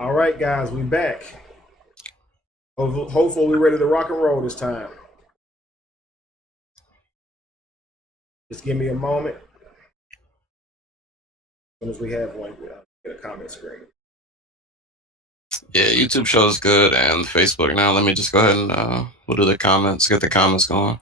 All right, guys, we back. Hopefully we're ready to rock and roll this time. Just give me a moment. As soon as we have one, we'll get a comment screen. Yeah, YouTube shows good, and Facebook now. Let me just go ahead and we'll do the comments, get the comments going.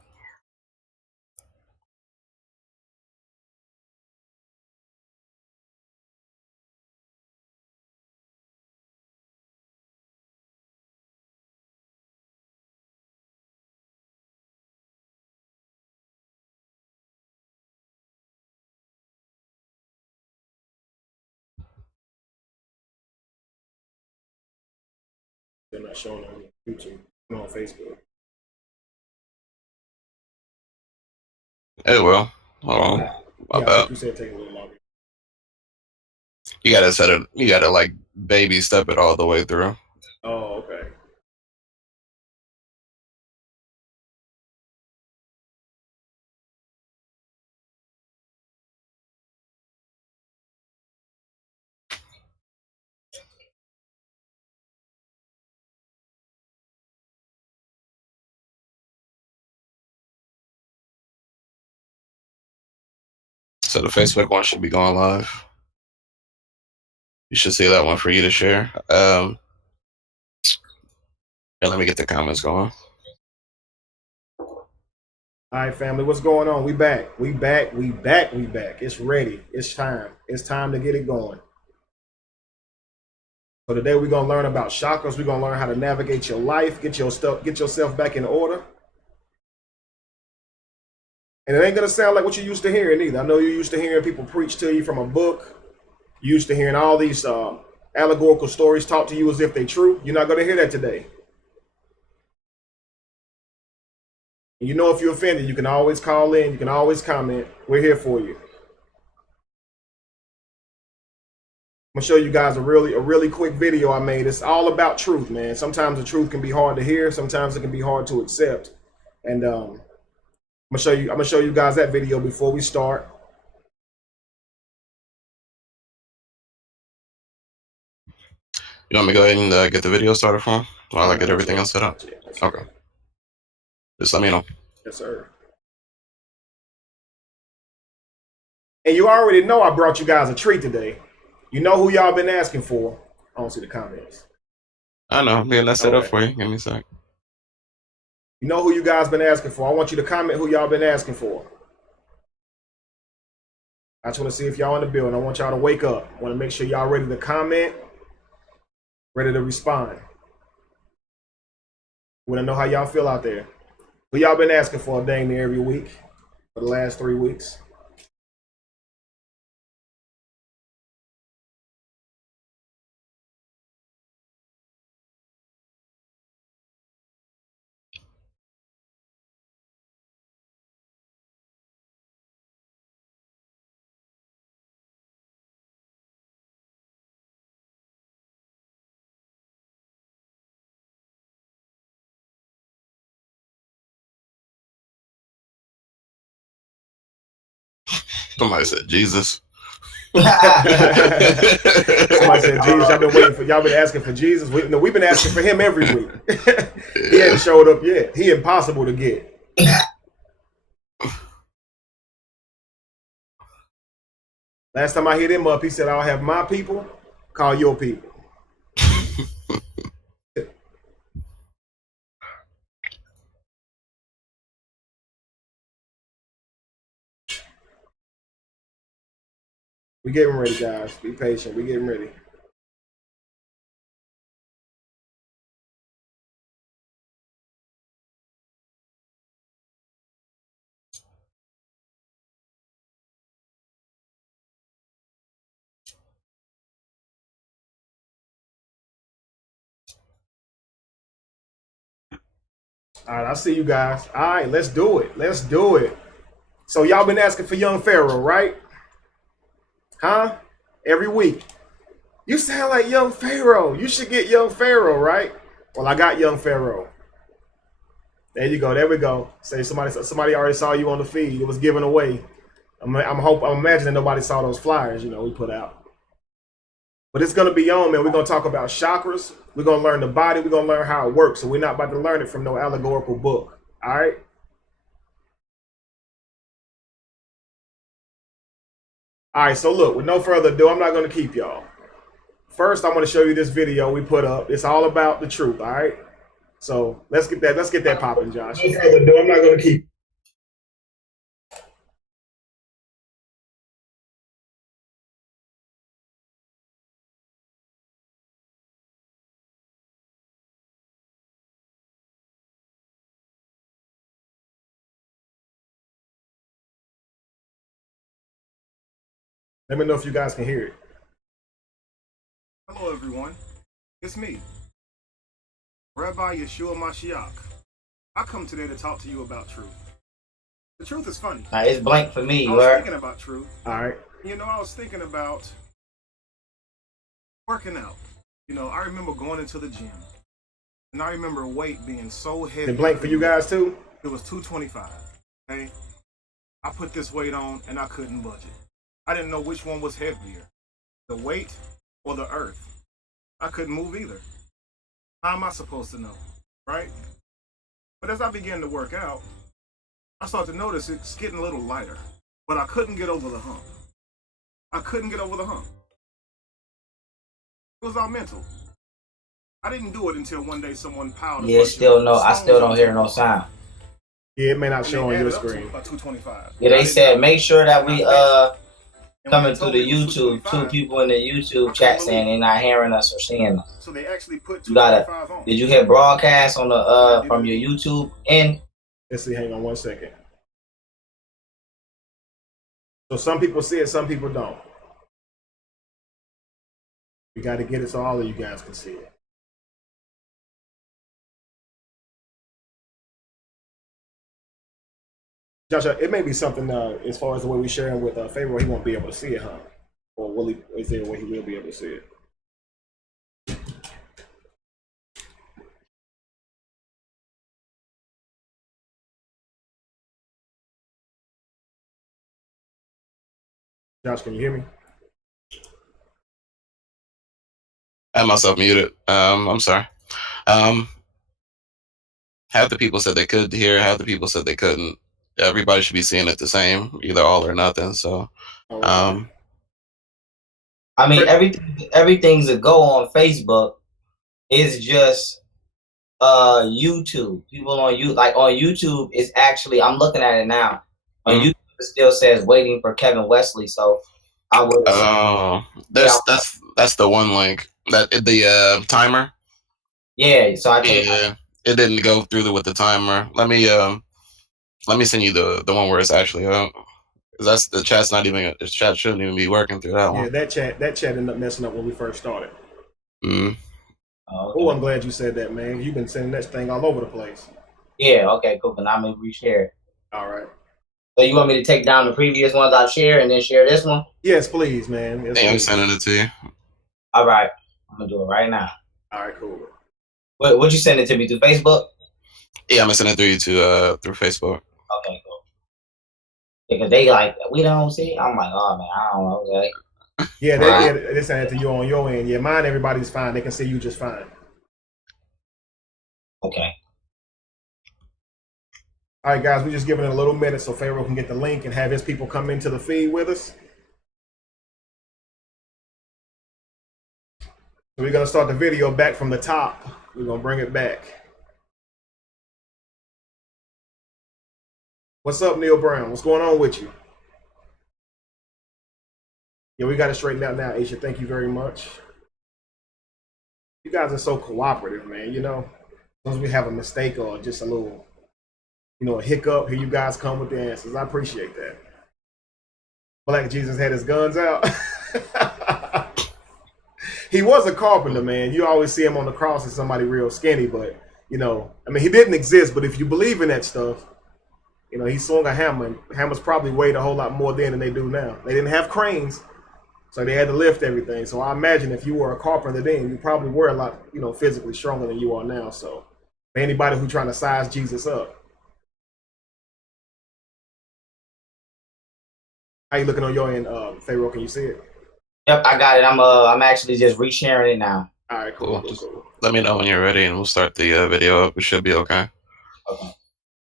They're not showing on YouTube, no, on Facebook. It will. Hold on. My Yeah, I bad. think you said take a little longer. You gotta set it. You gotta like baby step it all the way through. Oh, okay. So the Facebook one should be going live. You should see that one for you to share. Yeah, let me get the comments going. All right, family, what's going on? We back. We back. We back. We back. It's ready. It's time. It's time to get it going. So today we're gonna learn about chakras. We're gonna learn how to navigate your life, get yourself back in order. And it ain't gonna sound like what you used to hearing either. I know you're used to hearing people preach to you from a book. You're used to hearing all these allegorical stories taught to you as if they're true. You're not gonna hear that today. And you know, if you're offended, you can always call in. You can always comment. We're here for you. I'm gonna show you guys a really quick video I made. It's all about truth, man. Sometimes the truth can be hard to hear. Sometimes it can be hard to accept. And I'm gonna show you guys that video before we start. You want me to go ahead and get the video started for him while I get everything else set up? Okay. Just let me know. Yes, sir. And you already know I brought you guys a treat today. You know who y'all been asking for. I don't see the comments. I know. I'm getting that set up for you. Give me a sec. You know who you guys been asking for. I want you to comment who y'all been asking for. I just want to see if y'all in the building. I want y'all to wake up. I want to make sure y'all ready to comment, ready to respond. I want to know how y'all feel out there. Who y'all been asking for dang near every week for the last 3 weeks? Somebody said Jesus. Somebody said Jesus. Y'all been waiting for. Y'all been asking for Jesus. We've been asking for him every week. He hadn't showed up yet. He impossible to get. Last time I hit him up, he said, "I'll have my people call your people." We getting ready, guys. Be patient. We getting ready. All right, I see you guys. All right, let's do it. Let's do it. So y'all been asking for young Pharaoh, right? Huh? Every week. You sound like young Pharaoh. You should get young Pharaoh, right? Well, I got young Pharaoh. There you go. There we go. Say somebody already saw you on the feed. It was given away. I'm imagining nobody saw those flyers, we put out. But it's going to be on, man. We're going to talk about chakras. We're going to learn the body. We're going to learn how it works. So we're not about to learn it from no allegorical book. All right? All right, so look, with no further ado, I'm not going to keep y'all. First, I want to show you this video we put up. It's all about the truth, all right? So let's get that popping, Josh. No further ado, I'm not going to keep. Let me know if you guys can hear it. Hello, everyone. It's me, Rabbi Yeshua Mashiach. I come today to talk to you about truth. The truth is funny. It's blank for me. I was thinking about truth. All right. You know, I was thinking about working out. You know, I remember going into the gym, and I remember weight being so heavy. And blank for you guys too? It was 225. Okay. I put this weight on, and I couldn't budge it. I didn't know which one was heavier, the weight or the earth. I couldn't move either. How am I supposed to know, right? But as I began to work out, I started to notice it's getting a little lighter, but I couldn't get over the hump. I couldn't get over the hump. It was all mental. I didn't do it until one day someone piled up. Yeah, still no. I still don't hear no sound. Yeah, it may not show on your screen. 225. Yeah, they said make sure that we coming through the YouTube. 2 people in the YouTube chat saying they're not hearing us or seeing us. So they actually put you gotta. Did you hit broadcast on the from your YouTube end? Let's see. Hang on one second. So some people see it, some people don't. We got to get it so all of you guys can see it. Josh, it may be something as far as the way we sharing with Pharaoh, he won't be able to see it, huh? Or will he? Is there a way he will be able to see it? Josh, can you hear me? I had myself muted. I'm sorry. Half the people said they could hear, half the people said they couldn't. Everybody should be seeing it the same, either all or nothing. So, I mean, everything's a go on Facebook. Is just YouTube. People on YouTube is actually, I'm looking at it now. On YouTube it still says waiting for Kevin Wesley. So I would. Oh, that's the one link that the timer. Yeah. So I think it didn't go through with the timer. Let me send you the one where it's actually up. That's the chat's not even. The chat shouldn't even be working through that one. Yeah, that chat ended up messing up when we first started. Oh, okay. I'm glad you said that, man. You've been sending that thing all over the place. Yeah, okay, cool. But I'm gonna reshare it. All right. So you want me to take down the previous ones I've shared and then share this one? Yes, please, man. Yes, I'm sending it to you. All right. I'm gonna do it right now. All right, cool. Would you send it to me through Facebook? Yeah, I'm gonna send it through you through Facebook. Okay, cool. Because they like, we don't see. I'm like, oh man, I don't know. Okay. Yeah, they send it to you on your end. Yeah, mine, everybody's fine. They can see you just fine. Okay. All right, guys, we're just giving it a little minute so Pharaoh can get the link and have his people come into the feed with us. So we're gonna start the video back from the top. We're gonna bring it back. What's up, Neil Brown? What's going on with you? Yeah, we got it straightened out now, Aisha. Thank you very much. You guys are so cooperative, man. You know, as long as we have a mistake or just a little, a hiccup, here you guys come with the answers. I appreciate that. Black Jesus had his guns out. He was a carpenter, man. You always see him on the cross as somebody real skinny, but, he didn't exist. But if you believe in that stuff, he swung a hammer, and hammers probably weighed a whole lot more then than they do now. They didn't have cranes, so they had to lift everything. So I imagine if you were a carpenter then, you probably were a lot, physically stronger than you are now. So for anybody who's trying to size Jesus up. How you looking on your end, Pharaoh? Can you see it? Yep, I got it. I'm actually just resharing it now. All right, cool. Let me know when you're ready, and we'll start the video up. We should be okay. Okay.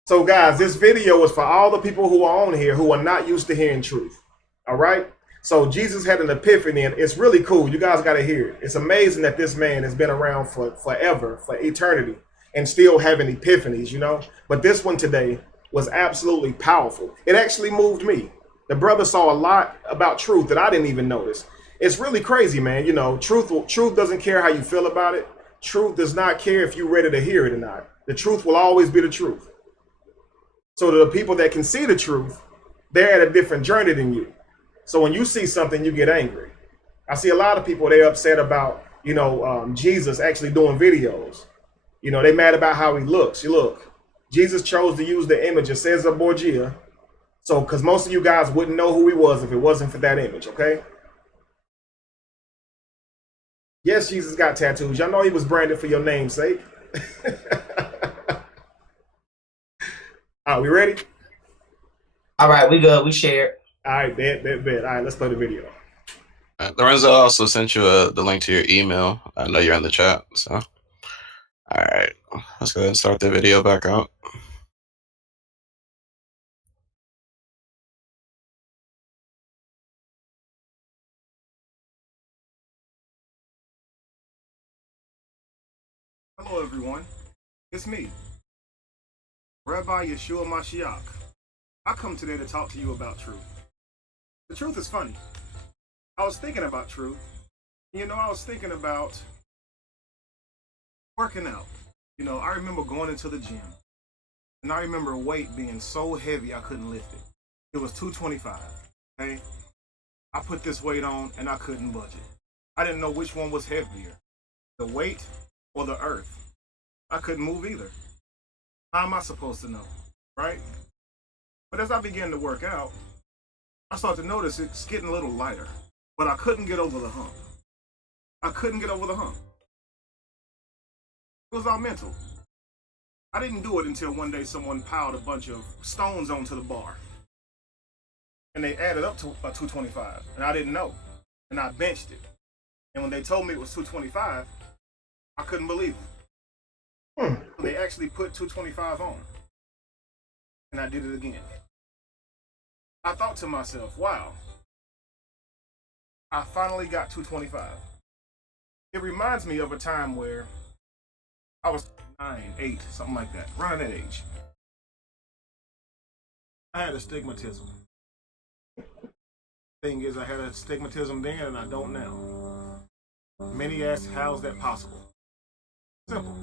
So, guys, this video is for all the people who are on here who are not used to hearing truth. All right. So Jesus had an epiphany, and it's really cool. You guys got to hear it. It's amazing that this man has been around for forever, for eternity, and still having epiphanies, you know. But this one today was absolutely powerful. It actually moved me. The brother saw a lot about truth that I didn't even notice. It's really crazy, man. You know, truth doesn't care how you feel about it. Truth does not care if you're ready to hear it or not. The truth will always be the truth. So the people that can see the truth, they're at a different journey than you. So when you see something, you get angry. I see a lot of people, they're upset about, you know, Jesus actually doing videos. You know, they mad about how he looks. You look, Jesus chose to use the image of Caesar Borgia. So, because most of you guys wouldn't know who he was if it wasn't for that image, okay? Yes, Jesus got tattoos. Y'all know he was branded for your namesake. All right, we ready? All right, we good. We shared. All right, bet. All right, let's play the video. Lorenzo also sent you the link to your email. I know you're in the chat, so. All right, let's go ahead and start the video back up. Hello, everyone. It's me, Rabbi Yeshua Mashiach. I come today to talk to you about truth. The truth is funny. I was thinking about truth. You know, I was thinking about working out. You know, I remember going into the gym, and I remember weight being so heavy I couldn't lift it. It was 225, okay? I put this weight on, and I couldn't budge it. I didn't know which one was heavier, the weight or the earth. I couldn't move either. How am I supposed to know, right? But as I began to work out, I started to notice it's getting a little lighter, but I couldn't get over the hump. I couldn't get over the hump. It was all mental. I didn't do it until one day someone piled a bunch of stones onto the bar. And they added up to a 225, and I didn't know. And I benched it. And when they told me it was 225, I couldn't believe it. They actually put 225 on. And I did it again. I thought to myself, wow, I finally got 225. It reminds me of a time where I was 9, 8, something like that, around that age. I had astigmatism. Thing is, I had astigmatism then and I don't now. Many ask, how is that possible? Simple.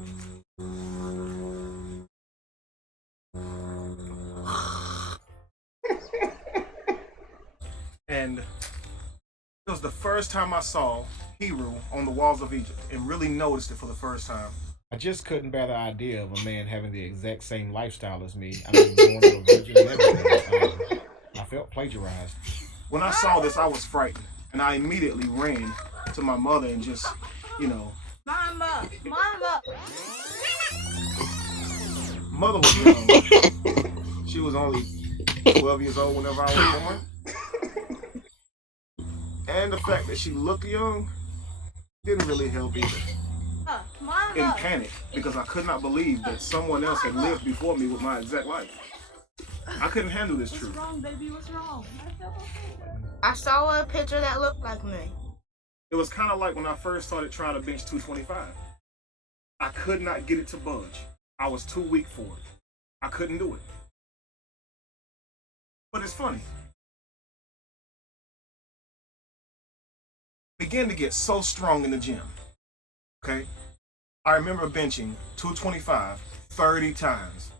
And it was the first time I saw Hebrew on the walls of Egypt and really noticed it for the first time. I just couldn't bear the idea of a man having the exact same lifestyle as me. I mean, going to a virgin and everything. I felt plagiarized. When I saw this, I was frightened, and I immediately ran to my mother and just, you know. Mama. Mother was young. She was only 12 years old whenever I was born. And the fact that she looked young didn't really help either. In panic, because I could not believe that someone else had lived before me with my exact life. I couldn't handle this truth. What's wrong, baby? What's wrong? I saw a picture that looked like me. It was kind of like when I first started trying to bench 225. I could not get it to budge. I was too weak for it. I couldn't do it. But it's funny. I began to get so strong in the gym. Okay? I remember benching 225 30 times.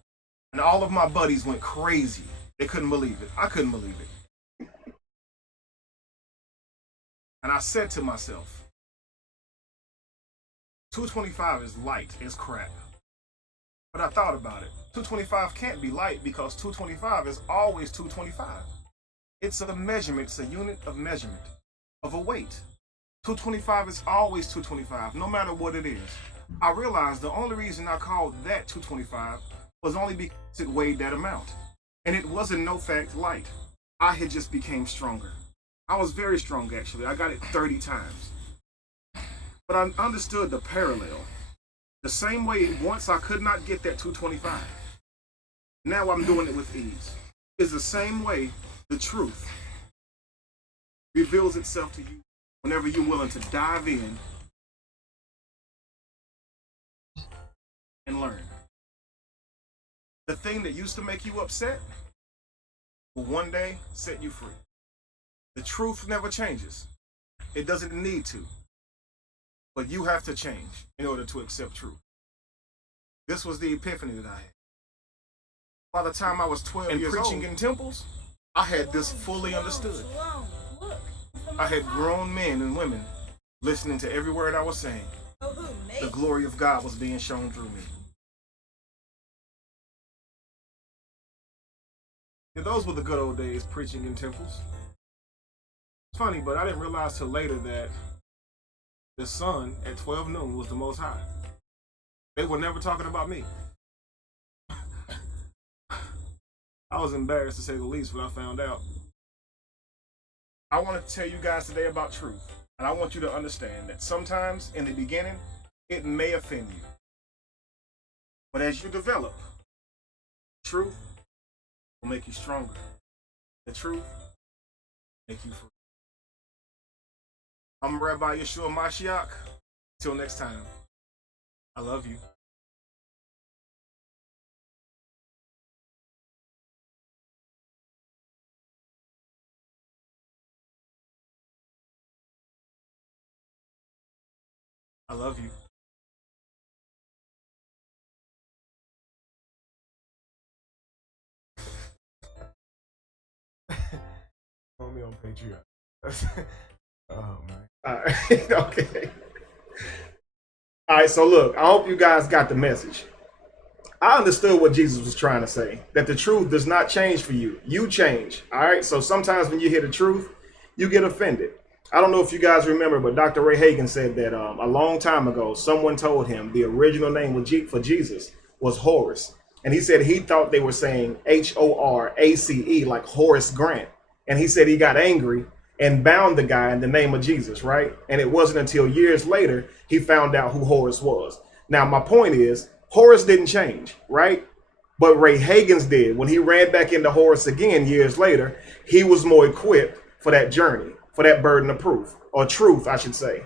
And all of my buddies went crazy. They couldn't believe it. I couldn't believe it. And I said to myself, 225 is light as crap. But I thought about it. 225 can't be light because 225 is always 225. It's a measurement, it's a unit of measurement of a weight. 225 is always 225, no matter what it is. I realized the only reason I called that 225 was only because it weighed that amount. And it wasn't no fact light. I had just became stronger. I was very strong, actually. I got it 30 times. But I understood the parallel. The same way once I could not get that 225. Now I'm doing it with ease. It's the same way the truth reveals itself to you whenever you're willing to dive in and learn. The thing that used to make you upset will one day set you free. The truth never changes. It doesn't need to. But you have to change in order to accept truth. This was the epiphany that I had. By the time I was 12 years preaching in temples, I had this fully understood. I had grown men and women listening to every word I was saying. The glory of God was being shown through me. And those were the good old days, preaching in temples. It's funny, but I didn't realize till later that the sun at 12 noon was the Most High. They were never talking about me. I was embarrassed to say the least when I found out. I wanted to tell you guys today about truth. And I want you to understand that sometimes in the beginning, it may offend you. But as you develop, truth will make you stronger. The truth will make you free. I'm Rabbi Yeshua Mashiach. Till next time, I love you. I love you. Follow me on Patreon. Oh man. All right. Okay. All right. So look, I hope you guys got the message. I understood what Jesus was trying to say. That the truth does not change for you. You change. All right. So sometimes when you hear the truth, you get offended. I don't know if you guys remember, but Dr. Ray Hagan said that a long time ago, someone told him the original name for Jesus was Horus. And he said he thought they were saying Horace, like Horace Grant. And he said he got angry and bound the guy in the name of Jesus, right? And it wasn't until years later he found out who Horus was. Now, my point is, Horus didn't change, right? But Ray Hagan's did. When he ran back into Horus again years later, he was more equipped for that journey, for that burden of proof, or truth, I should say.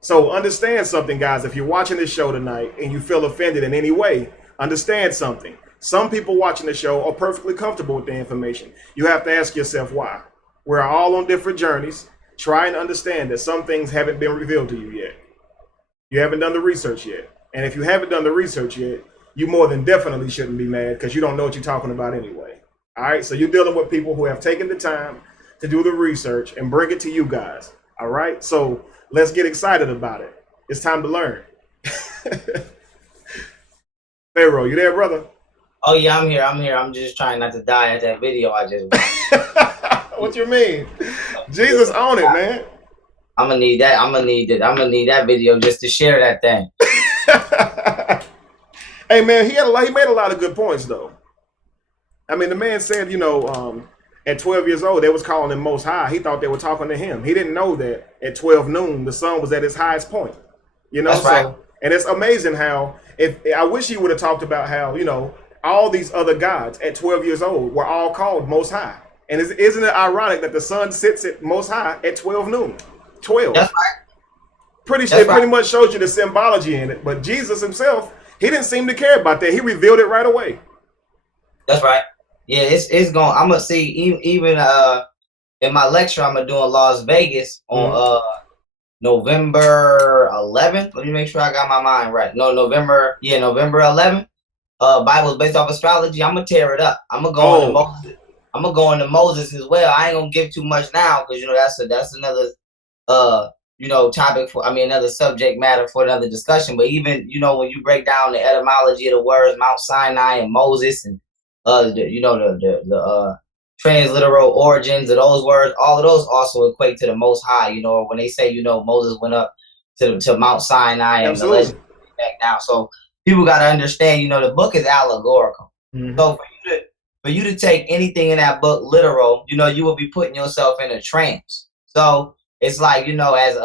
So understand something, guys. If you're watching this show tonight and you feel offended in any way, understand something. Some people watching the show are perfectly comfortable with the information. You have to ask yourself why. We're all on different journeys. Try and understand that some things haven't been revealed to you yet. You haven't done the research yet. And if you haven't done the research yet, you more than definitely shouldn't be mad because you don't know what you're talking about anyway. All right, so you're dealing with people who have taken the time to do the research and bring it to you guys. All right, so let's get excited about it. It's time to learn. Pharaoh, you there, brother? Oh yeah, I'm here. I'm just trying not to die at that video I just watched. What you mean? Jesus on it, man. I'm gonna need that. I'm gonna need that video just to share that thing. Hey man, he made a lot of good points though. I mean, the man said, at 12 years old, they was calling him Most High. He thought they were talking to him. He didn't know that at 12 noon, the sun was at its highest point. That's right. And it's amazing how, I wish he would have talked about how, all these other gods at 12 years old were all called Most High. And isn't it ironic that the sun sits at Most High at 12 noon? 12. That's right. It pretty much shows you the symbology in it. But Jesus himself, he didn't seem to care about that. He revealed it right away. That's right. Yeah, it's going. I'm gonna see even in my lecture I'm gonna do in Las Vegas on November 11th. Let me make sure I got my mind right. No, November 11th. Bible's based off astrology. I'm gonna tear it up. I'm gonna go into Moses. I'm gonna go into Moses as well. I ain't gonna give too much now because that's another topic for. Another subject matter for another discussion. But even when you break down the etymology of the words Mount Sinai and Moses and the transliteral origins of those words, all of those also equate to the Most High. When they say Moses went up to Mount Sinai and the legend back down. So people got to understand, the book is allegorical. Mm-hmm. So for you to take anything in that book literal, you will be putting yourself in a trance. So it's like, as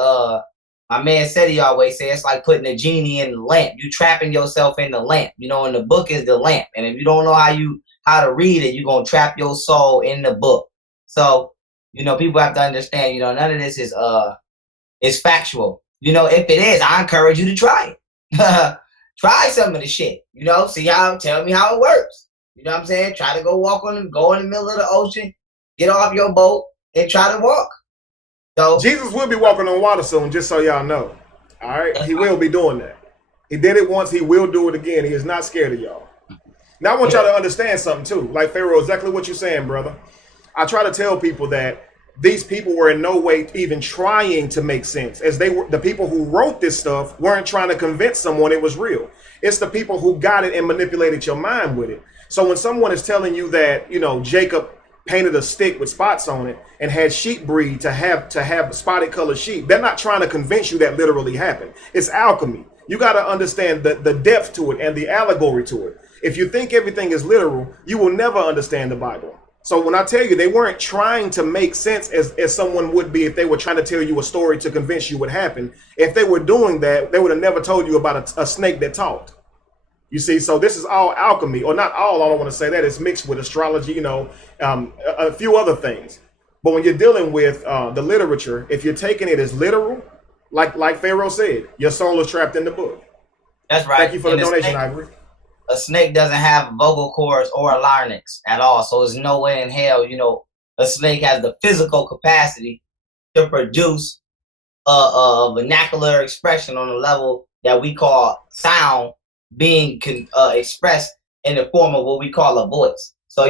my man said, he always say, it's like putting a genie in the lamp. You trapping yourself in the lamp. And the book is the lamp. And if you don't know how to read it, you're gonna trap your soul in the book. So, people have to understand, none of this is factual. If it is, I encourage you to try it. Try some of the shit. Tell me how it works. You know what I'm saying? Try to go in the middle of the ocean, get off your boat, and try to walk. So Jesus will be walking on water soon, just so y'all know. All right? He will be doing that. He did it once, he will do it again. He is not scared of y'all. Now I want y'all to understand something too. Like Pharaoh, exactly what you're saying, brother. I try to tell people that these people were in no way even trying to make sense, as they were the people who wrote this stuff weren't trying to convince someone it was real. It's the people who got it and manipulated your mind with it. So when someone is telling you that, Jacob painted a stick with spots on it and had sheep breed to have spotted colored sheep, they're not trying to convince you that literally happened. It's alchemy. You got to understand the depth to it and the allegory to it. If you think everything is literal, you will never understand the Bible. So when I tell you, they weren't trying to make sense as someone would be if they were trying to tell you a story to convince you what happened. If they were doing that, they would have never told you about a snake that talked. You see, so this is all alchemy, or not all. I don't want to say that. It's mixed with astrology, a few other things. But when you're dealing with the literature, if you're taking it as literal, like Pharaoh said, your soul is trapped in the book. That's right. Thank you for the donation, Ivory. A snake doesn't have vocal cords or a larynx at all. So there's no way in hell, a snake has the physical capacity to produce a vernacular expression on a level that we call sound being expressed in the form of what we call a voice. So,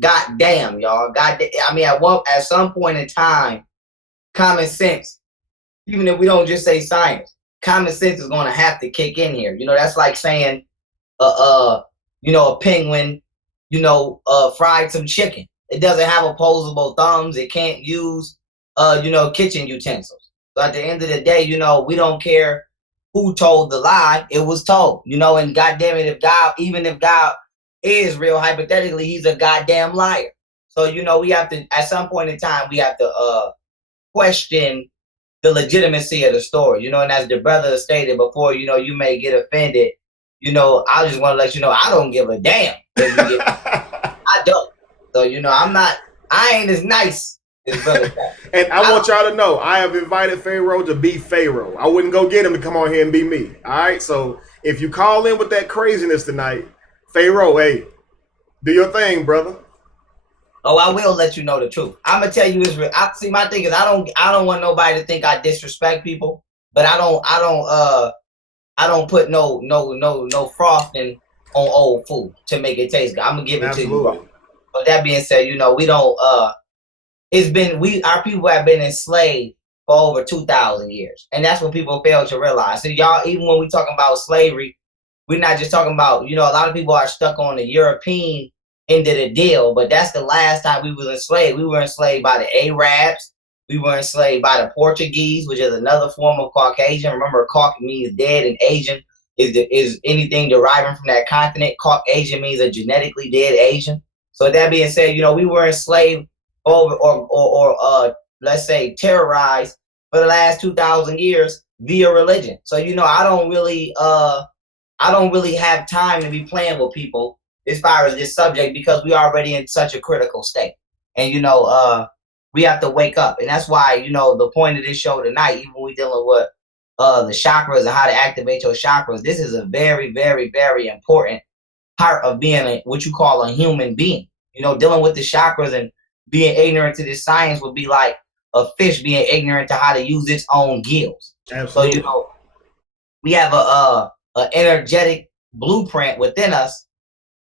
goddamn, y'all. At some point in time, common sense, even if we don't just say science, common sense is going to have to kick in here. That's like saying, a penguin, fried some chicken. It doesn't have opposable thumbs. It can't use, kitchen utensils. So at the end of the day, we don't care who told the lie. It was told, and goddamn it, even if God is real, hypothetically, he's a goddamn liar. So, we have to, at some point in time, we have to question the legitimacy of the story, and as the brother stated before, you may get offended. I just want to let you know, I don't give a damn. I don't. So, I ain't as nice as brother. And I want y'all to know, I have invited Pharaoh to be Pharaoh. I wouldn't go get him to come on here and be me. All right. So if you call in with that craziness tonight, Pharaoh, hey, do your thing, brother. Oh, I will let you know the truth. I'm gonna tell you this real. See, my thing is, I don't want nobody to think I disrespect people, but I don't put no frosting on old food to make it taste good. I'm gonna give it to you, bro. But that being said, we don't. Our people have been enslaved for over 2,000 years, and that's what people fail to realize. So y'all, even when we talking about slavery, we're not just talking about. A lot of people are stuck on the European end of the deal, but that's the last time we was enslaved. We were enslaved by the Arabs. We were enslaved by the Portuguese, which is another form of Caucasian. Remember, Caucasian means dead, and Asian is anything deriving from that continent. Caucasian means a genetically dead Asian. So that being said, we were enslaved over or let's say terrorized for the last 2,000 years via religion. So I don't really have time to be playing with people as far as this subject, because we are already in such a critical state, and we have to wake up. And that's why the point of this show tonight, even when we're dealing with the chakras and how to activate your chakras, this is a very, very, very important part of being what you call a human being. Dealing with the chakras and being ignorant to this science would be like a fish being ignorant to how to use its own gills. Absolutely. So we have a energetic blueprint within us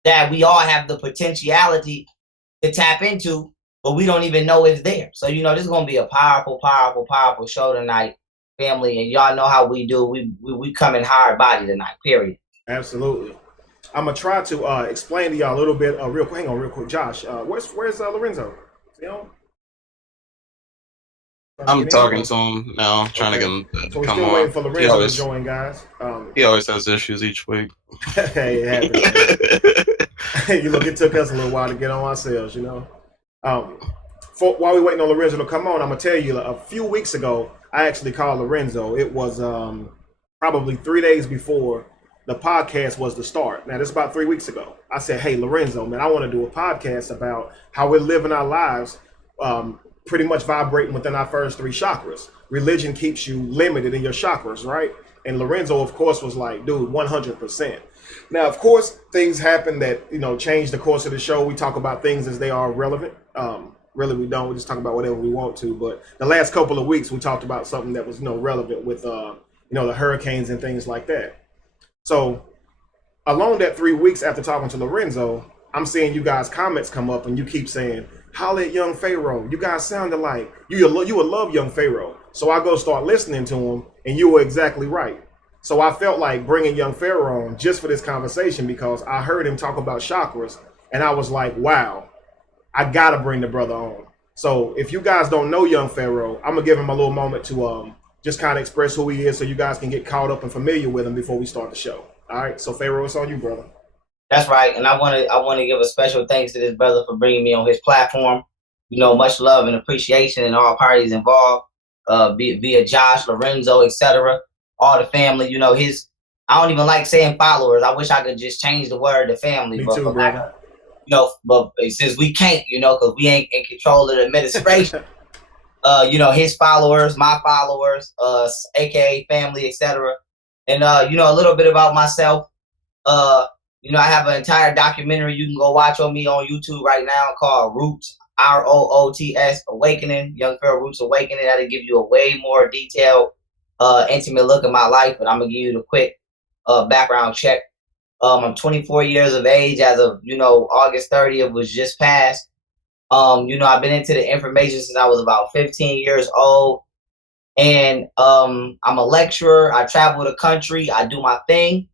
that we all have the potentiality to tap into, but we don't even know it's there. So this is gonna be a powerful, powerful, powerful show tonight, family. And y'all know how we do. We come in hard body tonight. Period. Absolutely. I'm gonna try to explain to y'all a little bit. Real quick, hang on, real quick, Josh. Where's Lorenzo? See him? I'm talking to him now, trying to get him to so we're come still on. waiting for Lorenzo to join, guys. He always has issues each week. Hey, it happens. It took us a little while to get on ourselves, while we waiting on Lorenzo to come on, I'm gonna tell you a few weeks ago, I actually called Lorenzo. It was probably 3 days before the podcast was to start. Now, this is about 3 weeks ago. I said, hey, Lorenzo, man, I want to do a podcast about how we're living our lives, pretty much vibrating within our first 3 chakras. Religion keeps you limited in your chakras, right? And Lorenzo, of course, was like, dude, 100%. Now, of course, things happen that, you know, change the course of the show. We talk about things as they are relevant. Really, we don't. We just talk about whatever we want to. But the last couple of weeks, we talked about something that was, you know, relevant with, you know, the hurricanes and things like that. So along that 3 weeks after talking to Lorenzo, I'm seeing you guys' comments come up and you keep saying, holla at young Pharaoh. You guys sounded like you would love young Pharaoh. So I go start listening to him, and you were exactly right. So I felt like bringing young Pharaoh on just for this conversation because I heard him talk about chakras, and I was like, wow, I gotta bring the brother on. So if you guys don't know young Pharaoh, I'm gonna give him a little moment to just kind of express who he is so you guys can get caught up and familiar with him before we start the show. All right, so Pharaoh, it's on you, brother. That's right, and I want to give a special thanks to this brother for bringing me on his platform. You know, much love and appreciation in all parties involved, via Josh, Lorenzo, etc. All the family. You know, I don't even like saying followers. I wish I could just change the word to family. Me but too, brother. You know, but since we can't, you know, because we ain't in control of the administration. You know, his followers, my followers, aka family, etc. And you know, a little bit about myself. You know, I have an entire documentary you can go watch on me on YouTube right now called Roots, ROOTS, Awakening, Young Pharaoh Roots Awakening. That'll give you a way more detailed, intimate look at my life. But I'm gonna give you the quick background check. I'm 24 years of age as of, you know, August 30th was just passed. You know, I've been into the information since I was about 15 years old. And I'm a lecturer. I travel the country. I do my thing.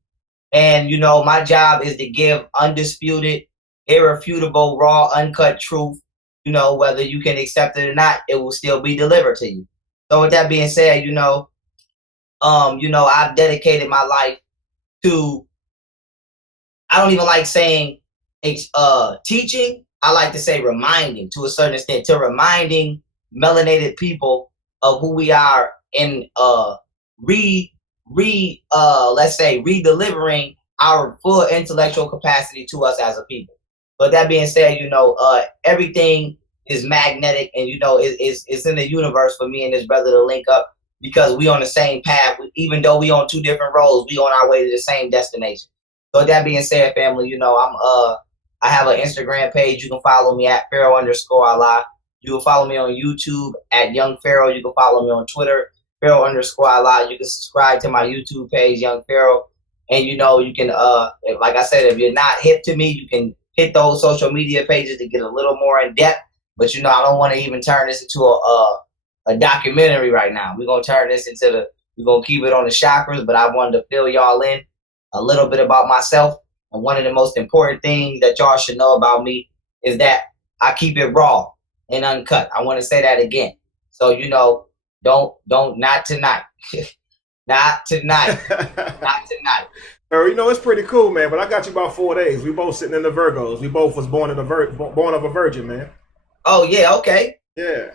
And, you know, my job is to give undisputed, irrefutable, raw, uncut truth. You know, whether you can accept it or not, it will still be delivered to you. So with that being said, you know, I've dedicated my life to, I don't even like saying teaching. I like to say reminding, to a certain extent, to reminding melanated people of who we are in let's say redelivering our full intellectual capacity to us as a people. But that being said, you know, everything is magnetic, and you know, it's in the universe for me and this brother to link up because we on the same path. Even though we on 2 different roads, we on our way to the same destination. So that being said, family, you know, I have an Instagram page. You can follow me at Pharaoh_Allah. You can follow me on YouTube at Young Pharaoh. You can follow me on Twitter, Pharaoh_Allah. You can subscribe to my YouTube page, Young Pharaoh. And, you know, you can, like I said, if you're not hip to me, you can hit those social media pages to get a little more in depth. But, you know, I don't want to even turn this into a documentary right now. We're going to turn this into we're going to keep it on the chakras. But I wanted to fill y'all in a little bit about myself. And one of the most important things that y'all should know about me is that I keep it raw and uncut. I want to say that again. So, you know, not tonight. Not tonight. Not tonight. You know, it's pretty cool, man. But I got you about 4 days. We both sitting in the Virgos. We both was born of a virgin, man. Oh yeah, okay. Yeah.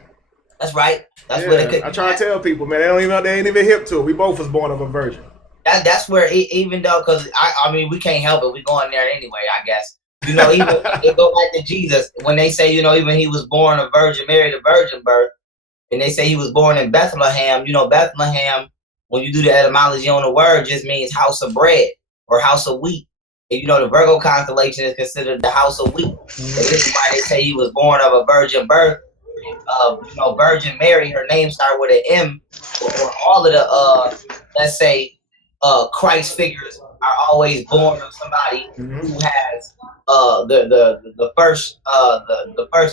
That's right. That's what it could. I try to tell people, man. They ain't even hip to it. We both was born of a virgin. That's where even though, because I mean, we can't help it. We going there anyway, I guess. You know, even it go back to Jesus when they say, you know, even he was born a virgin, married a virgin birth, and they say he was born in Bethlehem. You know, Bethlehem, when you do the etymology on the word, just means house of bread or house of wheat. And you know, the Virgo constellation is considered the house of wheat. And this is why they say he was born of a virgin birth. You know, Virgin Mary, her name started with an M. Or all of the let's say Christ figures are always born of somebody who has the first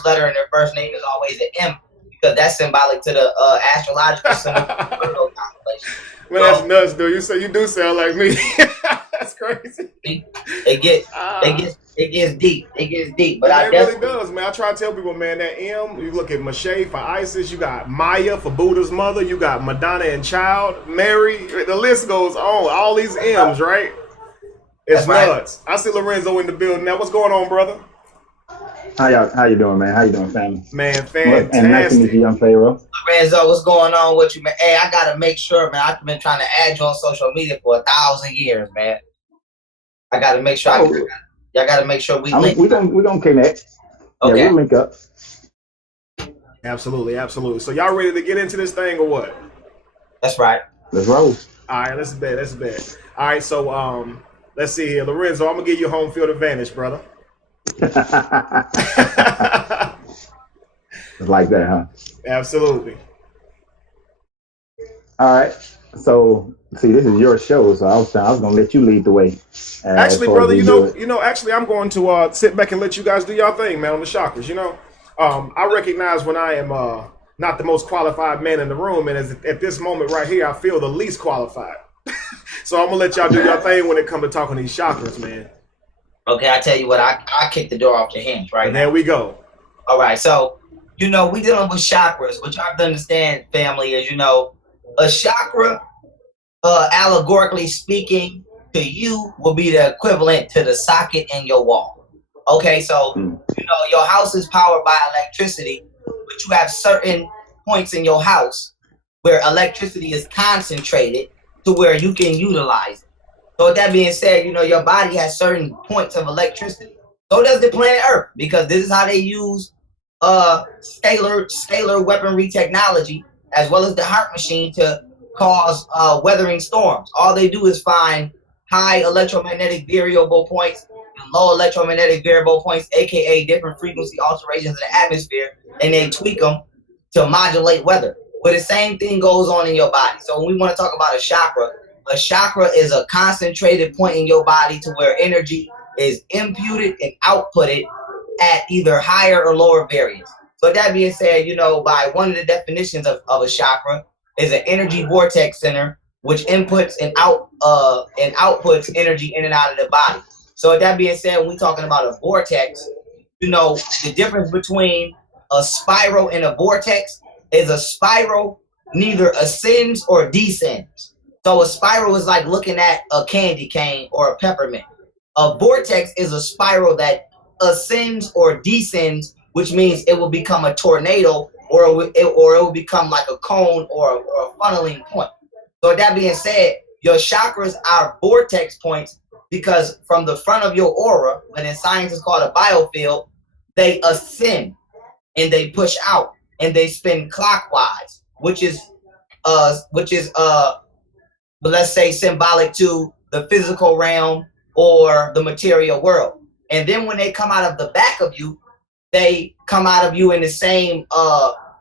letter in their first name is always an M, because that's symbolic to the astrological symbol of the Virgo constellation. Man, that's nuts, dude. You do sound like me. That's crazy. It gets deep. It gets deep. But it really does, man. I try to tell people, man, that M, you look at Mache for Isis, you got Maya for Buddha's mother, you got Madonna and Child, Mary, the list goes on. All these M's, right? It's nuts. Right. I see Lorenzo in the building now. What's going on, brother? How you doing, man? How you doing, family? Man, Well, and nice to meet fantastic. you, young Pharaoh. Lorenzo, what's going on with you, man? Hey, I gotta make sure, man. I've been trying to add you on social media for 1,000 years, man. I gotta make sure. Oh, Y'all gotta make sure we link. we gonna connect. Okay. Yeah, we'll link up. Absolutely, absolutely. So y'all ready to get into this thing or what? That's right. Let's roll. All right, let's bet. All right, so let's see here. Lorenzo, I'm gonna give you home field advantage, brother. It's like that, huh? Absolutely. All right. So, see, this is your show, so I was gonna let you lead the way. Actually, brother, you know, actually, I'm going to sit back and let you guys do y'all thing, man, on the chakras. You know, I recognize when I am not the most qualified man in the room, and at this moment right here, I feel the least qualified. So I'm gonna let y'all do y'all thing when it comes to talking these chakras, man. Okay, I tell you what, I kick the door off the hinge right now. There we go. All right, so we dealing with chakras. What you have to understand, family, is a chakra, allegorically speaking, to you will be the equivalent to the socket in your wall. Okay, so your house is powered by electricity, but you have certain points in your house where electricity is concentrated to where you can utilize it. So with that being said, your body has certain points of electricity. So does the planet Earth, because this is how they use scalar weaponry technology, as well as the heart machine, to cause weathering storms. All they do is find high electromagnetic variable points and low electromagnetic variable points, aka different frequency alterations in the atmosphere, and they tweak them to modulate weather. But the same thing goes on in your body. So when we want to talk about a chakra is a concentrated point in your body to where energy is imputed and outputted at either higher or lower variance. So that being said, by one of the definitions of a chakra is an energy vortex center, which inputs and outputs energy in and out of the body. So that being said, when we're talking about a vortex, the difference between a spiral and a vortex is a spiral neither ascends or descends. So a spiral is like looking at a candy cane or a peppermint. A vortex is a spiral that ascends or descends, which means it will become a tornado or it will become like a cone or a funneling point. So that being said, your chakras are vortex points because from the front of your aura, what in science is called a biofield, they ascend and they push out and they spin clockwise, which is but let's say symbolic to the physical realm or the material world. And then when they come out of the back of you, they come out of you in the same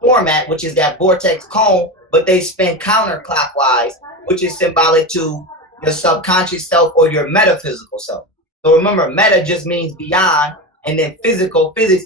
format, which is that vortex cone, but they spin counterclockwise, which is symbolic to your subconscious self or your metaphysical self. So remember, meta just means beyond, and then physics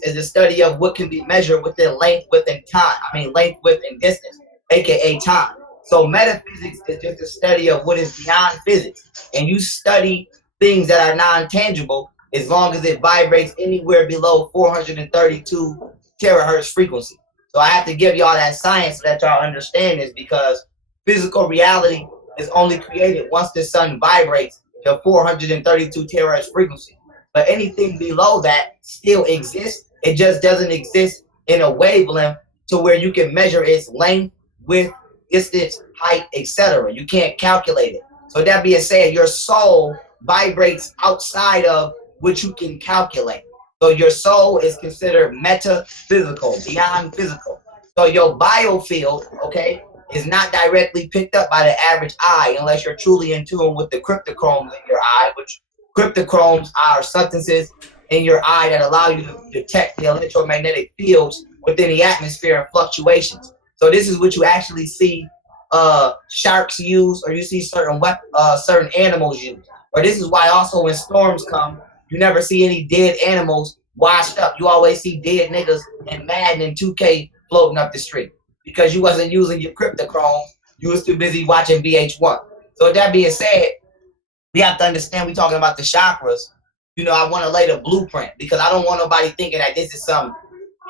is the study of what can be measured within length, within time. Length, width, and distance, aka time. So metaphysics is just a study of what is beyond physics. And you study things that are non-tangible as long as it vibrates anywhere below 432 terahertz frequency. So I have to give y'all that science so that y'all understand this, because physical reality is only created once the sun vibrates to 432 terahertz frequency. But anything below that still exists. It just doesn't exist in a wavelength to where you can measure its length, width, distance, height, etc. You can't calculate it. So that being said, your soul vibrates outside of what you can calculate. So your soul is considered metaphysical, beyond physical. So your biofield, okay, is not directly picked up by the average eye unless you're truly in tune with the cryptochromes in your eye, which cryptochromes are substances in your eye that allow you to detect the electromagnetic fields within the atmosphere and fluctuations. So this is what you actually see sharks use, or you see certain animals use. Or this is why also when storms come, you never see any dead animals washed up. You always see dead niggas and Madden and 2K floating up the street, because you wasn't using your cryptochrome. You was too busy watching VH1. So with that being said, we have to understand we're talking about the chakras. I want to lay the blueprint, because I don't want nobody thinking that this is some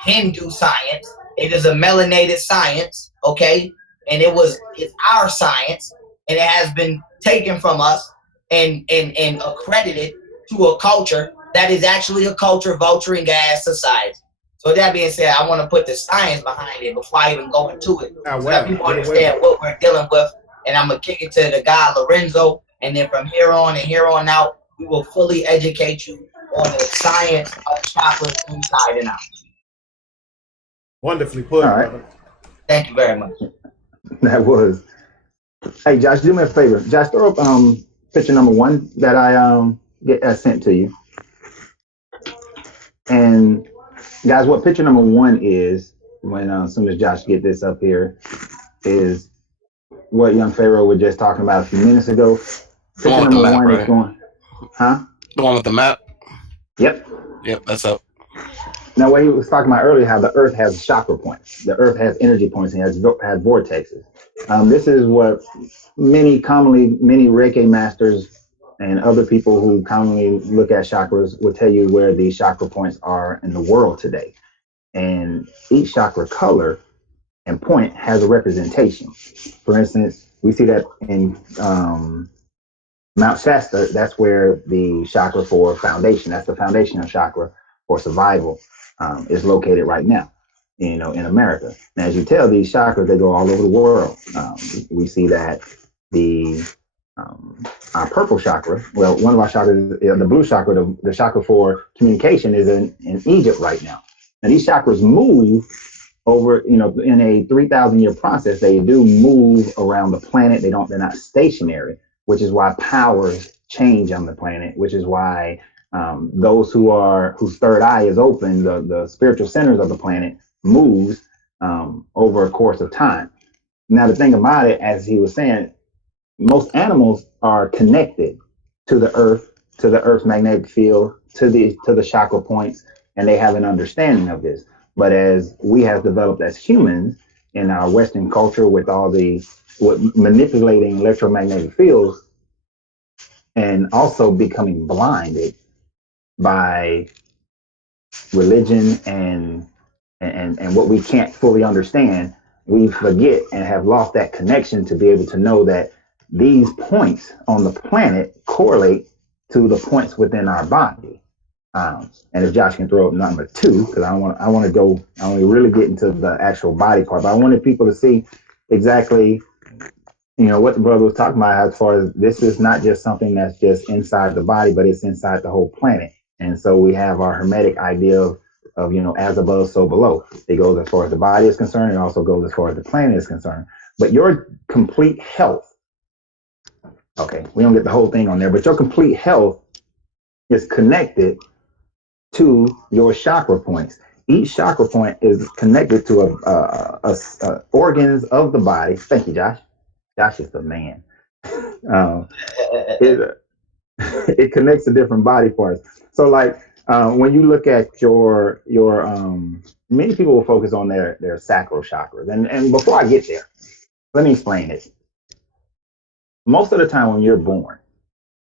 Hindu science. It is a melanated science, okay? And it's our science, and it has been taken from us and accredited to a culture that is actually a culture vulturing gas society. So that being said, I want to put the science behind it before I even go into it, so that people Get away. understand what we're dealing with. And I'm gonna kick it to the guy Larenzo, and then from here on and here on out, we will fully educate you on the science of chakras inside and out. Wonderfully put, All right. brother. Thank you very much. That was. Hey, Josh, do me a favor. Josh, throw up picture number 1 that I get sent to you. And guys, what picture number 1 is, when as soon as Josh get this up here, is what young Pharaoh was just talking about a few minutes ago. The one Picture with the number map, 1 is right? going, huh? The one with the map. Yep. Yep, that's up. Now, what he was talking about earlier, how the Earth has chakra points. The Earth has energy points and has vortexes. This is what many Reiki masters and other people who commonly look at chakras will tell you where these chakra points are in the world today. And each chakra color and point has a representation. For instance, we see that in Mount Shasta. That's where the chakra for foundation, that's the foundational chakra for survival, is located right now, in America. And as you tell, these chakras, they go all over the world. We see that our purple chakra, well, one of our chakras, the blue chakra, the chakra for communication, is in Egypt right now. And these chakras move over, in a 3,000 year process. They do move around the planet. They're not stationary, which is why powers change on the planet, which is why those whose third eye is open, the spiritual centers of the planet, moves over a course of time. Now, the thing about it, as he was saying, most animals are connected to the Earth's magnetic field, to the chakra points, and they have an understanding of this. But as we have developed as humans in our Western culture, with all manipulating electromagnetic fields, and also becoming blinded by religion and what we can't fully understand, we forget and have lost that connection to be able to know that these points on the planet correlate to the points within our body. And if Josh can throw up number 2, because I want to really get into the actual body part, but I wanted people to see exactly, what the brother was talking about, as far as this is not just something that's just inside the body, but it's inside the whole planet. And so we have our hermetic idea of as above, so below. It goes as far as the body is concerned. It also goes as far as the planet is concerned. But your complete health, okay, we don't get the whole thing on there, but your complete health is connected to your chakra points. Each chakra point is connected to organs of the body. Thank you, Josh. Josh is the man. It connects to different body parts. So, like, when you look at your many people will focus on their sacral chakras. And before I get there, let me explain this. Most of the time when you're born,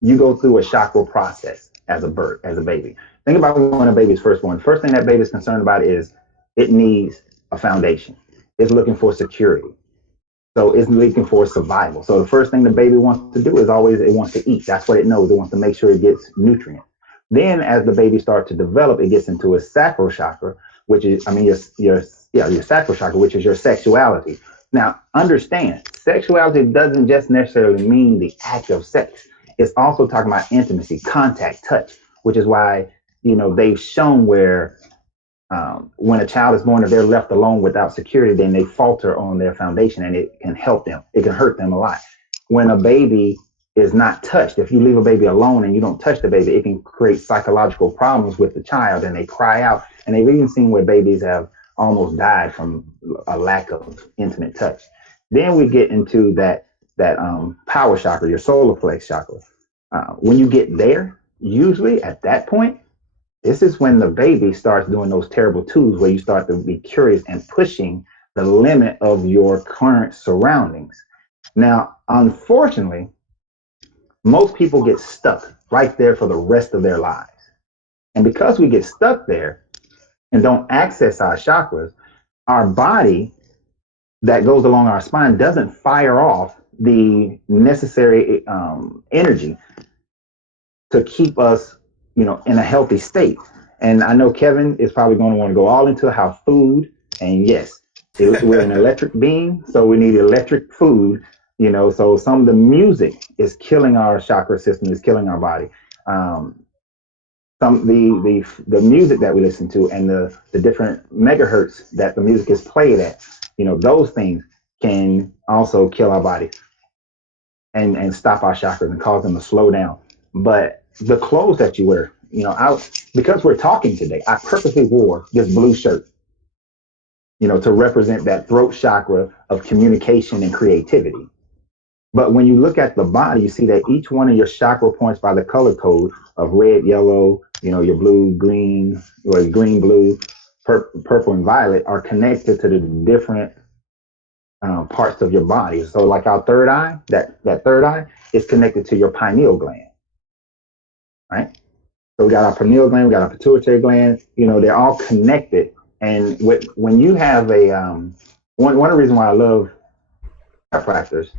you go through a chakra process as a baby. Think about when a baby's first born. First thing that baby's concerned about is it needs a foundation. It's looking for security. So it's looking for survival. So the first thing the baby wants to do is always, it wants to eat. That's what it knows. It wants to make sure it gets nutrients. Then as the baby starts to develop, it gets into a sacral chakra, which is, your sacral chakra, which is your sexuality. Now, understand, sexuality doesn't just necessarily mean the act of sex. It's also talking about intimacy, contact, touch, which is why, they've shown where when a child is born, if they're left alone without security, then they falter on their foundation, and it can help them. It can hurt them a lot. When a baby is not touched, if you leave a baby alone and you don't touch the baby, it can create psychological problems with the child, and they cry out. And they've even seen where babies have almost died from a lack of intimate touch. Then we get into that power chakra, your solar plex chakra. When you get there, usually at that point, this is when the baby starts doing those terrible twos, where you start to be curious and pushing the limit of your current surroundings. Now, unfortunately, most people get stuck right there for the rest of their lives. And because we get stuck there and don't access our chakras, our body that goes along our spine doesn't fire off the necessary energy to keep us, in a healthy state. And I know Kevin is probably going to want to go all into how food, and yes, we're an electric being, so we need electric food, you know. So some of the music is killing our chakra system, is killing our body. Some the music that we listen to and the different megahertz that the music is played at, you know, those things can also kill our body and stop our chakras and cause them to slow down. But the clothes that you wear, you know, because we're talking today, I purposely wore this blue shirt, you know, to represent that throat chakra of communication and creativity. But when you look at the body, you see that each one of your chakra points by the color code of red, yellow, you know, your blue, green, or green, blue, purple, and violet are connected to the different parts of your body. So like our third eye, that third eye is connected to your pineal gland, right? So we got our pineal gland, we got our pituitary gland, you know, they're all connected. And when you have one of the reasons why I love chiropractors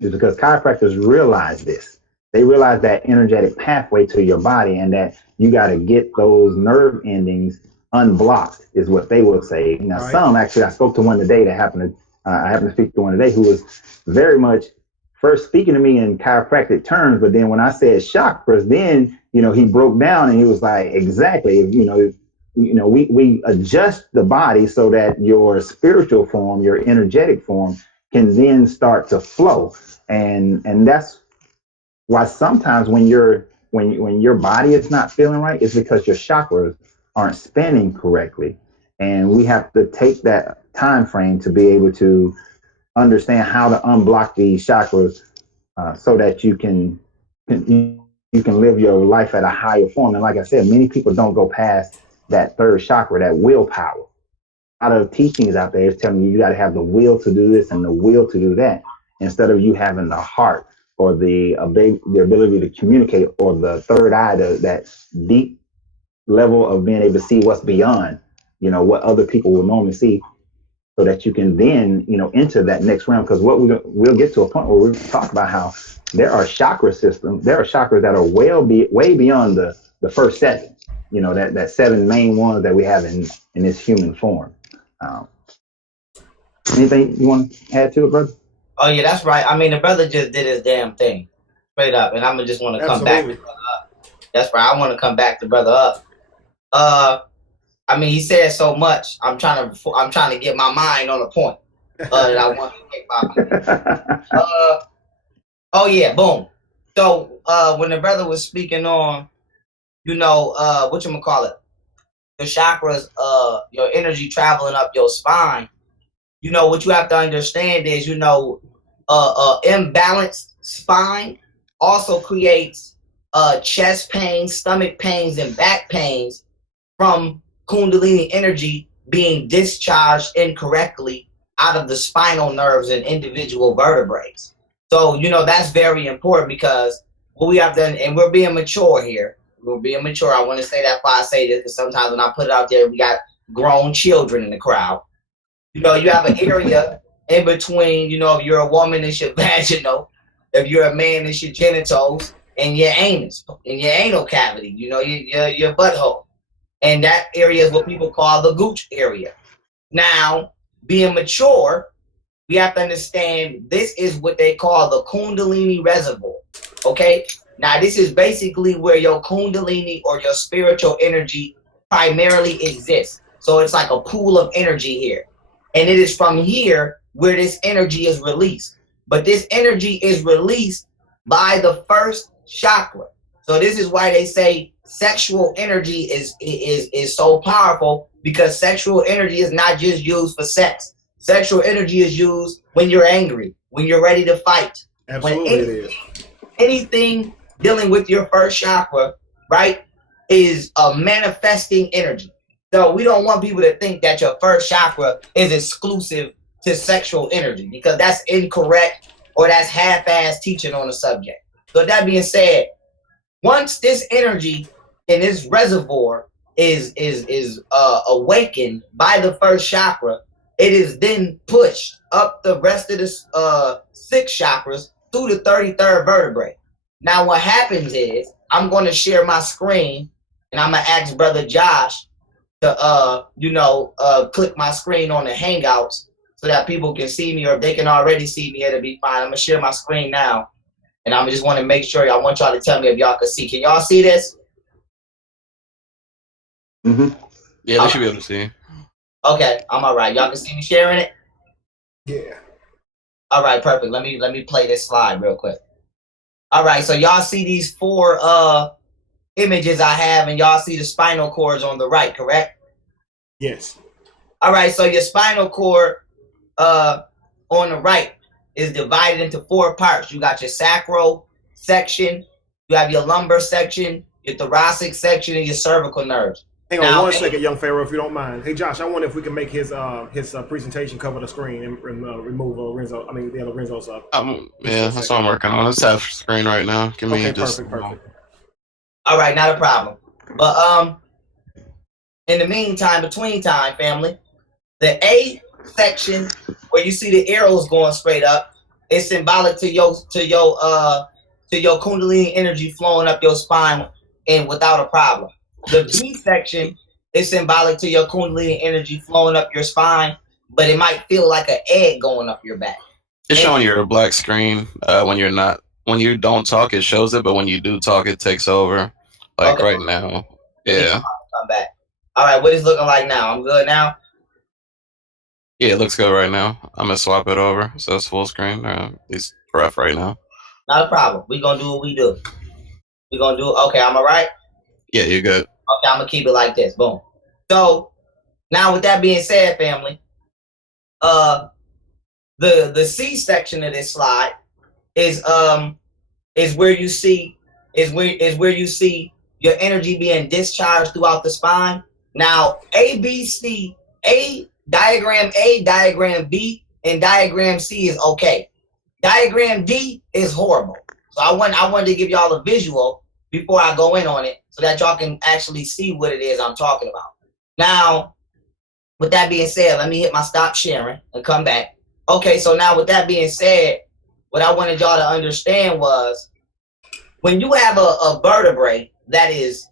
is because chiropractors realize this. They realize that energetic pathway to your body, and that you got to get those nerve endings unblocked, is what they will say. Now, right. Some actually, I spoke to one today that I happened to speak to one today who was very much first speaking to me in chiropractic terms, but then when I said chakras, then, you know, he broke down and he was like, exactly, you know, we adjust the body so that your spiritual form, your energetic form, can then start to flow. And that's why sometimes when your body is not feeling right, it's because your chakras aren't spinning correctly. And we have to take that time frame to be able to understand how to unblock these chakras so that you can live your life at a higher form. And like I said, many people don't go past that third chakra, that willpower. A lot of teachings out there is telling you got to have the will to do this and the will to do that, instead of you having the heart or the ability to communicate, or the third eye, that deep level of being able to see what's beyond, you know, what other people will normally see, so that you can then, you know, enter that next realm. Because we'll get to a point where we'll talk about how there are chakra systems, there are chakras that are way beyond the first seven, you know, that seven main ones that we have in this human form. Anything you want to add to it, brother? Oh yeah, that's right. I mean, the brother just did his damn thing, straight up, and I'm just want to come back. That's right. I want to come back to brother up. I mean, he said so much. I'm trying to get my mind on a point that I want to take my. Oh yeah, boom. So when the brother was speaking on, you know, whatchamacallit, the chakras, your energy traveling up your spine. You know, what you have to understand is, you know, imbalanced spine also creates chest pains, stomach pains, and back pains from Kundalini energy being discharged incorrectly out of the spinal nerves and individual vertebrae. So, you know, that's very important, because what we have done, and we're being mature here. We're being mature. I want to say that before I say this, because sometimes when I put it out there, we got grown children in the crowd. You know, you have an area in between, you know, if you're a woman, it's your vaginal. If you're a man, it's your genitals and your anus, and your anal cavity, you know, your butthole. And that area is what people call the gooch area. Now, being mature, we have to understand this is what they call the Kundalini Reservoir, okay? Now, this is basically where your Kundalini or your spiritual energy primarily exists. So it's like a pool of energy here. And it is from here where this energy is released. But this energy is released by the first chakra. So this is why they say sexual energy is so powerful, because sexual energy is not just used for sex. Sexual energy is used when you're angry, when you're ready to fight. Absolutely, anything dealing with your first chakra, right, is a manifesting energy. So we don't want people to think that your first chakra is exclusive to sexual energy, because that's incorrect, or that's half-ass teaching on the subject. So that being said, once this energy in this reservoir is awakened by the first chakra, it is then pushed up the rest of the 6 chakras through the 33rd vertebrae. Now what happens is, I'm going to share my screen, and I'm gonna ask Brother Josh to click my screen on the Hangouts so that people can see me, or if they can already see me, it'll be fine. I'm gonna share my screen now, and I just want to make sure. I want y'all to tell me if y'all can see. Can y'all see this? Mm-hmm. Yeah, they should be able to see. Okay, I'm all right. Y'all can see me sharing it? Yeah. All right, perfect. Let me play this slide real quick. All right, so y'all see these 4 images I have, and y'all see the spinal cords on the right, correct? Yes. All right, so your spinal cord on the right is divided into 4 parts. You got your sacral section, you have your lumbar section, your thoracic section, and your cervical nerves. Hang on 1 second, young Pharaoh, if you don't mind. Hey, Josh, I wonder if we can make his presentation cover the screen and remove Lorenzo's. Yeah, that's what I'm working on. It's half screen right now. Give me perfect. All right, not a problem. But in the meantime, between time, family, the A section where you see the arrows going straight up is symbolic to your Kundalini energy flowing up your spine and without a problem. The B section is symbolic to your Kundalini energy flowing up your spine, but it might feel like an egg going up your back. It's showing your black screen when you don't talk, it shows it, but when you do talk, it takes over. Like right now. Yeah. Come back. All right, what is it looking like now? I'm good now? Yeah, it looks good right now. I'm going to swap it over so it's full screen. It's rough right now. Not a problem. We're going to do what we do. We're going to do okay, I'm all right? Yeah, you're good. Okay, I'm going to keep it like this. Boom. So, now with that being said, family, the C section of this slide is where you see your energy being discharged throughout the spine. Now, diagram A, diagram B, and diagram C is okay. Diagram D is horrible. So I wanted to give y'all a visual before I go in on it so that y'all can actually see what it is I'm talking about. Now, with that being said, let me hit my stop sharing and come back. Okay, so now with that being said, what I wanted y'all to understand was when you have a vertebrae that is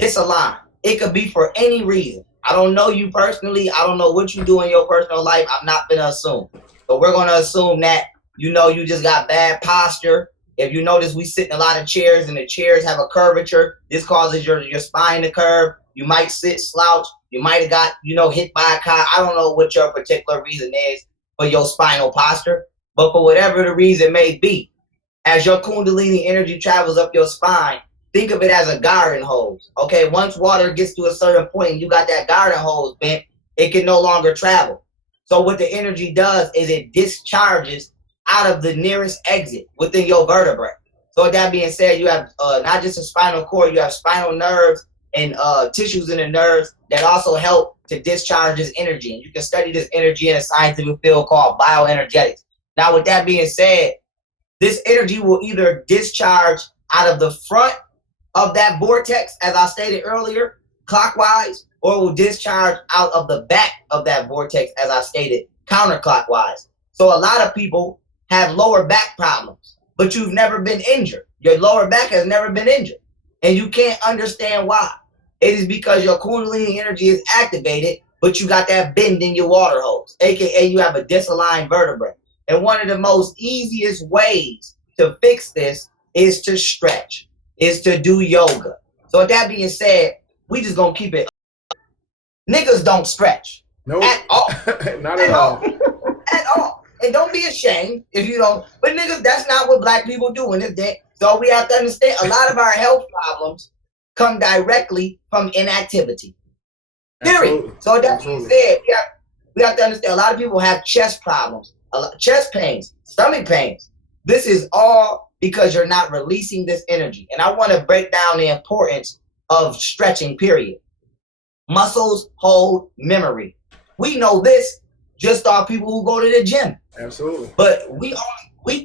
disaligned, it could be for any reason. I don't know you personally. I don't know what you do in your personal life. I'm not going to assume. But we're going to assume that, you just got bad posture. If you notice, we sit in a lot of chairs and the chairs have a curvature. This causes your spine to curve. You might sit slouch. You might have got, hit by a car. I don't know what your particular reason is for your spinal posture. But for whatever the reason may be, as your Kundalini energy travels up your spine, think of it as a garden hose. Okay, once water gets to a certain point and you got that garden hose bent, it can no longer travel. So what the energy does is it discharges out of the nearest exit within your vertebrae. So with that being said, you have not just a spinal cord, you have spinal nerves and tissues in the nerves that also help to discharge this energy. And you can study this energy in a scientific field called bioenergetics. Now, with that being said, this energy will either discharge out of the front of that vortex, as I stated earlier, clockwise, or will discharge out of the back of that vortex, as I stated, counterclockwise. So a lot of people have lower back problems, but you've never been injured. Your lower back has never been injured, and you can't understand why. It is because your Kundalini energy is activated, but you got that bend in your water hose, aka you have a disaligned vertebrae. And one of the most easiest ways to fix this is to stretch, is to do yoga. So with that being said, we just gonna keep it. Niggas don't stretch. Nope. At all. Not at all. At all. And don't be ashamed if you don't. But niggas, that's not what black people do in this day. So we have to understand a lot of our health problems come directly from inactivity. Period. So with that being said, we have to understand a lot of people have chest problems, chest pains, stomach pains. This is all because you're not releasing this energy. And I want to break down the importance of stretching, period. Muscles hold memory. We know this just off people who go to the gym. Absolutely. But we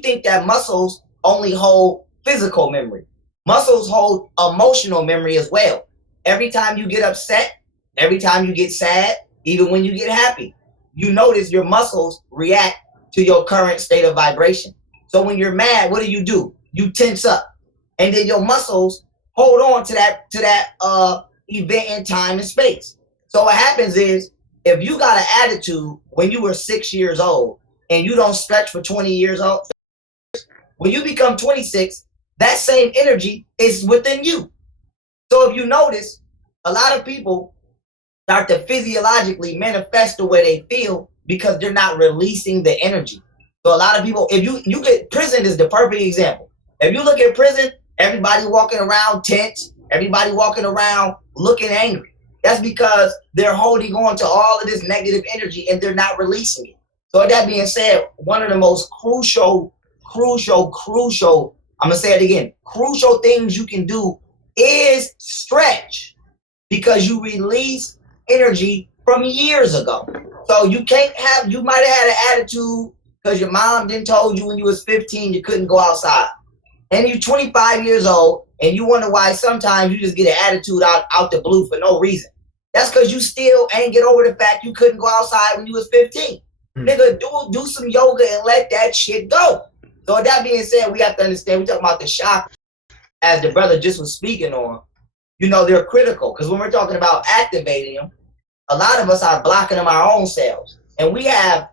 think that muscles only hold physical memory. Muscles hold emotional memory as well. Every time you get upset, every time you get sad, even when you get happy, you notice your muscles react to your current state of vibration. So when you're mad, what do? You tense up. And then your muscles hold on to that event in time and space. So what happens is, if you got an attitude when you were 6 years old and you don't stretch for 20 years old, when you become 26, that same energy is within you. So if you notice, a lot of people start to physiologically manifest the way they feel because they're not releasing the energy. So a lot of people, if you get, prison is the perfect example. If you look at prison, everybody walking around tense, everybody walking around looking angry. That's because they're holding on to all of this negative energy and they're not releasing it. So with that being said, one of the most crucial, I'm gonna say it again, crucial things you can do is stretch, because you release energy from years ago. So you might have had an attitude because your mom didn't told you when you was 15 you couldn't go outside. And you're 25 years old and you wonder why sometimes you just get an attitude out the blue for no reason. That's because you still ain't get over the fact you couldn't go outside when you was 15. Nigga, do some yoga and let that shit go. So with that being said, we have to understand, we talk about the chakras, as the brother just was speaking on, you know, they're critical. Because when we're talking about activating them, a lot of us are blocking them our own selves. And we have,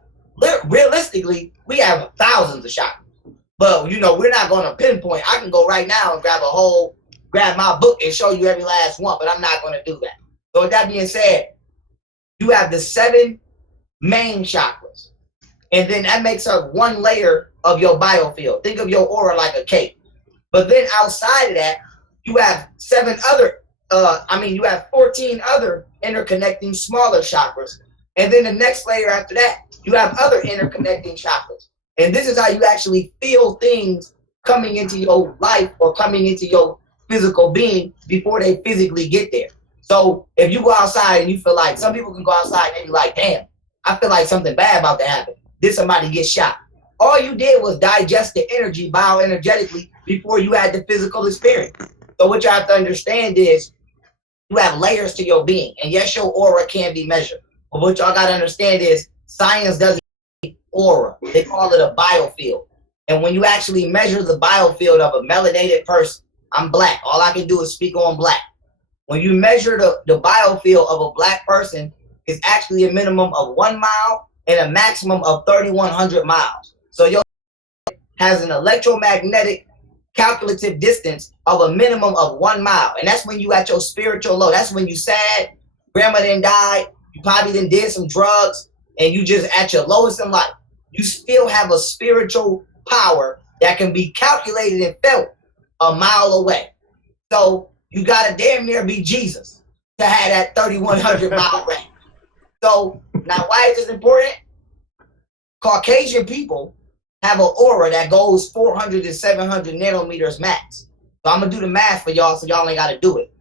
realistically, we have thousands of chakras. But, you know, we're not going to pinpoint. I can go right now and grab my book and show you every last one, but I'm not going to do that. So with that being said, you have the 7 main chakras. And then that makes up one layer of your biofield. Think of your aura like a cake. But then outside of that, you have 14 other interconnecting smaller chakras. And then the next layer after that, you have other interconnecting chakras. And this is how you actually feel things coming into your life or coming into your physical being before they physically get there. So if you go outside and you feel like, some people can go outside and be like, damn, I feel like something bad about to happen. Did somebody get shot? All you did was digest the energy bioenergetically before you had the physical experience. So what you have to understand is you have layers to your being. And yes, your aura can be measured. But what y'all got to understand is science doesn't need aura. They call it a biofield. And when you actually measure the biofield of a melanated person, I'm black. All I can do is speak on black. When you measure the biofield of a black person, it's actually a minimum of 1 mile and a maximum of 3,100 miles. So your has an electromagnetic calculative distance of a minimum of 1 mile. And that's when you at your spiritual low. That's when you sad, grandma done died, you probably done did some drugs, and you just at your lowest in life. You still have a spiritual power that can be calculated and felt a mile away. So you gotta damn near be Jesus to have that 3,100 mile range. So now why is this important? Caucasian people have an aura that goes 400 to 700 nanometers max. So I'm gonna do the math for y'all so y'all ain't gotta do it.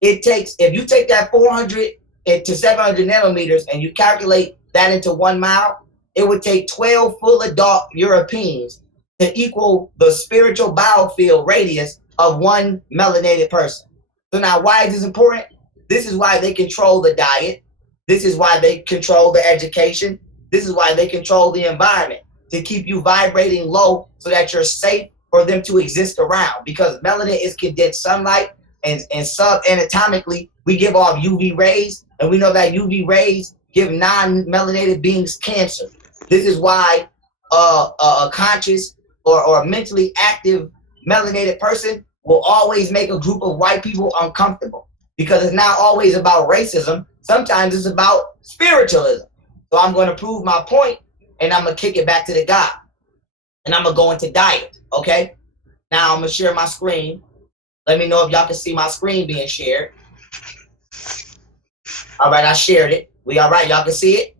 It takes, if you take that 400 to 700 nanometers and you calculate that into 1 mile, it would take 12 full adult Europeans to equal the spiritual biofield radius of one melanated person. So now why is this important? This is why they control the diet. This is why they control the education. This is why they control the environment, to keep you vibrating low so that you're safe for them to exist around. Because melanin is condensed sunlight, and sub-anatomically, we give off UV rays, and we know that UV rays give non-melanated beings cancer. This is why a conscious or a mentally active melanated person will always make a group of white people uncomfortable, because it's not always about racism. Sometimes it's about spiritualism. So I'm going to prove my point, and I'm going to kick it back to the God. And I'm going to go into diet, okay? Now I'm going to share my screen. Let me know if y'all can see my screen being shared. All right, I shared it. We all right? Y'all can see it?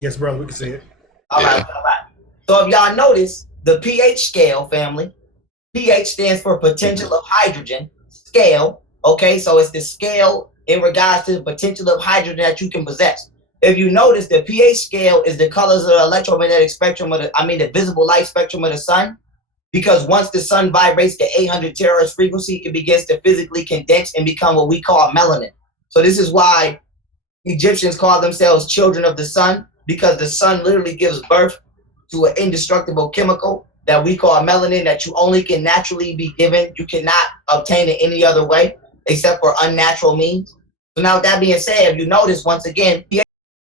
Yes, brother, we can see it. All right, all right. So if y'all notice, the pH scale, family, pH stands for potential of hydrogen scale, okay? So it's the scale in regards to the potential of hydrogen that you can possess. If you notice, the pH scale is the colors of the electromagnetic spectrum of the visible light spectrum of the sun, because once the sun vibrates to 800 terahertz frequency, it begins to physically condense and become what we call melanin. So this is why Egyptians call themselves children of the sun, because the sun literally gives birth to an indestructible chemical that we call melanin that you only can naturally be given. You cannot obtain it any other way except for unnatural means. So now with that being said, if you notice, once again, pH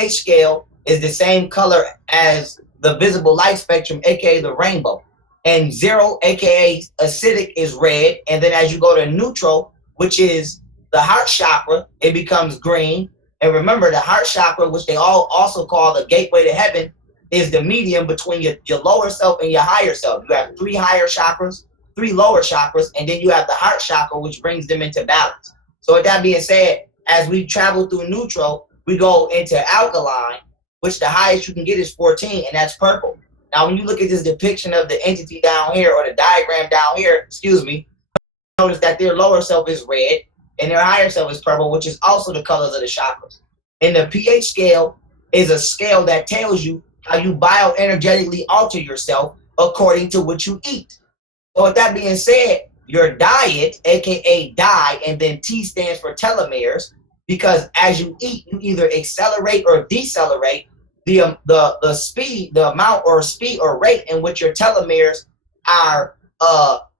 scale is the same color as the visible light spectrum, aka the rainbow. And 0, aka acidic, is red. And then as you go to neutral, which is the heart chakra, it becomes green. And remember, the heart chakra, which they all also call the gateway to heaven, is the medium between your lower self and your higher self. You have 3 higher chakras, 3 lower chakras, and then you have the heart chakra, which brings them into balance. So with that being said, as we travel through neutral, we go into alkaline, which the highest you can get is 14, and that's purple. Now, when you look at this depiction of the entity down here, or the diagram down here, excuse me, notice that their lower self is red, and their higher self is purple, which is also the colors of the chakras. And the pH scale is a scale that tells you how you bioenergetically alter yourself according to what you eat. So with that being said, your diet, aka die, and then T stands for telomeres, because as you eat, you either accelerate or decelerate the speed, the amount or speed or rate in which your telomeres are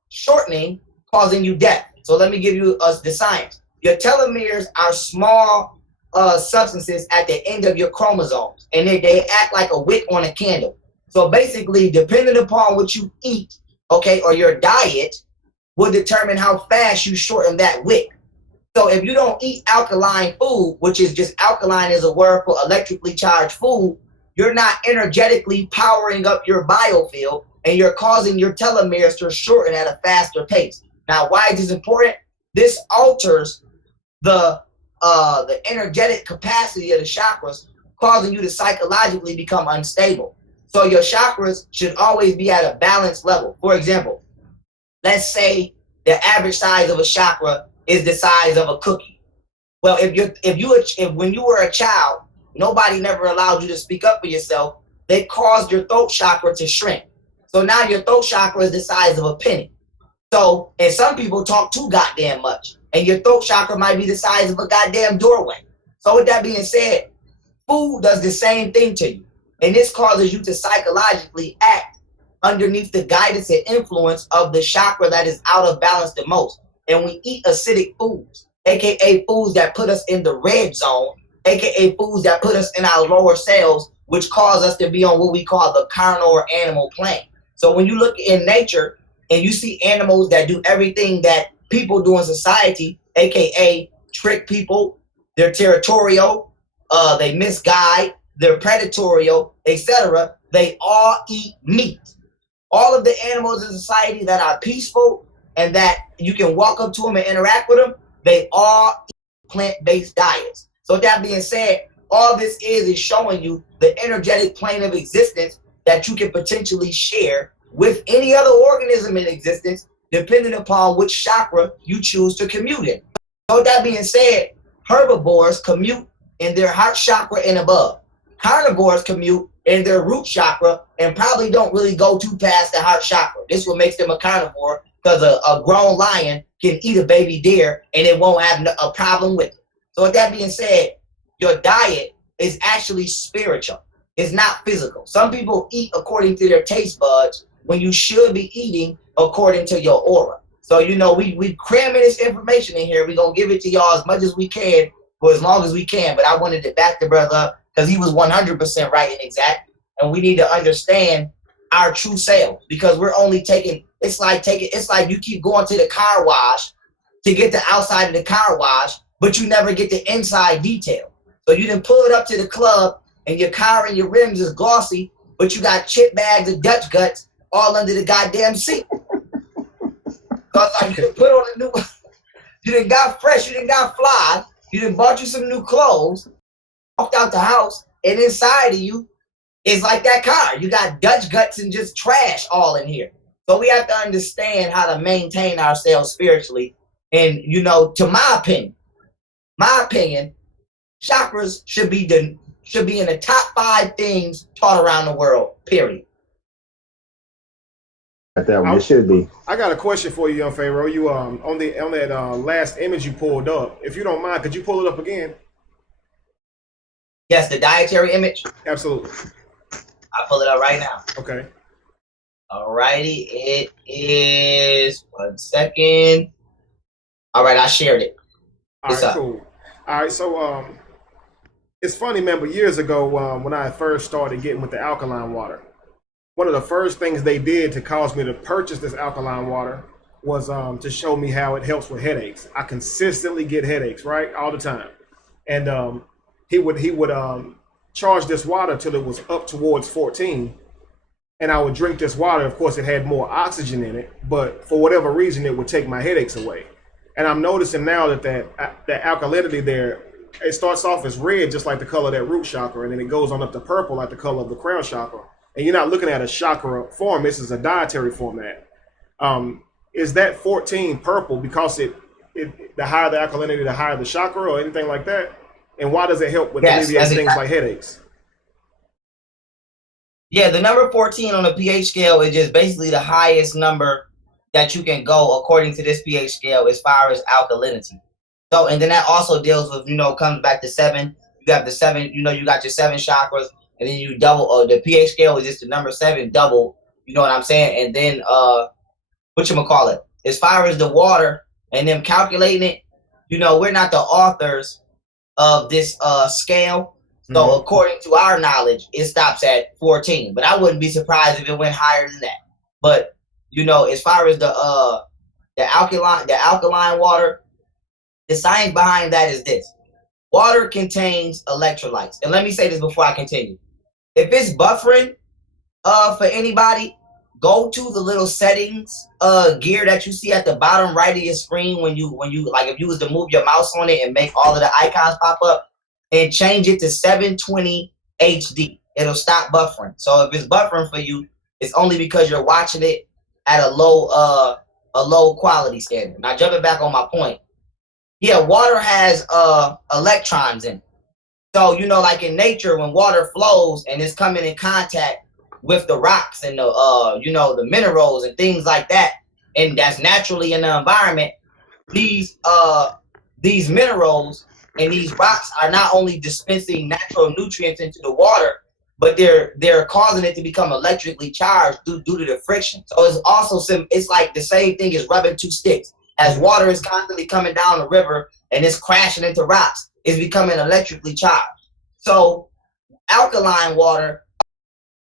shortening, causing you death. So let me give you the science. Your telomeres are small substances at the end of your chromosomes, and they act like a wick on a candle. So basically, depending upon what you eat, okay, or your diet, will determine how fast you shorten that wick. So if you don't eat alkaline food, which is just alkaline is a word for electrically charged food, you're not energetically powering up your biofield, and you're causing your telomeres to shorten at a faster pace. Now, why is this important? This alters the energetic capacity of the chakras, causing you to psychologically become unstable. So your chakras should always be at a balanced level. For example, let's say the average size of a chakra is the size of a cookie. Well, if when you were a child, nobody never allowed you to speak up for yourself, they caused your throat chakra to shrink. So now your throat chakra is the size of a penny. So, and some people talk too goddamn much, and your throat chakra might be the size of a goddamn doorway. So with that being said, food does the same thing to you, and this causes you to psychologically act underneath the guidance and influence of the chakra that is out of balance the most. And we eat acidic foods, aka foods that put us in the red zone, aka foods that put us in our lower cells, which cause us to be on what we call the carnal or animal plane. So when you look in nature and you see animals that do everything that people do in society, aka trick people, they're territorial, they misguide, they're predatorial, etc., they all eat meat. All of the animals in society that are peaceful and that you can walk up to them and interact with them, they all eat plant-based diets. So with that being said, all this is showing you the energetic plane of existence that you can potentially share with any other organism in existence, depending upon which chakra you choose to commute in. So with that being said, herbivores commute in their heart chakra and above. Carnivores commute in their root chakra and probably don't really go too past the heart chakra. This is what makes them a carnivore, because a grown lion can eat a baby deer and it won't have a problem with it. So with that being said, your diet is actually spiritual. It's not physical. Some people eat according to their taste buds when you should be eating according to your aura. So, you know, we cramming this information in here. We're going to give it to y'all as much as we can for as long as we can. But I wanted to back the brother up because he was 100% right and exact. And we need to understand our true selves, because we're only taking, it's like you keep going to the car wash to get the outside of the car wash, but you never get the inside detail. So you didn't pull it up to the club and your car and your rims is glossy, but you got chip bags of Dutch guts all under the goddamn seat. So it's like you done put on a new, you done got fresh, you done got fly, you done bought you some new clothes, walked out the house, and inside of you is like that car. You got Dutch guts and just trash all in here. So we have to understand how to maintain ourselves spiritually. And, you know, to my opinion, chakras should be in the top 5 things taught around the world, period. That one, it should be. I got a question for you, young Pharaoh. You on that last image you pulled up, if you don't mind, could you pull it up again? Yes, the dietary image. Absolutely. I'll pull it up right now. Okay. Alrighty, it is 1 second. All right, I shared it. All right, cool. All right, so it's funny, man, but years ago, when I first started getting with the alkaline water, one of the first things they did to cause me to purchase this alkaline water was to show me how it helps with headaches. I consistently get headaches, right, all the time, and he would charge this water till it was up towards 14, and I would drink this water. Of course, it had more oxygen in it, but for whatever reason, it would take my headaches away. And I'm noticing now that that alkalinity there, it starts off as red, just like the color of that root chakra, and then it goes on up to purple, like the color of the crown chakra. And you're not looking at a chakra form. This is a dietary format. Is that 14 purple because the higher the alkalinity, the higher the chakra, or anything like that? And why does it help with alleviating things like headaches? Yeah, the number 14 on the pH scale is just basically the highest number that you can go according to this pH scale as far as alkalinity. So, and then that also deals with, comes back to 7. You got the 7, you got your 7 chakras, and then you double, the pH scale is just the number 7 double, you know what I'm saying? And then, whatchamacallit, as far as the water and them calculating it, we're not the authors of this scale. So according to our knowledge, it stops at 14, but I wouldn't be surprised if it went higher than that. But, as far as the alkaline water, the science behind that is this. Water contains electrolytes. And let me say this before I continue. If it's buffering for anybody, go to the little settings gear that you see at the bottom right of your screen when you like, if you was to move your mouse on it and make all of the icons pop up, and change it to 720 HD. It'll stop buffering. So if it's buffering for you, it's only because you're watching it at a low quality standard. Now jumping back on my point. Yeah, water has electrons in it. So, like in nature, when water flows and it's coming in contact with the rocks and the minerals and things like that, and that's naturally in the environment, these minerals and these rocks are not only dispensing natural nutrients into the water, but they're causing it to become electrically charged due to the friction. So it's also it's like the same thing as rubbing two sticks. As water is constantly coming down the river and it's crashing into rocks, it's becoming electrically charged. So alkaline water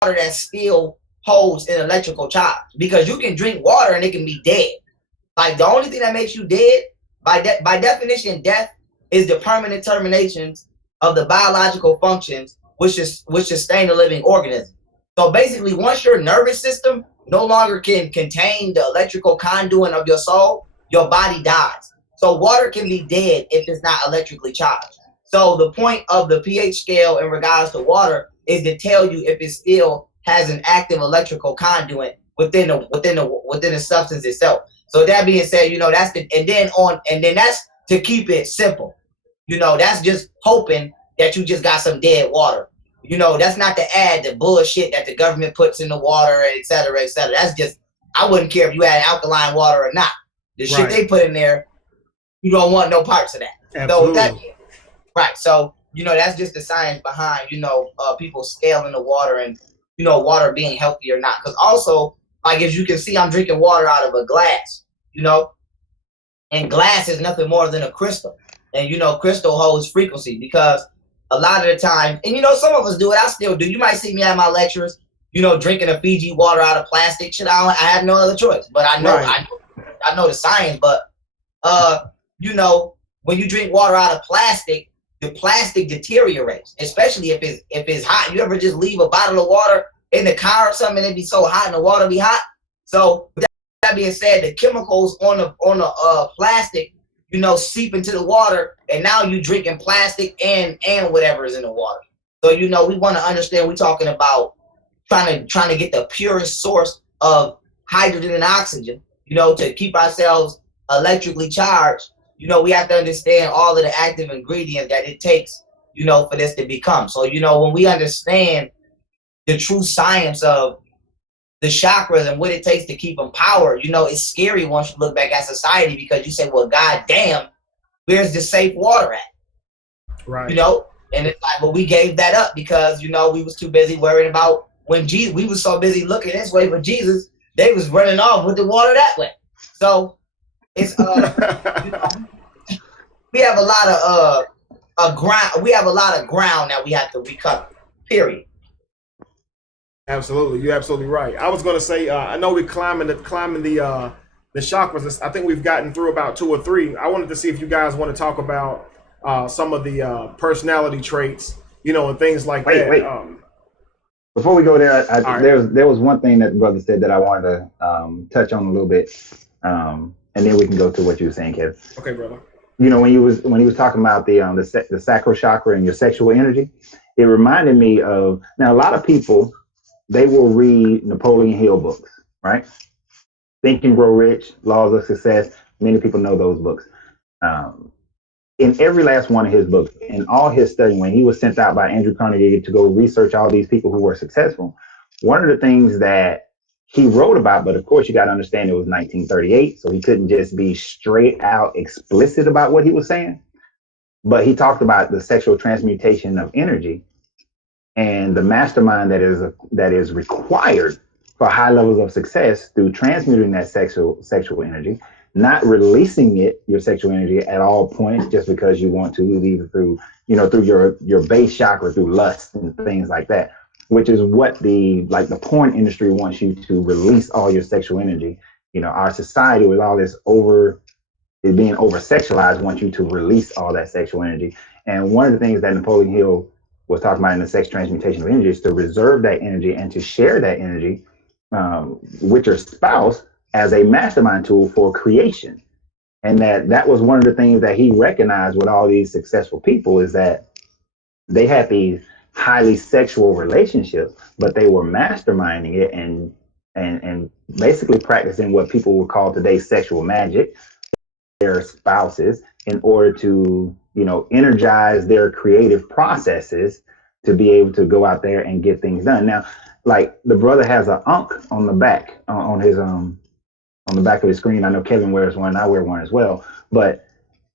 that still holds an electrical charge, because you can drink water and it can be dead. Like the only thing that makes you dead, by definition, death is the permanent terminations of the biological functions which sustain a living organism. So basically, once your nervous system no longer can contain the electrical conduit of your soul, your body dies. So water can be dead if it's not electrically charged. So the point of the pH scale in regards to water is to tell you if it still has an active electrical conduit within the substance itself. So that being said, and then that's to keep it simple. That's just hoping that you just got some dead water. That's not to add the bullshit that the government puts in the water, et cetera, et cetera. That's just, I wouldn't care if you had alkaline water or not. The shit they put in there, you don't want no parts of that. Absolutely. So that's just the science behind, people scaling the water and, water being healthy or not. Because also, like, as you can see, I'm drinking water out of a glass, and glass is nothing more than a crystal. And, crystal holds frequency, because a lot of the time, and, some of us do it. I still do. You might see me at my lectures, drinking a Fiji water out of plastic. Shit, I have no other choice. But I know the science. But, when you drink water out of plastic, the plastic deteriorates, especially if it's hot. You ever just leave a bottle of water in the car or something, and it be so hot and the water be hot? So that being said, the chemicals on the plastic, seep into the water, and now you drinking plastic and whatever is in the water. So we want to understand, we're talking about trying to get the purest source of hydrogen and oxygen, to keep ourselves electrically charged. We have to understand all of the active ingredients that it takes, for this to become. So, when we understand the true science of the chakras and what it takes to keep them powered, it's scary once you look back at society, because you say, well, goddamn, where's the safe water at? Right. And it's like, well, we gave that up because, we was too busy worrying about we was so busy looking this way for Jesus they was running off with the water that way. So it's we have a lot of ground. We have a lot of ground that we have to recover. Period. Absolutely, you're absolutely right. I was gonna say, I know we're climbing the chakras. I think we've gotten through about 2 or 3. I wanted to see if you guys want to talk about some of the personality traits, you know, and things like that. Wait. Before we go there, Right. there was one thing that the brother said that I wanted to touch on a little bit, and then we can go to what you were saying, Kevin. Okay, brother. You know, when he was talking about the sacral chakra and your sexual energy, it reminded me of, now a lot of people, they will read Napoleon Hill books, right? Think and Grow Rich, Laws of Success. Many people know those books. In every last one of his books, in all his studying, when he was sent out by Andrew Carnegie to go research all these people who were successful, one of the things that he wrote about, but of course you got to understand it was 1938, so he couldn't just be straight out explicit about what he was saying. But he talked about the sexual transmutation of energy and the mastermind that is required for high levels of success through transmuting that sexual energy, not releasing your sexual energy at all points just because you want to, either through your base chakra, through lust and things like that, which is what the porn industry wants you to release all your sexual energy. You know, our society with all this being over sexualized wants you to release all that sexual energy. And one of the things that Napoleon Hill was talking about in the sex transmutation of energy is to reserve that energy and to share that energy with your spouse as a mastermind tool for creation. And that was one of the things that he recognized with all these successful people, is that they had these highly sexual relationships, but they were masterminding it and basically practicing what people would call today sexual magic, their spouses, in order to, you know, energize their creative processes to be able to go out there and get things done. Now, like the brother has an ankh on the back on the back of his screen. I know Kevin wears one. I wear one as well. But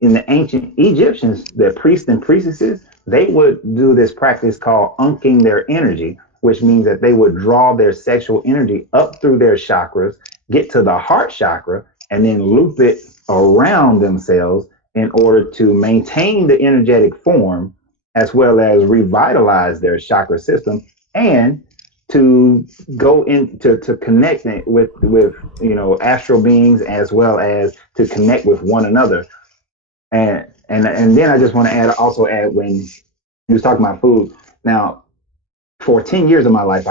in the ancient Egyptians, the priests and priestesses, they would do this practice called unking their energy, which means that they would draw their sexual energy up through their chakras, get to the heart chakra, and then loop it around themselves in order to maintain the energetic form, as well as revitalize their chakra system, and to go into to connect with you know, astral beings, as well as to connect with one another. And then I just want to add when he was talking about food. Now, for 10 years of my life,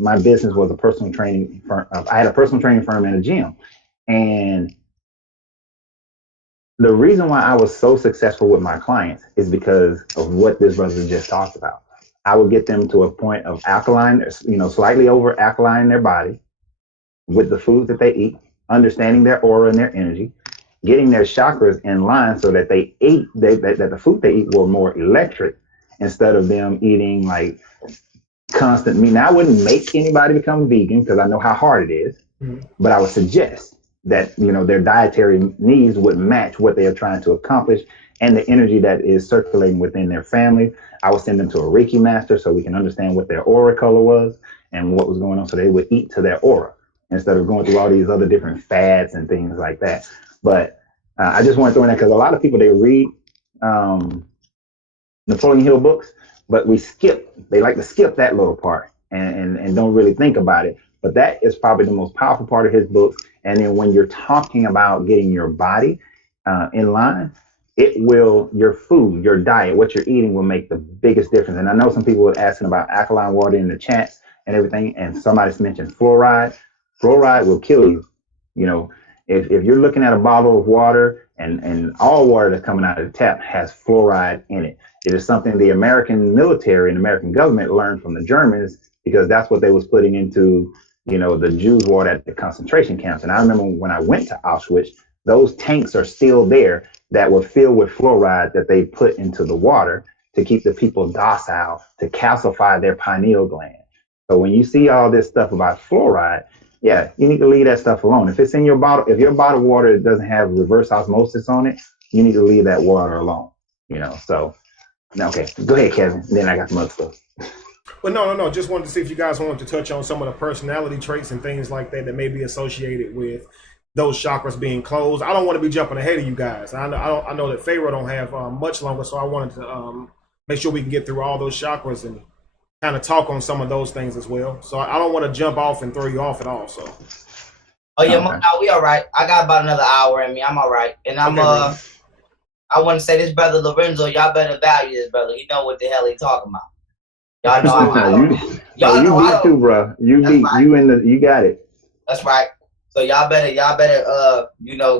my business was a personal training firm. I had a personal training firm and a gym. And the reason why I was so successful with my clients is because of what this brother just talked about. I would get them to a point of alkaline, you know, slightly over alkaline their body with the food that they eat, understanding their aura and their energy, getting their chakras in line so that that the food they eat were more electric, instead of them eating like constant meat. Now, I wouldn't make anybody become vegan because I know how hard it is, but I would suggest that, you know, their dietary needs would match what they are trying to accomplish and the energy that is circulating within their family. I would send them to a Reiki master so we can understand what their aura color was and what was going on, so they would eat to their aura instead of going through all these other different fads and things like that. But I just want to throw in that because a lot of people, they read Napoleon Hill books, but they like to skip that little part and don't really think about it. But that is probably the most powerful part of his books. And then when you're talking about getting your body in line, your food, your diet, what you're eating will make the biggest difference. And I know some people were asking about alkaline water in the chats and everything, and somebody's mentioned fluoride. Fluoride will kill you. You know, if you're looking at a bottle of water and all water that's coming out of the tap has fluoride in it. It is something the American military and American government learned from the Germans, because that's what they was putting into, you know, the Jews' water at the concentration camps. And I remember when I went to Auschwitz, those tanks are still there that were filled with fluoride that they put into the water to keep the people docile, to calcify their pineal gland. So when you see all this stuff about fluoride, yeah, you need to leave that stuff alone. If it's in your bottle, if your bottled water doesn't have reverse osmosis on it, you need to leave that water alone. You know, so okay, go ahead, Kevin. Then I got some other stuff. But no. Just wanted to see if you guys wanted to touch on some of the personality traits and things like that that may be associated with those chakras being closed. I don't want to be jumping ahead of you guys. I know that Pharaoh don't have much longer, so I wanted to make sure we can get through all those chakras and kind of talk on some of those things as well. So I don't want to jump off and throw you off at all. So. Oh yeah, no, we all right. I got about another hour in me. I'm all right, and I'm okay, I want to say this brother Lorenzo, y'all better value this brother. He know what the hell he talking about. Y'all know you beat too, bro. You beat right. You got it. That's right. So y'all better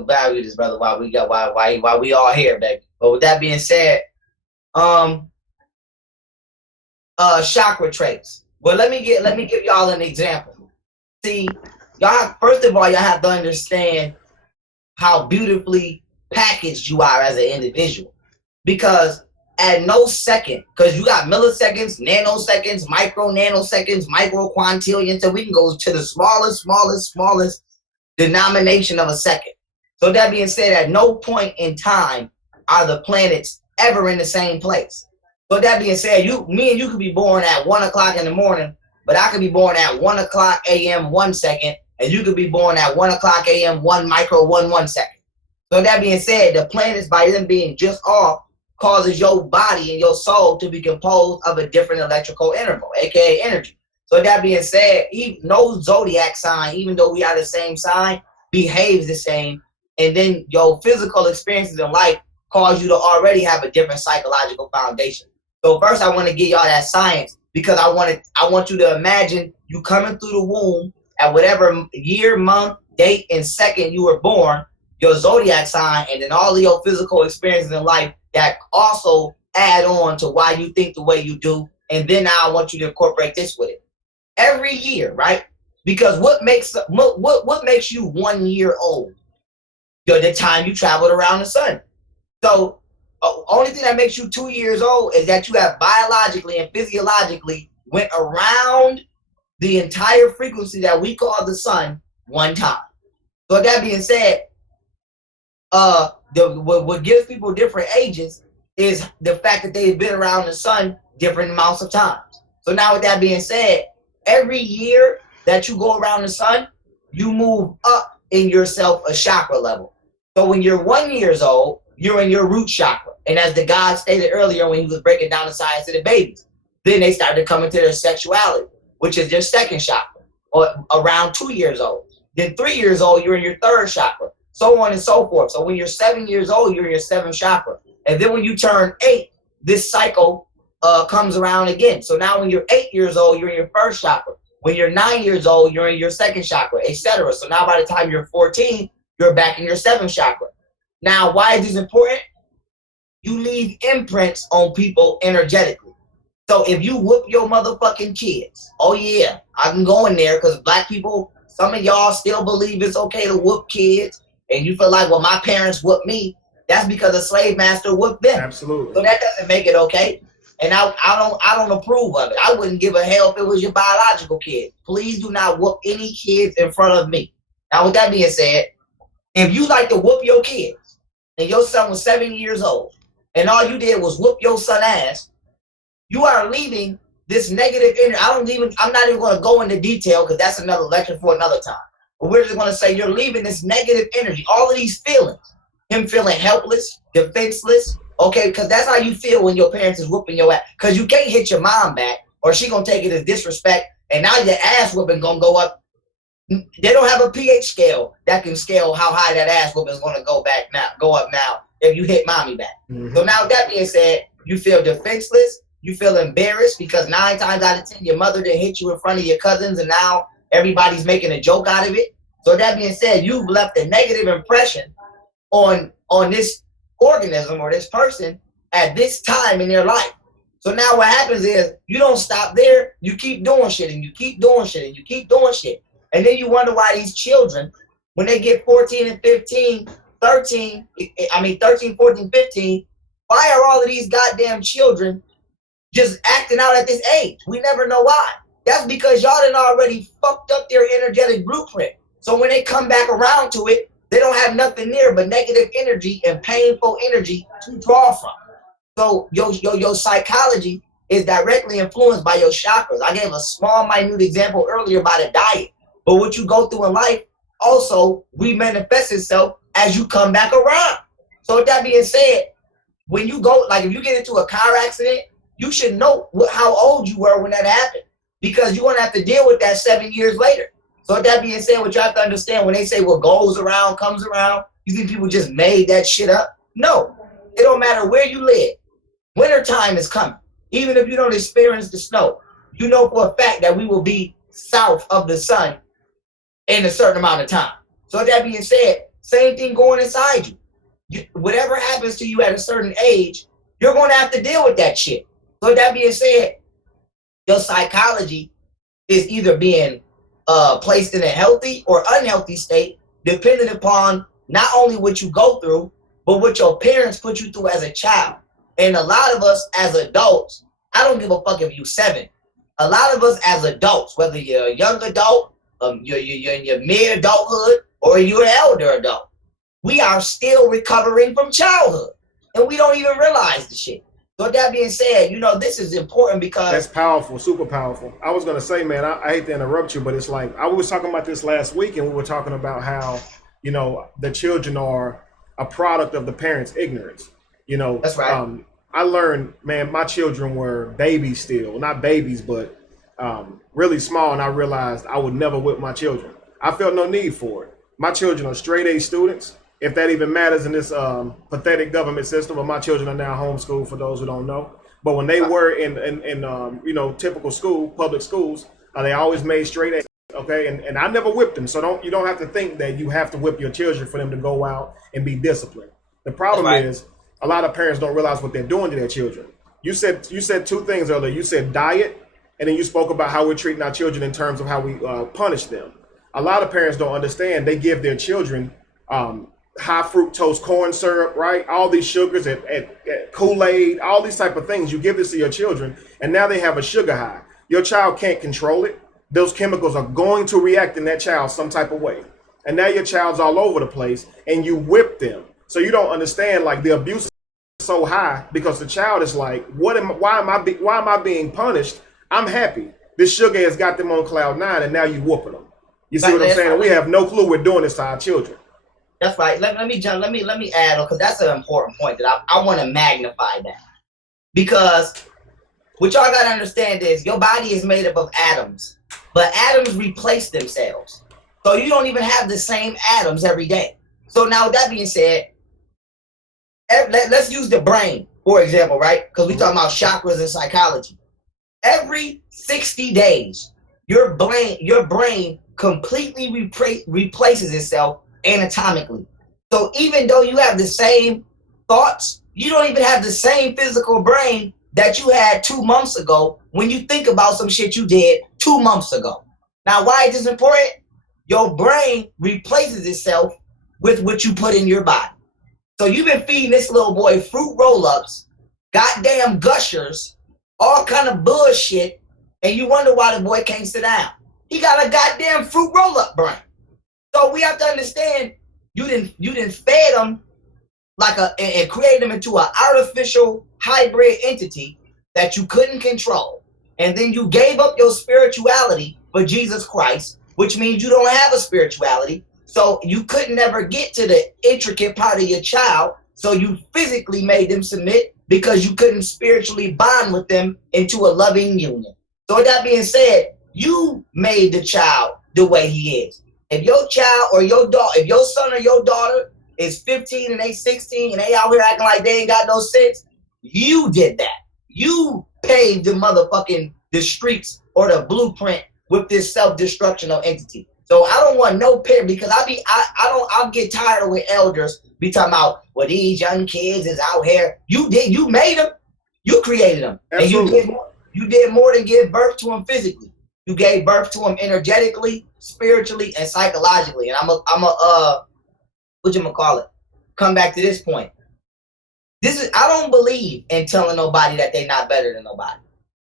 value this brother while we all here, baby. But with that being said, chakra traits. Well, let me give y'all an example. See, y'all, first of all, y'all have to understand how beautifully packaged you are as an individual. Because at no second, because you got milliseconds, nanoseconds, micro nanoseconds, micro quintillion, so we can go to the smallest denomination of a second. So that being said, at no point in time are the planets ever in the same place. So that being said, me and you could be born at 1 o'clock in the morning, but I could be born at 1 o'clock a.m. 1 second, and you could be born at 1 o'clock a.m. 1 second. So that being said, the planets, by them being just off, causes your body and your soul to be composed of a different electrical interval, aka energy. So that being said, no zodiac sign, even though we are the same sign, behaves the same. And then your physical experiences in life cause you to already have a different psychological foundation. So first I want to give y'all that science, because I want you to imagine you coming through the womb at whatever year, month, date, and second you were born, your zodiac sign, and then all of your physical experiences in life that also add on to why you think the way you do. And then now I want you to incorporate this with it. Every year, right? Because what makes you 1 year old? The time you traveled around the sun. So only thing that makes you 2 years old is that you have biologically and physiologically went around the entire frequency that we call the sun one time. So that being said, what gives people different ages is the fact that they've been around the sun different amounts of times. So now with that being said, every year that you go around the sun, you move up in yourself a chakra level. So when you're 1 year old, you're in your root chakra. And as the God stated earlier when he was breaking down the science of the babies, then they started to come into their sexuality, which is their second chakra, or around 2 years old. Then 3 years old, you're in your third chakra, so on and so forth. So when you're 7 years old, you're in your seventh chakra. And then when you turn 8, this cycle comes around again. So now when you're 8 years old, you're in your first chakra. When you're 9 years old, you're in your second chakra, etc. So now by the time you're 14, you're back in your seventh chakra. Now, why is this important? You leave imprints on people energetically. So if you whoop your motherfucking kids, oh yeah, I can go in there because black people, some of y'all still believe it's okay to whoop kids, and you feel like, well, my parents whooped me. That's because a slave master whooped them. Absolutely. So that doesn't make it okay. And I don't approve of it. I wouldn't give a hell if it was your biological kid. Please do not whoop any kids in front of me. Now, with that being said, if you like to whoop your kids and your son was 7 years old and all you did was whoop your son's ass, you are leaving this negative energy. I'm not even going to go into detail because that's another lecture for another time. But we're just going to say you're leaving this negative energy, all of these feelings, him feeling helpless, defenseless, okay, because that's how you feel when your parents is whooping your ass, because you can't hit your mom back or she going to take it as disrespect, and now your ass whooping going to go up. They don't have a pH scale that can scale how high that ass whooping is going to go up now if you hit mommy back. Mm-hmm. So now with that being said, you feel defenseless, you feel embarrassed because 9 times out of 10 your mother didn't hit you in front of your cousins and now everybody's making a joke out of it. So that being said, you've left a negative impression on this organism or this person at this time in their life. So now what happens is you don't stop there, you keep doing shit and you keep doing shit and you keep doing shit. And then you wonder why these children, when they get 14 and 15, 13, 14, 15, why are all of these goddamn children just acting out at this age? We never know why. That's because y'all done already fucked up their energetic blueprint. So when they come back around to it, they don't have nothing there but negative energy and painful energy to draw from. So your psychology is directly influenced by your chakras. I gave a small, minute example earlier about a diet. But what you go through in life also re-manifests itself as you come back around. So with that being said, when you go, like if you get into a car accident, you should know how old you were when that happened, because you're going to have to deal with that 7 years later. So with that being said, what you have to understand, when they say what goes around comes around, you think people just made that shit up? No, it don't matter where you live. Winter time is coming. Even if you don't experience the snow, you know for a fact that we will be south of the sun in a certain amount of time. So with that being said, same thing going inside you. Whatever happens to you at a certain age, you're going to have to deal with that shit. So with that being said, your psychology is either being placed in a healthy or unhealthy state, depending upon not only what you go through, but what your parents put you through as a child. And a lot of us as adults, I don't give a fuck if you're 7. A lot of us as adults, whether you're a young adult, you're in your mid-adulthood, or you're an elder adult, we are still recovering from childhood. And we don't even realize the shit. So with that being said, you know, this is important because... That's powerful, super powerful. I was going to say, man, I hate to interrupt you, but it's like, I was talking about this last week, and we were talking about how, you know, the children are a product of the parents' ignorance. You know, that's right. I learned, man, my children were babies still, not babies, but really small. And I realized I would never whip my children. I felt no need for it. My children are straight A students, if that even matters in this pathetic government system. But my children are now homeschooled, for those who don't know. But when they were in you know, typical school, public schools, they always made straight A's. Okay, and I never whipped them. So you don't have to think that you have to whip your children for them to go out and be disciplined. The problem is, a lot of parents don't realize what they're doing to their children. You said 2 things earlier. You said diet, and then you spoke about how we're treating our children in terms of how we punish them. A lot of parents don't understand. They give their children high fructose corn syrup, right? All these sugars at Kool-Aid, all these type of things. You give this to your children, and now they have a sugar high. Your child can't control it. Those chemicals are going to react in that child some type of way. And now your child's all over the place, and you whip them. So you don't understand, like, the abuse is so high because the child is like, why am I being punished? I'm happy. This sugar has got them on cloud 9, and now you whooping them. You see what I'm saying? We have no clue we're doing this to our children. That's right. Let me add on, because that's an important point that I want to magnify that. Because what y'all got to understand is your body is made up of atoms, but atoms replace themselves. So you don't even have the same atoms every day. So now with that being said, let's use the brain, for example, right? Because we're talking about chakras and psychology. Every 60 days, your brain completely replaces itself anatomically. So even though you have the same thoughts, you don't even have the same physical brain that you had 2 months ago when you think about some shit you did 2 months ago. Now, why is this important? Your brain replaces itself with what you put in your body. So you've been feeding this little boy fruit roll-ups, goddamn gushers, all kind of bullshit, and you wonder why the boy can't sit down. He got a goddamn fruit roll-up brain. So we have to understand, you didn't fed him like and create him into an artificial hybrid entity that you couldn't control. And then you gave up your spirituality for Jesus Christ, which means you don't have a spirituality. So you could never get to the intricate part of your child. So you physically made them submit because you couldn't spiritually bond with them into a loving union. So with that being said, you made the child the way he is. If your child or your daughter, if your son or your daughter is 15 and they 16 and they out here acting like they ain't got no sense, you did that. You paved the streets or the blueprint with this self-destructional entity. So I don't want no parent, because I'll get tired with elders be talking about, well, these young kids is out here. You made them, you created them. Absolutely. And you did more than give birth to them physically. You gave birth to them energetically, spiritually, and psychologically. And come back to this point. I don't believe in telling nobody that they're not better than nobody.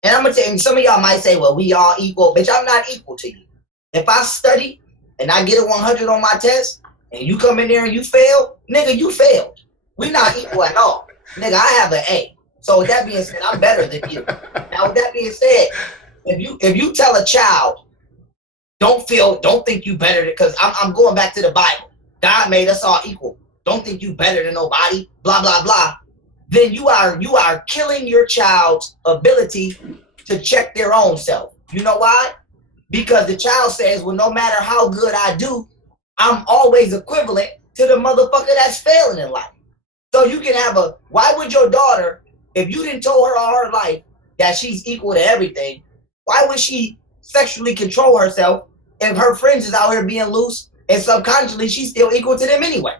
And I'm gonna tell you, some of y'all might say, well, we all equal. Bitch, I'm not equal to you. If I study and I get a 100 on my test and you come in there and you fail, nigga, you failed. We're not equal at all. Nigga, I have an A. So with that being said, I'm better than you. Now with that being said, if you tell a child, don't think you better, because I'm going back to the Bible. God made us all equal. Don't think you better than nobody, blah, blah, blah. Then you are killing your child's ability to check their own self. You know why? Because the child says, well, no matter how good I do, I'm always equivalent to the motherfucker that's failing in life. So you can have why would your daughter, if you didn't tell her all her life that she's equal to everything, why would she sexually control herself if her friends is out here being loose and subconsciously she's still equal to them anyway?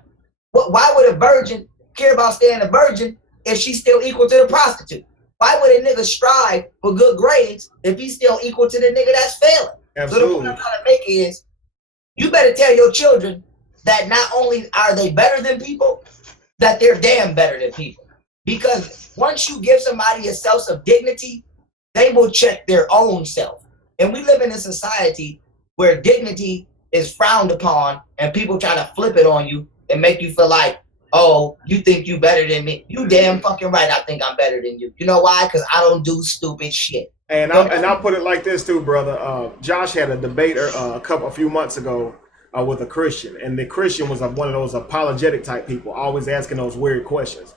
Why would a virgin care about staying a virgin if she's still equal to the prostitute? Why would a nigga strive for good grades if he's still equal to the nigga that's failing? Absolutely. So the point I'm trying to make is, you better tell your children that not only are they better than people, that they're damn better than people. Because once you give somebody a sense of dignity, they will check their own self. And we live in a society where dignity is frowned upon and people try to flip it on you and make you feel like, oh, you think you better than me. You damn fucking right, I think I'm better than you. You know why? Because I don't do stupid shit. And I'll put it like this too, brother. Josh had a debate a few months ago with a Christian, and the Christian was one of those apologetic type people, always asking those weird questions.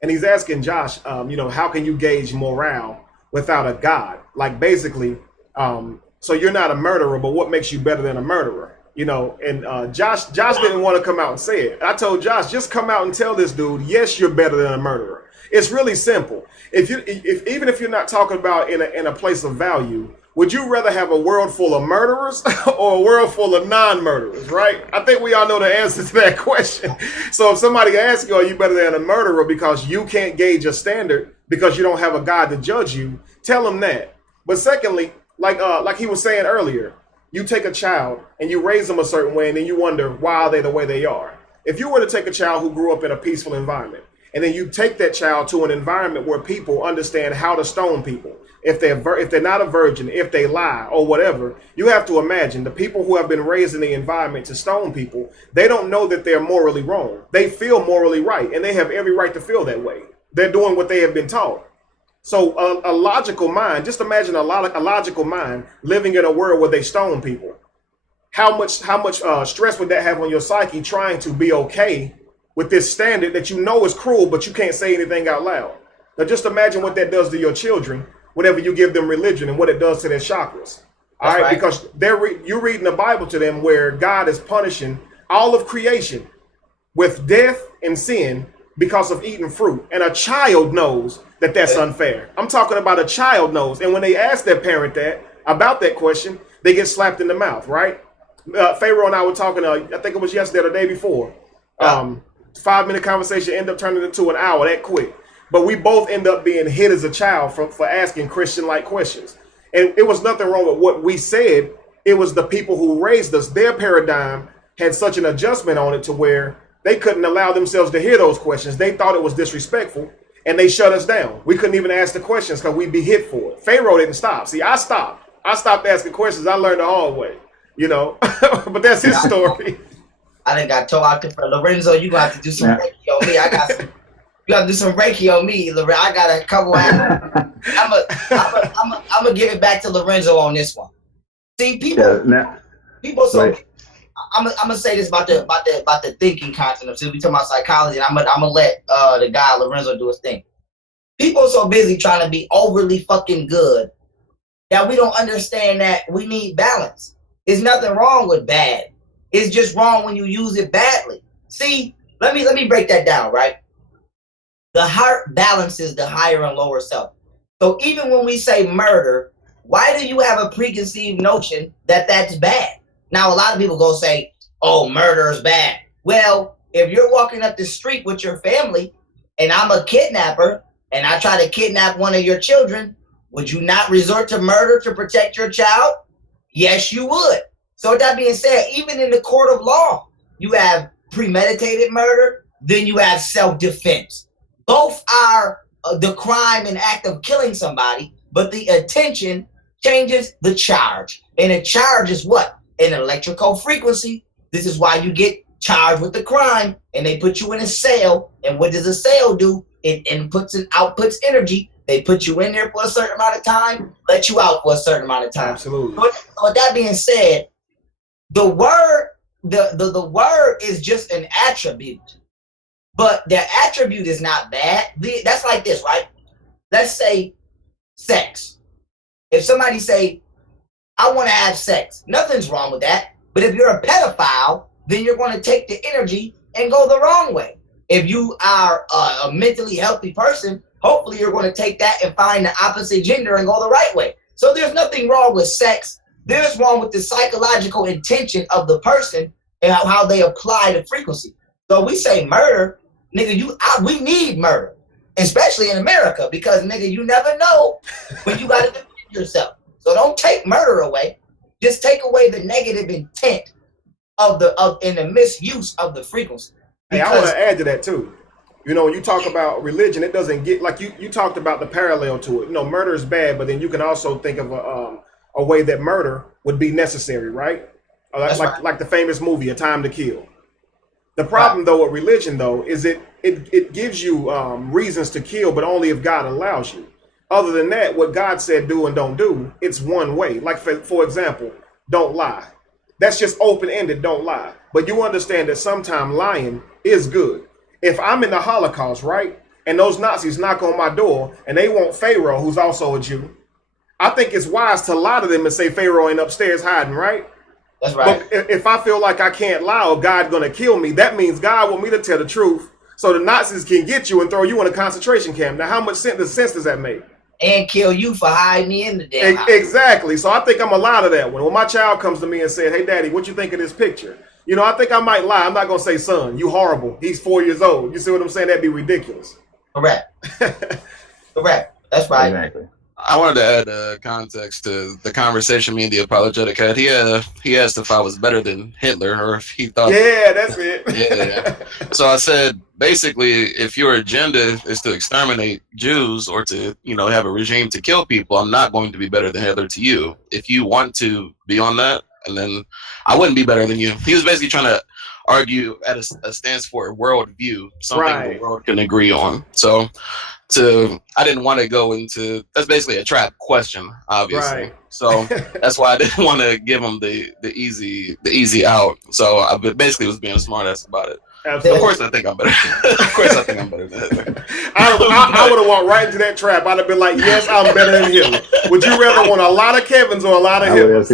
And he's asking Josh, how can you gauge morale without a God? Like basically, so you're not a murderer, but what makes you better than a murderer? And Josh didn't want to come out and say it. I told Josh, just come out and tell this dude, yes, you're better than a murderer. It's really simple. Even if you're not talking about in a place of value, would you rather have a world full of murderers or a world full of non-murderers, right? I think we all know the answer to that question. So if somebody asks you, are you better than a murderer because you can't gauge a standard because you don't have a God to judge you, tell them that. But secondly, like he was saying earlier, you take a child and you raise them a certain way and then you wonder, why are they the way they are? If you were to take a child who grew up in a peaceful environment, and then you take that child to an environment where people understand how to stone people, if they're not a virgin, if they lie or whatever, you have to imagine the people who have been raised in the environment to stone people, they don't know that they're morally wrong. They feel morally right, and they have every right to feel that way. They're doing what they have been taught. So a logical mind, just imagine a logical mind living in a world where they stone people. How much stress would that have on your psyche trying to be okay with this standard that you know is cruel, but you can't say anything out loud? Now just imagine what that does to your children whenever you give them religion and what it does to their chakras. All right, because you're reading the Bible to them where God is punishing all of creation with death and sin because of eating fruit. And a child knows that that's unfair. I'm talking about a child knows. And when they ask their parent about that question, they get slapped in the mouth, right? Pharaoh and I were talking, I think it was yesterday or the day before. 5-minute conversation ended up turning into an hour that quick. But we both end up being hit as a child for asking Christian-like questions. And it was nothing wrong with what we said. It was the people who raised us. Their paradigm had such an adjustment on it to where they couldn't allow themselves to hear those questions. They thought it was disrespectful, and they shut us down. We couldn't even ask the questions because we'd be hit for it. Pharaoh didn't stop. See, I stopped. I stopped asking questions. I learned the hard way, But that's his story. I done got told out there for Lorenzo. You gonna have to do some Reiki on me. You gotta do some Reiki on me, Lorenzo. I got a couple. I'm gonna give it back to Lorenzo on this one. See, people. So I'm gonna say this about the thinking concept. Since we talking about psychology, and I'm gonna let the guy Lorenzo do his thing. People are so busy trying to be overly fucking good that we don't understand that we need balance. There's nothing wrong with bad. It's just wrong when you use it badly. See, let me break that down, right? The heart balances the higher and lower self. So even when we say murder, why do you have a preconceived notion that that's bad? Now, a lot of people go say, oh, murder is bad. Well, if you're walking up the street with your family and I'm a kidnapper and I try to kidnap one of your children, would you not resort to murder to protect your child? Yes, you would. So with that being said, even in the court of law, you have premeditated murder, then you have self-defense. Both are the crime and act of killing somebody, but the intention changes the charge. And a charge is what? An electrical frequency. This is why you get charged with the crime and they put you in a cell. And what does a cell do? it inputs and outputs energy. They put you in there for a certain amount of time, let you out for a certain amount of time. Absolutely. But with that being said, the word is just an attribute, but the attribute is not bad. That's like this, right? Let's say sex. If somebody say, I want to have sex, nothing's wrong with that. But if you're a pedophile, then you're going to take the energy and go the wrong way. If you are a mentally healthy person, hopefully you're going to take that and find the opposite gender and go the right way. So there's nothing wrong with sex. There's wrong with the psychological intention of the person and how they apply the frequency. So we say murder, nigga, we need murder, especially in America, because nigga, you never know when you got to defend yourself. So don't take murder away. Just take away the negative intent of the misuse of the frequency. Hey, I want to add to that too. You know, when you talk about religion, it doesn't get like you talked about the parallel to it. You know, murder is bad, but then you can also think of a way that murder would be necessary, right? Like the famous movie, A Time to Kill. The problem though with religion though is it gives you reasons to kill, but only if God allows you. Other than that, what God said do and don't do, it's one way. Like for example, don't lie. That's just open-ended, don't lie. But you understand that sometimes lying is good. If I'm in the Holocaust, right, and those Nazis knock on my door and they want Pharaoh, who's also a Jew, I think it's wise to lie to them and say Pharaoh ain't upstairs hiding, right? That's right. But if I feel like I can't lie or God's gonna kill me, that means God want me to tell the truth so the Nazis can get you and throw you in a concentration camp. Now, how much sense does that make? And kill you for hiding me in the damn house. Exactly. So I think I'm a lie to that one. When my child comes to me and said, hey, Daddy, what you think of this picture? You know, I think I might lie. I'm not going to say, son, you horrible. He's 4 years old. You see what I'm saying? That'd be ridiculous. Correct. Correct. That's right. Exactly. I wanted to add context to the conversation me and the apologetic had. He asked if I was better than Hitler or if he thought. Yeah, that's it. Yeah. So I said, basically, if your agenda is to exterminate Jews or to, have a regime to kill people, I'm not going to be better than Hitler to you. If you want to be on that, and then I wouldn't be better than you. He was basically trying to argue at a stance for a world view, something the world can agree on. So I didn't want to go into, that's basically a trap question, obviously. Right. So that's why I didn't want to give him the easy out. So I basically was being a smartass about it. Absolutely. Of course I think I'm better. Of course I think I'm better than Hitler. I would have walked right into that trap. I'd have been like, yes, I'm better than Hitler. Would you rather want a lot of Kevins or a lot of Hitlers?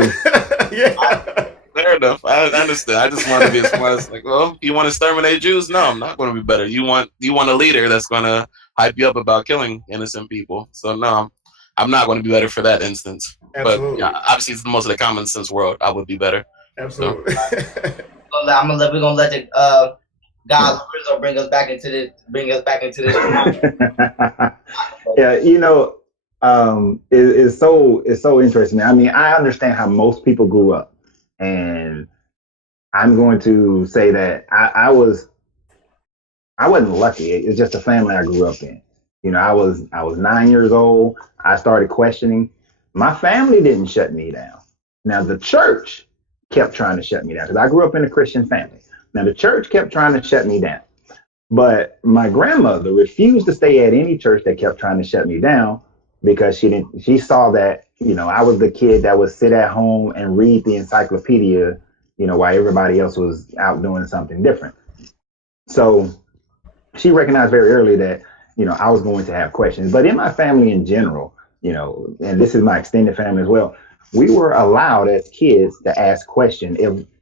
Yeah. Fair enough. I understand. I just want to be as smart as well, you want to exterminate Jews? No, I'm not going to be better. You want a leader that's going to hype you up about killing innocent people. So no, I'm not going to be better for that instance. Absolutely. But obviously, it's most of the common sense world. I would be better. Absolutely. So. We're gonna let the God Lorenzo bring us back into this. Yeah, it's so interesting. I mean, I understand how most people grew up, and I'm going to say that I wasn't lucky. It's just the family I grew up in. I was 9 years old. I started questioning. My family didn't shut me down. Now the church kept trying to shut me down because I grew up in a Christian family. Now the church kept trying to shut me down, but my grandmother refused to stay at any church that kept trying to shut me down because she saw that, I was the kid that would sit at home and read the encyclopedia, while everybody else was out doing something different. So she recognized very early that, I was going to have questions. But in my family in general, and this is my extended family as well, we were allowed as kids to ask questions.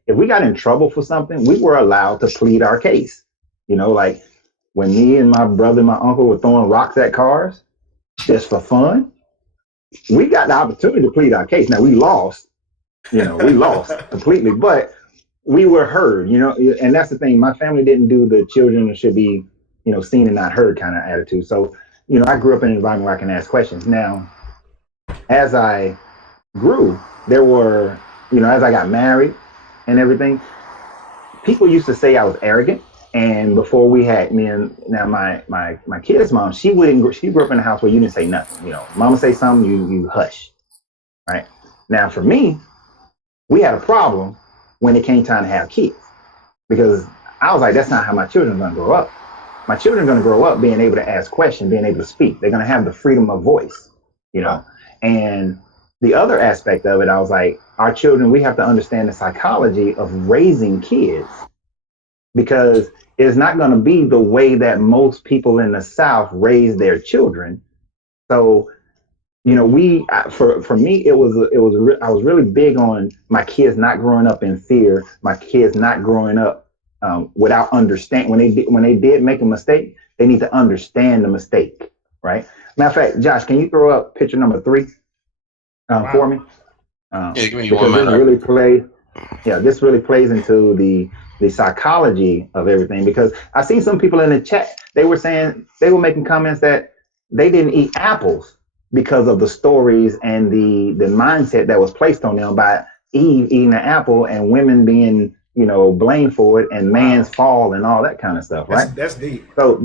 If we got in trouble for something, we were allowed to plead our case. Like when me and my brother and my uncle were throwing rocks at cars just for fun, we got the opportunity to plead our case. Now we lost completely, but we were heard, and that's the thing. My family didn't do the children should be, seen and not heard kind of attitude. So, I grew up in an environment where I can ask questions. Now, as I grew, there were, as I got married and everything, people used to say I was arrogant. And before we had my kid's mom, she grew up in a house where you didn't say nothing. Mama say something, you hush, right? Now for me, we had a problem when it came time to have kids because I was like, that's not how my children are gonna grow up. my children are going to grow up being able to ask questions, being able to speak. They're going to have the freedom of voice, you know. And the other aspect of it, I was like, our children, we have to understand the psychology of raising kids, because it's not going to be the way that most people in the South raise their children. So, you know, for me, I was really big on my kids not growing up in fear, my kids not growing up without understanding. When they did make a mistake, they need to understand the mistake, right? Matter of fact, Josh, can you throw up picture number 3 for me? Yeah, give me because 1 minute. This really plays into the psychology of everything. Because I see some people in the chat, they were making comments that they didn't eat apples because of the stories and the mindset that was placed on them by Eve eating the apple and women being, you know, blamed for it, and man's fall and all that kind of stuff, right? That's deep. So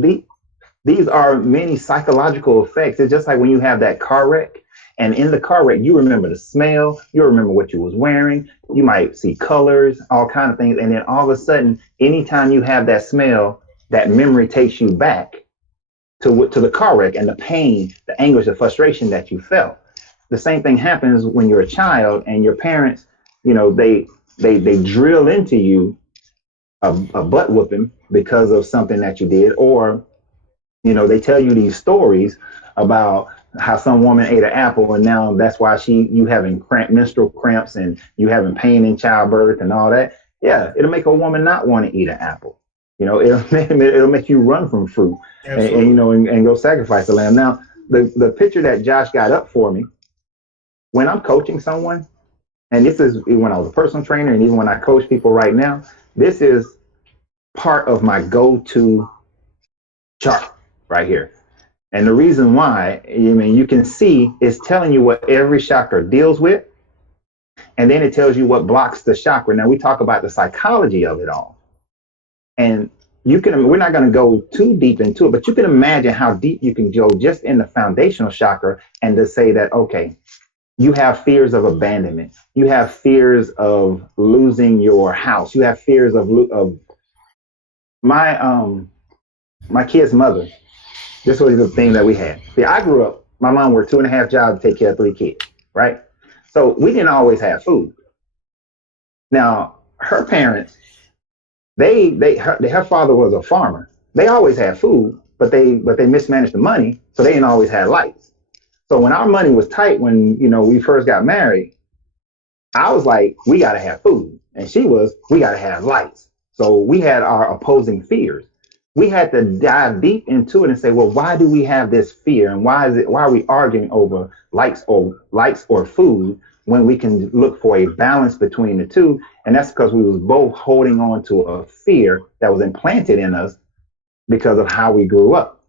these are many psychological effects. It's just like when you have that car wreck, and in the car wreck, you remember the smell, you remember what you was wearing, you might see colors, all kind of things. And then all of a sudden, anytime you have that smell, that memory takes you back to the car wreck and the pain, the anguish, the frustration that you felt. The same thing happens when you're a child and your parents, you know, they drill into you a butt whooping because of something that you did, or, you know, they tell you these stories about how some woman ate an apple and now that's why you having menstrual cramps and you having pain in childbirth and all that. Yeah, it'll make a woman not want to eat an apple. You know, it'll make you run from fruit and you know, and go sacrifice the lamb. Now, the picture that Josh got up for me, when I'm coaching someone, and this is when I was a personal trainer and even when I coach people right now, this is part of my go-to chart right here. And the reason why, I mean, you can see it's telling you what every chakra deals with, and then it tells you what blocks the chakra. Now we talk about the psychology of it all, and we're not going to go too deep into it, but you can imagine how deep you can go just in the foundational chakra, and to say that, okay, you have fears of abandonment, you have fears of losing your house, you have fears of my kid's mother. This was the thing that we had. See, I grew up, my mom worked 2.5 jobs to take care of 3 kids, right? So we didn't always have food. Now, her parents, her father was a farmer. They always had food, but they mismanaged the money, so they didn't always have lights. So when our money was tight, when, you know, we first got married, I was like, we got to have food. And she was, we got to have lights. So we had our opposing fears. We had to dive deep into it and say, well, why do we have this fear? And why are we arguing over lights or food when we can look for a balance between the two? And that's because we was both holding on to a fear that was implanted in us because of how we grew up.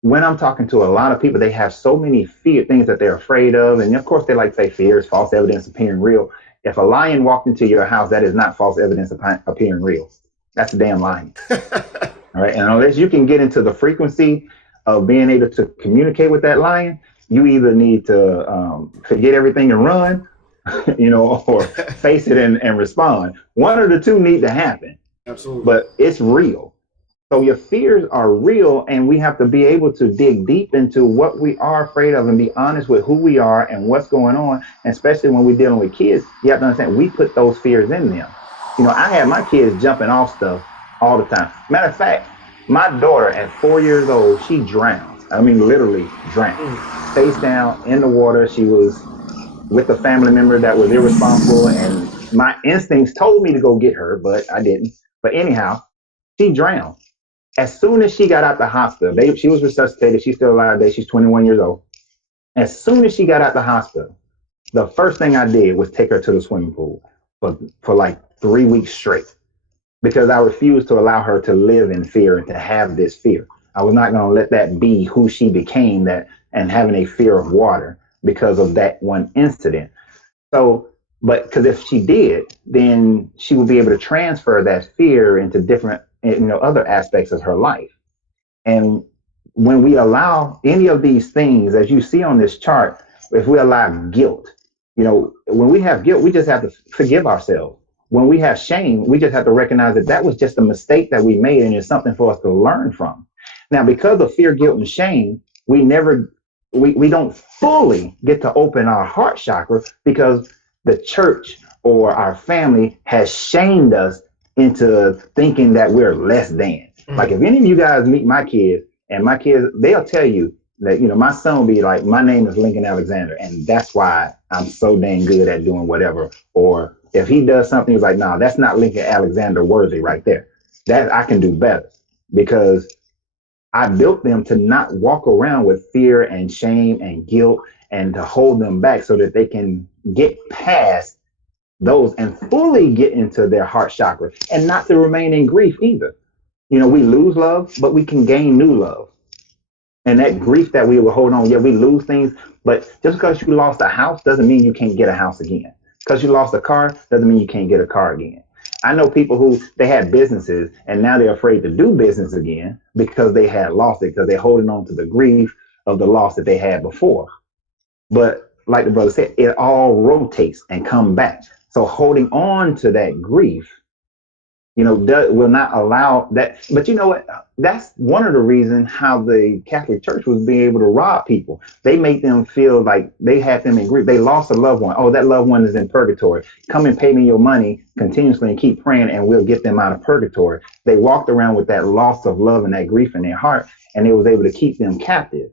When I'm talking to a lot of people, they have so many things that they're afraid of. And of course, they like to say fear is false evidence appearing real. If a lion walked into your house, that is not false evidence appearing real. That's a damn lion. All right. And unless you can get into the frequency of being able to communicate with that lion, you either need to forget everything and run, you know, or face it and respond. One of the two need to happen. Absolutely. But it's real. So your fears are real, and we have to be able to dig deep into what we are afraid of and be honest with who we are and what's going on. And especially when we're dealing with kids, you have to understand we put those fears in them. You know, I had my kids jumping off stuff all the time. Matter of fact, my daughter at 4 years old, she drowned. I mean, literally drowned. Face down in the water. She was with a family member that was irresponsible, and my instincts told me to go get her, but I didn't. But anyhow, she drowned. As soon as she got out the hospital, she was resuscitated. She's still alive today. She's 21 years old. As soon as she got out the hospital, the first thing I did was take her to the swimming pool for like 3 weeks straight, because I refused to allow her to live in fear and to have this fear. I was not going to let that be who she became, that and having a fear of water because of that one incident. So, but because if she did, then she would be able to transfer that fear into different, you know, other aspects of her life. And when we allow any of these things, as you see on this chart, if we allow guilt, you know, when we have guilt, we just have to forgive ourselves. when we have shame, we just have to recognize that that was just a mistake that we made, and it's something for us to learn from. Now, because of fear, guilt, and shame, we don't fully get to open our heart chakra because the church or our family has shamed us into thinking that we're less than. Like if any of you guys meet my kids, and my kids, they'll tell you that, my son will be like, my name is Lincoln Alexander, and that's why I'm so dang good at doing whatever. Or if he does something, he's like, no, that's not Lincoln Alexander worthy right there. That I can do better, because I built them to not walk around with fear and shame and guilt and to hold them back so that they can get past those and fully get into their heart chakra and not to remain in grief either. We lose love, but we can gain new love. And that grief that we will hold on, we lose things, but just because you lost a house doesn't mean you can't get a house again. Because you lost a car doesn't mean you can't get a car again. I know people who they had businesses and now they're afraid to do business again because they had lost it, because they're holding on to the grief of the loss that they had before. But like the brother said, it all rotates and come back. So holding on to that grief, will not allow that. But you know what? That's one of the reasons how the Catholic Church was being able to rob people. They make them feel like they had them in grief. They lost a loved one. Oh, that loved one is in purgatory. Come and pay me your money continuously and keep praying and we'll get them out of purgatory. They walked around with that loss of love and that grief in their heart, and it was able to keep them captive.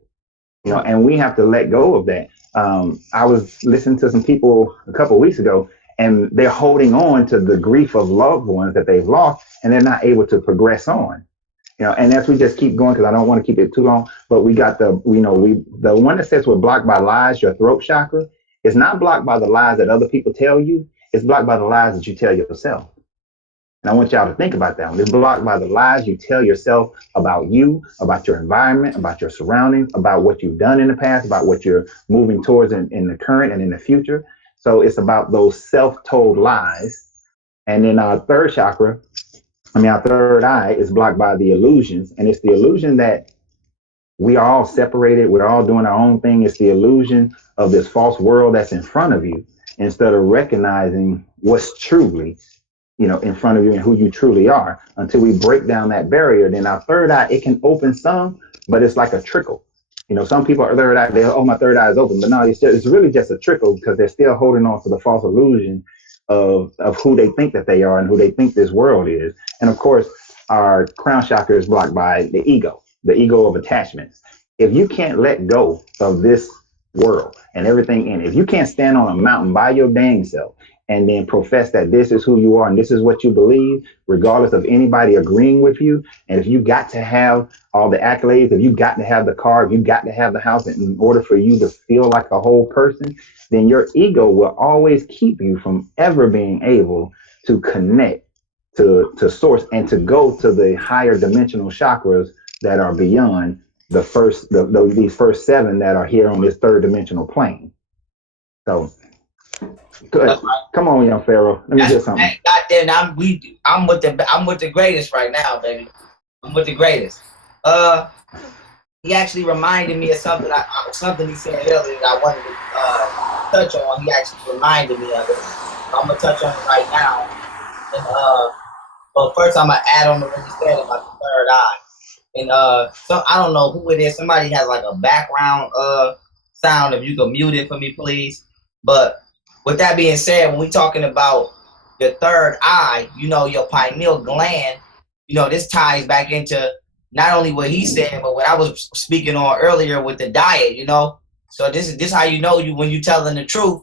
And we have to let go of that. I was listening to some people a couple of weeks ago, and they're holding on to the grief of loved ones that they've lost, and they're not able to progress on. And as we just keep going, because I don't want to keep it too long, but we got the one that says we're blocked by lies, your throat chakra, is not blocked by the lies that other people tell you. It's blocked by the lies that you tell yourself. And I want y'all to think about that one. It's blocked by the lies you tell yourself about you, about your environment, about your surroundings, about what you've done in the past, about what you're moving towards in the current and in the future. So it's about those self-told lies. And then our third eye is blocked by the illusions. And it's the illusion that we are all separated. We're all doing our own thing. It's the illusion of this false world that's in front of you, instead of recognizing what's truly, in front of you and who you truly are. Until we break down that barrier, then our third eye, it can open some, but it's like a trickle. Some people are third eye, my third eye is open, but no, it's really just a trickle, because they're still holding on to the false illusion of who they think that they are and who they think this world is. And of course, our crown chakra is blocked by the ego of attachments. If you can't let go of this world and everything in it, if you can't stand on a mountain by your dang self and then profess that this is who you are and this is what you believe, regardless of anybody agreeing with you, and if you got to have all the accolades, if you got to have the car, if you got to have the house in order for you to feel like a whole person, then your ego will always keep you from ever being able to connect to source and to go to the higher dimensional chakras that are beyond these first seven that are here on this third dimensional plane. So good. Come on, young Pharaoh. Let me hear something. Hey, goddamn, I'm with the greatest right now, baby. I'm with the greatest. He actually reminded me of something he said earlier that I wanted to touch on. He actually reminded me of it. I'm gonna touch on it right now. And but first I'm gonna add on to what he said about the third eye. And so I don't know who it is. Somebody has like a background sound. If you could mute it for me, please. But with that being said, when we're talking about your third eye, your pineal gland, this ties back into not only what he said, but what I was speaking on earlier with the diet, So this is how when you're telling the truth,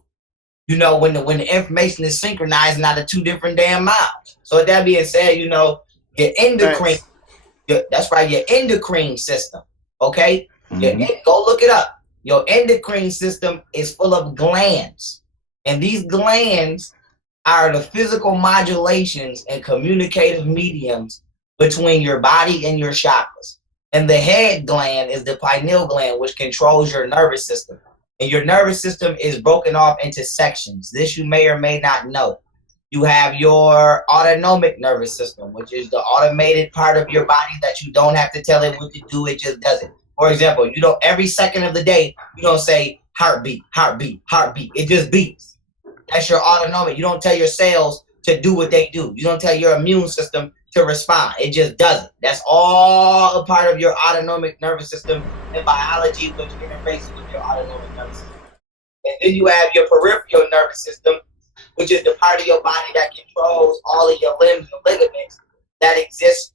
when the information is synchronized out of two different damn mouths. So with that being said, your endocrine, that's right, your endocrine system, okay? Mm-hmm. Go look it up. Your endocrine system is full of glands. And these glands are the physical modulations and communicative mediums between your body and your chakras. And the head gland is the pineal gland, which controls your nervous system. And your nervous system is broken off into sections. This you may or may not know. You have your autonomic nervous system, which is the automated part of your body that you don't have to tell it what to do. It just does it. For example, every second of the day, you don't say heartbeat, heartbeat, heartbeat. It just beats. That's your autonomic. You don't tell your cells to do what they do. You don't tell your immune system to respond. It just doesn't. That's all a part of your autonomic nervous system and biology, which interfaces with your autonomic nervous system. And then you have your peripheral nervous system, which is the part of your body that controls all of your limbs and ligaments that exist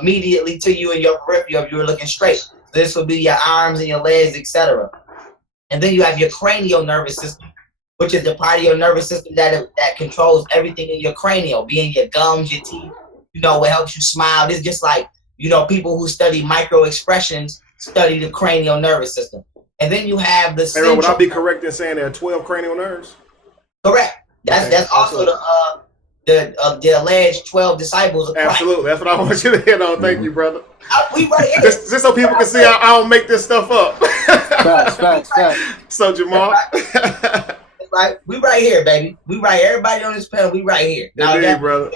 immediately to you in your peripheral if you were looking straight. So this would be your arms and your legs, etc. And then you have your cranial nervous system, which is the part of your nervous system that controls everything in your cranial, being your gums, your teeth, you know, what helps you smile. It's just like, you know, people who study micro expressions study the cranial nervous system. And then you have the Pharaoh, would I be correct in saying there are 12 cranial nerves? Correct. That's also the alleged 12 disciples of Christ. Absolutely. That's what I want you to hit on. Thank you, brother. We right here. Just so people can see I don't make this stuff up. Facts. So, Jamaar. Like, we right here, baby. We right here. Everybody on this panel, we right here. Now, Indeed, brother.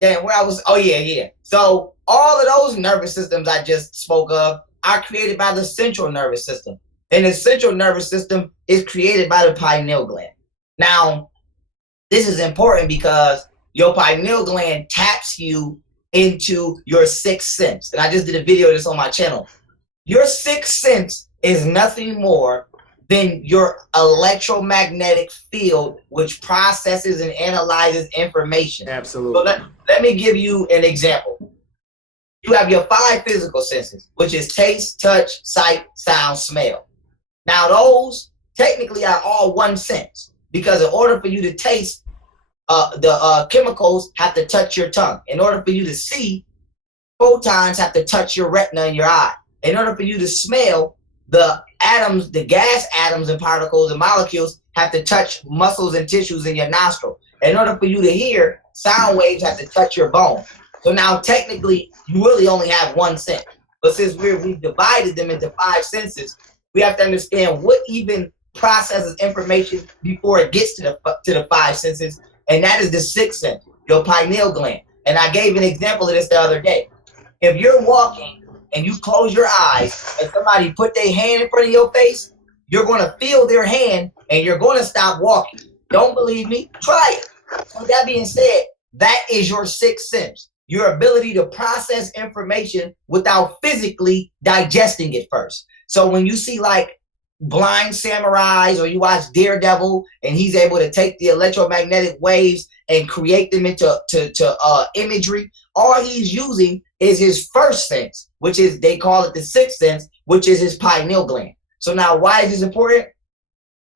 Damn, where I was, oh yeah. So all of those nervous systems I just spoke of are created by the central nervous system. And the central nervous system is created by the pineal gland. Now, this is important because your pineal gland taps you into your sixth sense. And I just did a video of this on my channel. Your sixth sense is nothing more than your electromagnetic field, which processes and analyzes information. Absolutely. So let me give you an example. You have your 5 physical senses, which is taste, touch, sight, sound, smell. Now those technically are all one sense, because in order for you to taste, the chemicals have to touch your tongue. In order for you to see, photons have to touch your retina and your eye. In order for you to smell, the atoms, the gas atoms and particles and molecules have to touch muscles and tissues in your nostril. In order for you to hear, sound waves have to touch your bone. So now technically you really only have one sense. But since we've divided them into 5 senses, we have to understand what even processes information before it gets to the 5 senses, and that is the 6th sense, your pineal gland. And I gave an example of this the other day. If you're walking and you close your eyes and somebody put their hand in front of your face, you're going to feel their hand and you're going to stop walking. Don't believe me? Try it. With that being said, that is your 6th sense. Your ability to process information without physically digesting it first. So when you see like blind samurais, or you watch Daredevil and he's able to take the electromagnetic waves and create them into imagery, all he's using is his first sense, which is, they call it the 6th sense, which is his pineal gland. So now why is this important?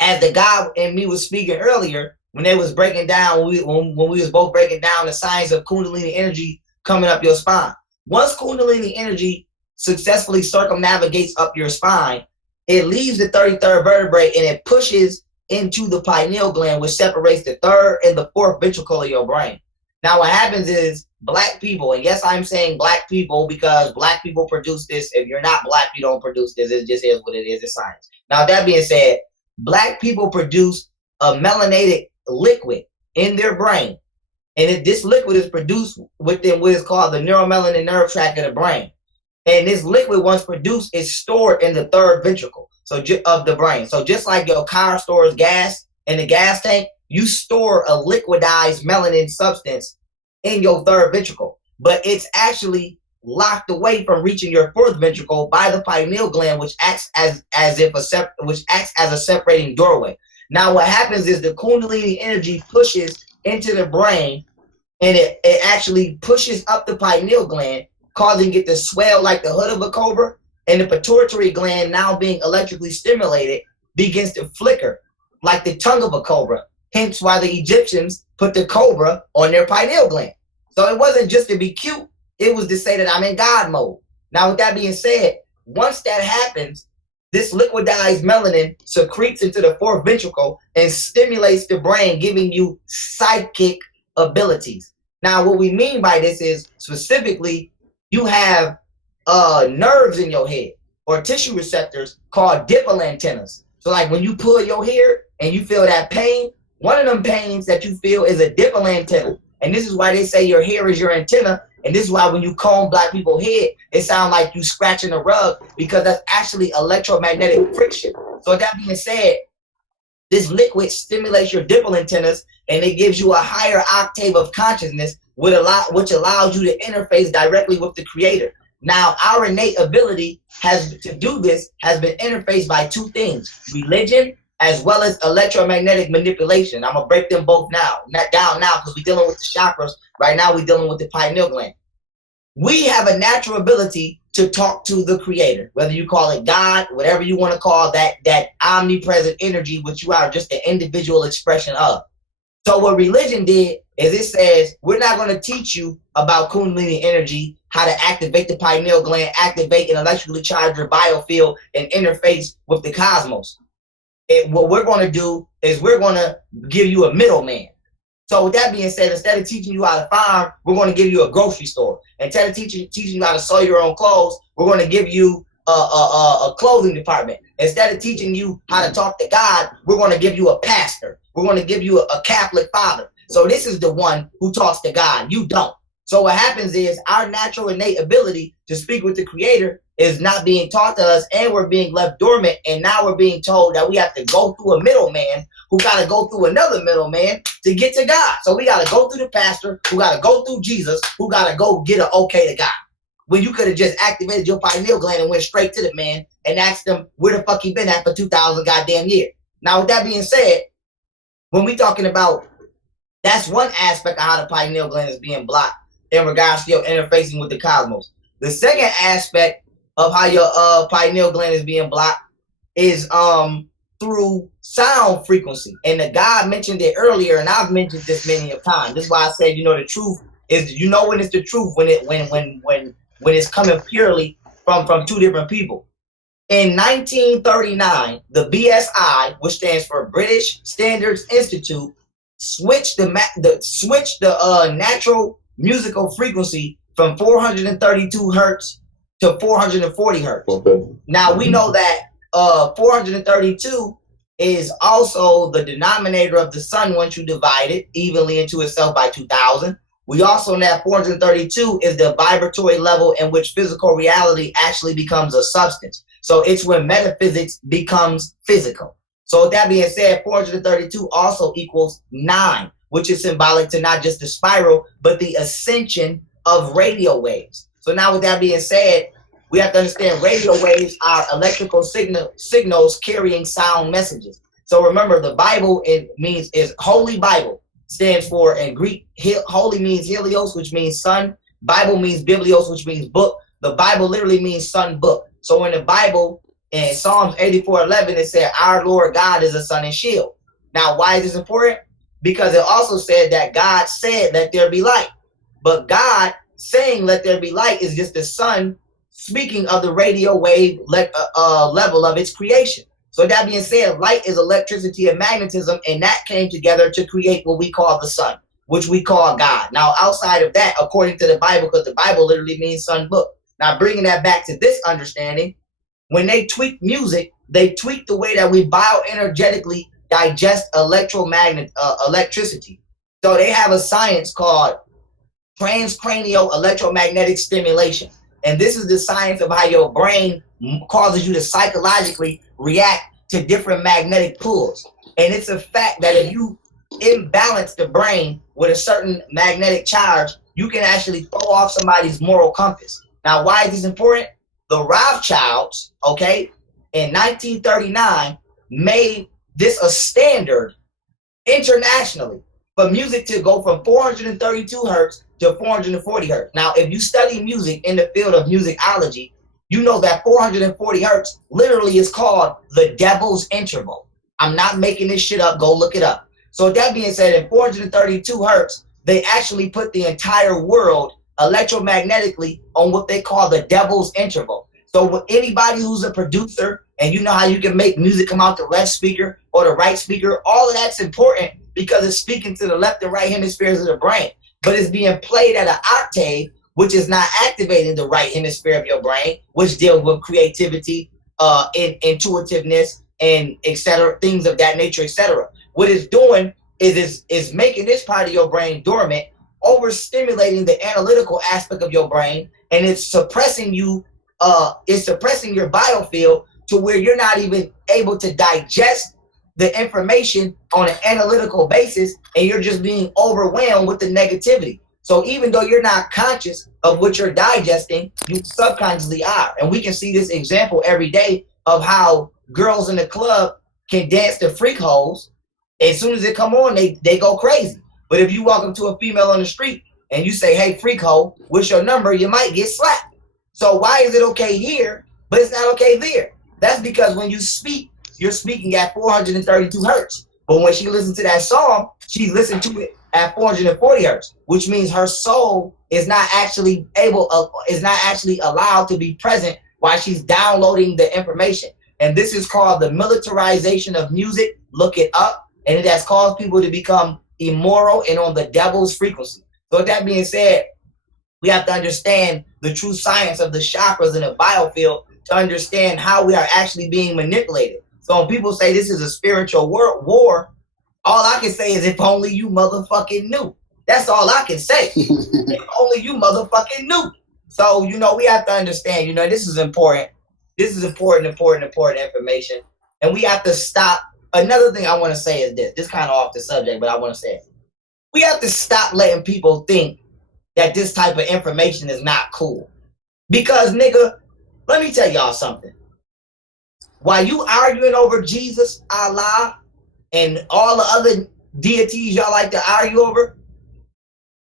As the guy and me was speaking earlier, when they was breaking down, when we was both breaking down the science of Kundalini energy coming up your spine. Once Kundalini energy successfully circumnavigates up your spine, it leaves the 33rd vertebrae and it pushes into the pineal gland, which separates the 3rd and the 4th ventricle of your brain. Now what happens is black people, and yes, I'm saying black people because black people produce this. If you're not black, you don't produce this. It just is what it is. It's science. Now that being said, black people produce a melanated liquid in their brain. And this liquid is produced within what is called the neuromelanin nerve tract of the brain. And this liquid, once produced, is stored in the 3rd ventricle of the brain. So just like your car stores gas in the gas tank, you store a liquidized melanin substance in your 3rd ventricle. But it's actually locked away from reaching your 4th ventricle by the pineal gland, which acts as a separating doorway. Now what happens is the Kundalini energy pushes into the brain, and it actually pushes up the pineal gland, causing it to swell like the hood of a cobra, and the pituitary gland, now being electrically stimulated, begins to flicker like the tongue of a cobra. Hence why the Egyptians put the cobra on their pineal gland. So it wasn't just to be cute, it was to say that I'm in God mode. Now with that being said, once that happens, this liquidized melanin secretes into the 4th ventricle and stimulates the brain, giving you psychic abilities. Now what we mean by this is, specifically, you have nerves in your head, or tissue receptors called dipple antennas. So like when you pull your hair and you feel that pain, one of them pains that you feel is a dipple antenna. And this is why they say your hair is your antenna. And this is why when you comb black people's head, it sounds like you scratching a rug, because that's actually electromagnetic friction. So with that being said, This liquid stimulates your dimple antennas, and it gives you a higher octave of consciousness, which allows you to interface directly with the creator. Now, our innate ability to do this has been interfaced by two things: religion as well as electromagnetic manipulation. I'm gonna break them both down now, because we're dealing with the chakras. Right now, we're dealing with the pineal gland. We have a natural ability to talk to the creator, whether you call it God, whatever you want to call that omnipresent energy, which you are just the individual expression of. So what religion did is it says, we're not going to teach you about Kundalini energy, how to activate the pineal gland, activate and electrically charge your biofield, and interface with the cosmos. What we're going to do is we're going to give you a middleman. So with that being said, instead of teaching you how to farm, we're going to give you a grocery store. Instead of teaching you how to sew your own clothes, we're going to give you a clothing department. Instead of teaching you how to talk to God, we're going to give you a pastor. We're going to give you a Catholic father. So this is the one who talks to God. You don't. So what happens is our natural innate ability to speak with the creator is not being taught to us, and we're being left dormant. And now we're being told that we have to go through a middleman who got to go through another middleman to get to God. So we got to go through the pastor, who got to go through Jesus, who got to go get an okay to God. When you could have just activated your pineal gland and went straight to the man and asked him where the fuck he been at for 2,000 goddamn years. Now, with that being said, when we talking about, that's one aspect of how the pineal gland is being blocked in regards to your interfacing with the cosmos. The second aspect of how your pineal gland is being blocked is through sound frequency. And the guy mentioned it earlier, and I've mentioned this many a time. This is why I said, the truth is, when it's the truth, when it's coming purely from two different people. In 1939, the BSI, which stands for British Standards Institute, switched the natural musical frequency from 432 hertz to 440 hertz. Okay. Now we know that 432 is also the denominator of the sun once you divide it evenly into itself by 2000. We also know that 432 is the vibratory level in which physical reality actually becomes a substance. So it's when metaphysics becomes physical. So with that being said, 432 also equals 9, which is symbolic to not just the spiral, but the ascension of radio waves. So now with that being said, we have to understand radio waves are electrical signals carrying sound messages. So remember, the Bible is Holy Bible. Stands for, in Greek, holy means helios, which means sun. Bible means biblios, which means book. The Bible literally means sun book. So in the Bible, in Psalms 84:11, it said, our Lord God is a sun and shield. Now, why is this important? Because it also said that God said, let there be light. But God saying, let there be light, is just the sun speaking of the radio wave level of its creation. So that being said, light is electricity and magnetism, and that came together to create what we call the sun, which we call God. Now, outside of that, according to the Bible, because the Bible literally means sun book. Now, bringing that back to this understanding, when they tweak music, they tweak the way that we bioenergetically digest electricity. So they have a science called Transcranial electromagnetic stimulation. And this is the science of how your brain causes you to psychologically react to different magnetic pulls. And it's a fact that if you imbalance the brain with a certain magnetic charge, you can actually throw off somebody's moral compass. Now, why is this important? The Rothschilds, okay, in 1939, made this a standard internationally for music to go from 432 hertz to 440 hertz. Now, if you study music in the field of musicology, you know that 440 hertz literally is called the devil's interval. I'm not making this shit up. Go look it up. So that being said, in 432 hertz, they actually put the entire world electromagnetically on what they call the devil's interval. So with anybody who's a producer, and you know how you can make music come out the left speaker or the right speaker, all of that's important because it's speaking to the left and right hemispheres of the brain. But it's being played at an octave, which is not activating the right hemisphere of your brain, which deals with creativity, intuitiveness, and etc., things of that nature, etc. What it's doing is making this part of your brain dormant, overstimulating the analytical aspect of your brain, and it's suppressing you. It's suppressing your biofield to where you're not even able to digest the information on an analytical basis, and you're just being overwhelmed with the negativity. So even though you're not conscious of what you're digesting, you subconsciously are. And we can see this example every day of how girls in the club can dance to freak holes. As soon as it come on, they go crazy. But if you walk up to a female on the street and you say, hey, freak hole, what's your number? You might get slapped. So why is it okay here, but it's not okay there? That's because when you speak, you're speaking at 432 hertz. But when she listens to that song, she listened to it at 440 hertz, which means her soul is not actually allowed to be present while she's downloading the information. And this is called the militarization of music. Look it up. And it has caused people to become immoral and on the devil's frequency. So with that being said, we have to understand the true science of the chakras in the biofield to understand how we are actually being manipulated. So when people say this is a spiritual war, all I can say is if only you motherfucking knew. That's all I can say. If only you motherfucking knew. So, you know, we have to understand, you know, this is important. This is important information. And we have to stop. Another thing I want to say is this kind of off the subject, but I want to say it. We have to stop letting people think that this type of information is not cool. Because, nigga, let me tell y'all something. While you arguing over Jesus, Allah, and all the other deities y'all like to argue over,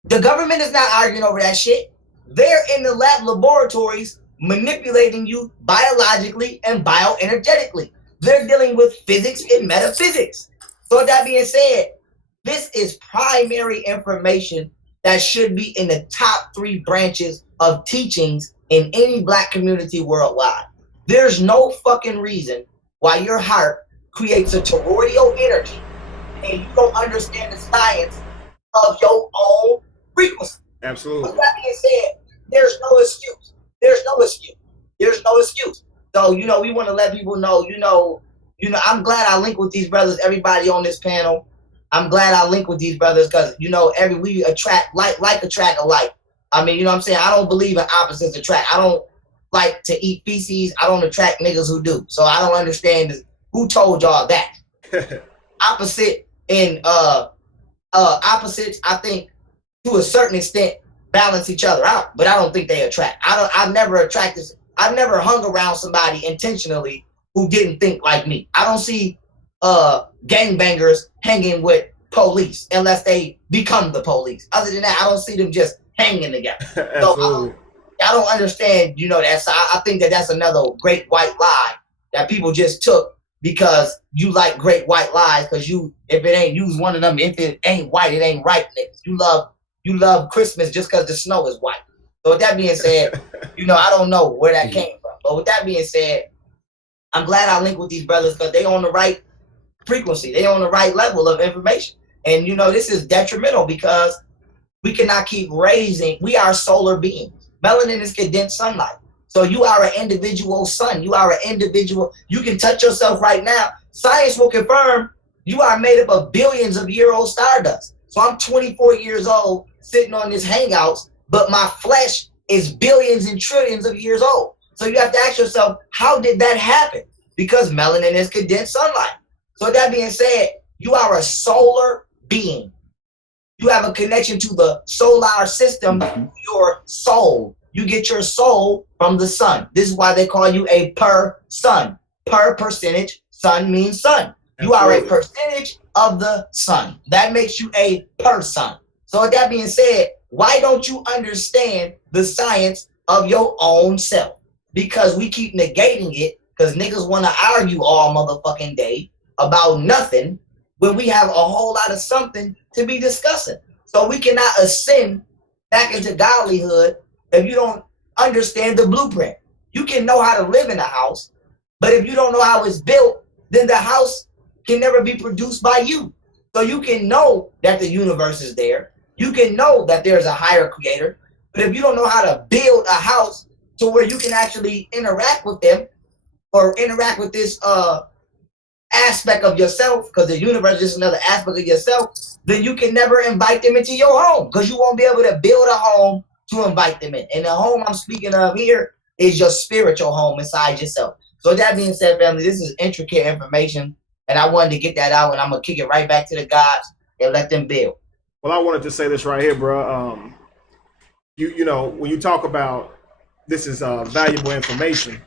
the government is not arguing over that shit. They're in the laboratories manipulating you biologically and bioenergetically. They're dealing with physics and metaphysics. So with that being said, this is primary information that should be in the top 3 branches of teachings in any black community worldwide. There's no fucking reason why your heart creates a toroidal energy and you don't understand the science of your own frequency. Absolutely. With that being said, there's no excuse. There's no excuse. There's no excuse. So, you know, we want to let people know, you know, I'm glad I link with these brothers, everybody on this panel. I'm glad I link with these brothers because, you know, we attract, like attract alike. I mean, you know what I'm saying? I don't believe in opposites attract. I don't like to eat feces. I don't attract niggas who do. So I don't understand this. Who told y'all that? Opposite and opposites, I think, to a certain extent, balance each other out, but I don't think they attract. I've never hung around somebody intentionally who didn't think like me. I don't see gangbangers hanging with police unless they become the police. Other than that, I don't see them just hanging together. So I don't understand, you know, that. So I think that's another great white lie that people just took because you like great white lies because if it ain't, use one of them. If it ain't white, it ain't right, niggas. You love Christmas just because the snow is white. So with that being said, you know, I don't know where that came from. But with that being said, I'm glad I link with these brothers because they on the right frequency. They on the right level of information. And, you know, this is detrimental because we cannot keep raising. We are solar beings. Melanin is condensed sunlight. So you are an individual sun. You are an individual. You can touch yourself right now. Science will confirm you are made up of billions of year-old stardust. So I'm 24 years old sitting on this hangouts, but my flesh is billions and trillions of years old. So you have to ask yourself, how did that happen? Because melanin is condensed sunlight. So that being said, you are a solar being. You have a connection to the solar system, your soul. You get your soul from the sun. This is why they call you a per-sun. Per percentage, sun means sun. You are a percentage of the sun. That makes you a person. So with that being said, why don't you understand the science of your own self? Because we keep negating it because niggas want to argue all motherfucking day about nothing when we have a whole lot of something to be discussing. So we cannot ascend back into godlyhood if you don't understand the blueprint. You can know how to live in a house, but if you don't know how it's built, then the house can never be produced by you. So you can know that the universe is there. You can know that there's a higher creator. But if you don't know how to build a house to where you can actually interact with them or interact with this aspect of yourself, because the universe is another aspect of yourself, then you can never invite them into your home because you won't be able to build a home to invite them in. And the home I'm speaking of here is your spiritual home inside yourself. So that being said, family, this is intricate information. And I wanted to get that out, and I'm gonna kick it right back to the gods and let them build. Well, I wanted to say this right here, bro. You know, when you talk about this is valuable information,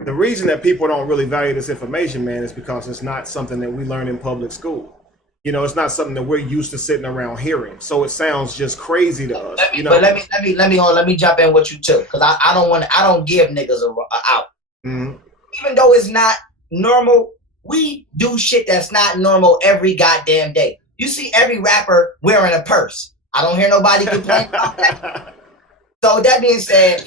the reason that people don't really value this information, man, is because it's not something that we learn in public school. You know, it's not something that we're used to sitting around hearing. So it sounds just crazy to us. But let me jump in what you took, because I don't give niggas a out. Mm-hmm. Even though it's not normal, we do shit that's not normal every goddamn day. You see every rapper wearing a purse. I don't hear nobody complain about that. So with that being said,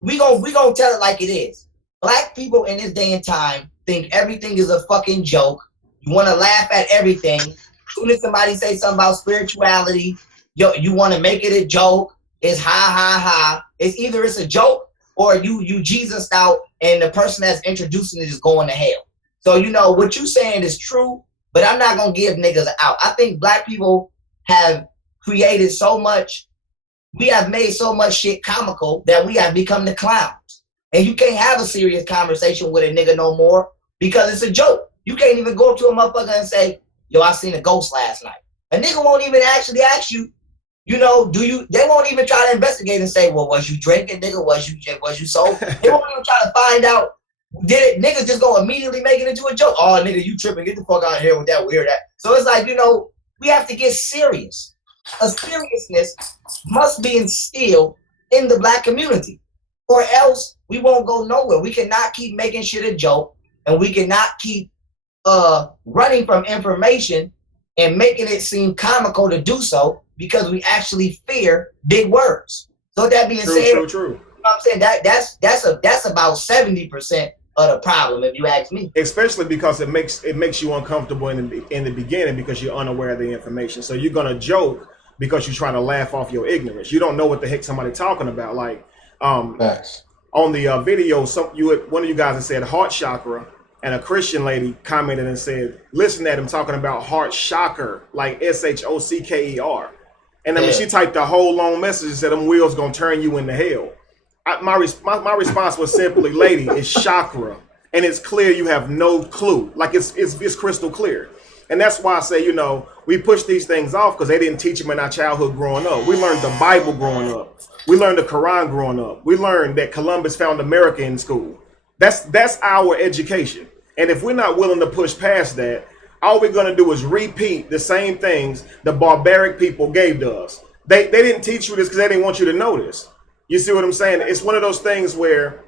we gonna tell it like it is. Black people in this day and time think everything is a fucking joke. You want to laugh at everything. As soon as somebody say something about spirituality, you want to make it a joke. It's ha ha ha. It's either it's a joke or you Jesus out, and the person that's introducing it is going to hell. So you know what you saying is true, but I'm not gonna give niggas out. I think black people have created so much. We have made so much shit comical that we have become the clowns. And you can't have a serious conversation with a nigga no more because it's a joke. You can't even go up to a motherfucker and say, yo, I seen a ghost last night. A nigga won't even actually ask you, you know, they won't even try to investigate and say, well, was you drinking, nigga? Was you sober? They won't even try to find out. Did it? Niggas just go immediately make it into a joke. Oh, nigga, you tripping. Get the fuck out of here with that weird ass. So it's like, you know, we have to get serious. A seriousness must be instilled in the black community, or else we won't go nowhere. We cannot keep making shit a joke, and we cannot keep running from information and making it seem comical to do so because we actually fear big words. So that being said, true. You know what I'm saying? That's about 70% of the problem, if you ask me. Especially because it makes you uncomfortable in the beginning because you're unaware of the information. So you're gonna joke because you're trying to laugh off your ignorance. You don't know what the heck somebody's talking about. Like on the video, one of you guys had said heart chakra, and a Christian lady commented and said, listen at him talking about heart chakra, like SHOCKER. And I mean, she typed a whole long message and said, them wheels gonna turn you into hell. My response was simply, lady, it's chakra, and it's clear you have no clue. Like it's crystal clear. And that's why I say, you know, we push these things off because they didn't teach them in our childhood growing up. We learned the Bible growing up. We learned the Quran growing up. We learned that Columbus found America in school. That's our education. And if we're not willing to push past that, all we're going to do is repeat the same things the barbaric people gave to us. They didn't teach you this because they didn't want you to know this. You see what I'm saying? It's one of those things where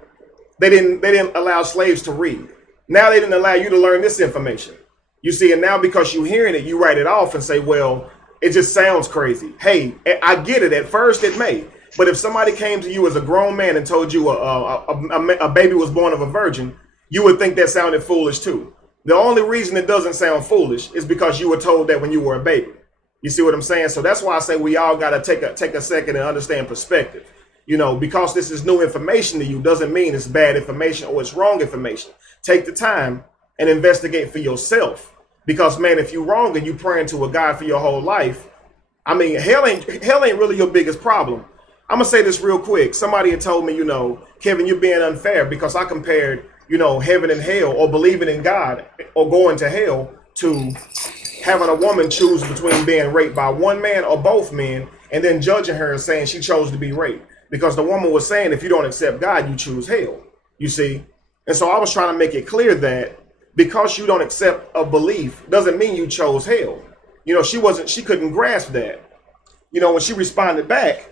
they didn't allow slaves to read. Now they didn't allow you to learn this information. You see, and now because you're hearing it, you write it off and say, well, it just sounds crazy. Hey, I get it. At first it may. But if somebody came to you as a grown man and told you a baby was born of a virgin, you would think that sounded foolish too. The only reason it doesn't sound foolish is because you were told that when you were a baby. You see what I'm saying? So that's why I say we all got to take a second and understand perspective. You know, because this is new information to you doesn't mean it's bad information or it's wrong information. Take the time and investigate for yourself. Because, man, if you're wrong and you praying to a God for your whole life, I mean, hell ain't really your biggest problem. I'm going to say this real quick. Somebody had told me, you know, Kevin, you're being unfair because I compared, you know, heaven and hell or believing in God or going to hell to having a woman choose between being raped by one man or both men and then judging her and saying she chose to be raped. Because the woman was saying, if you don't accept God, you choose hell, you see. And so I was trying to make it clear that because you don't accept a belief doesn't mean you chose hell. You know, she couldn't grasp that. You know, when she responded back,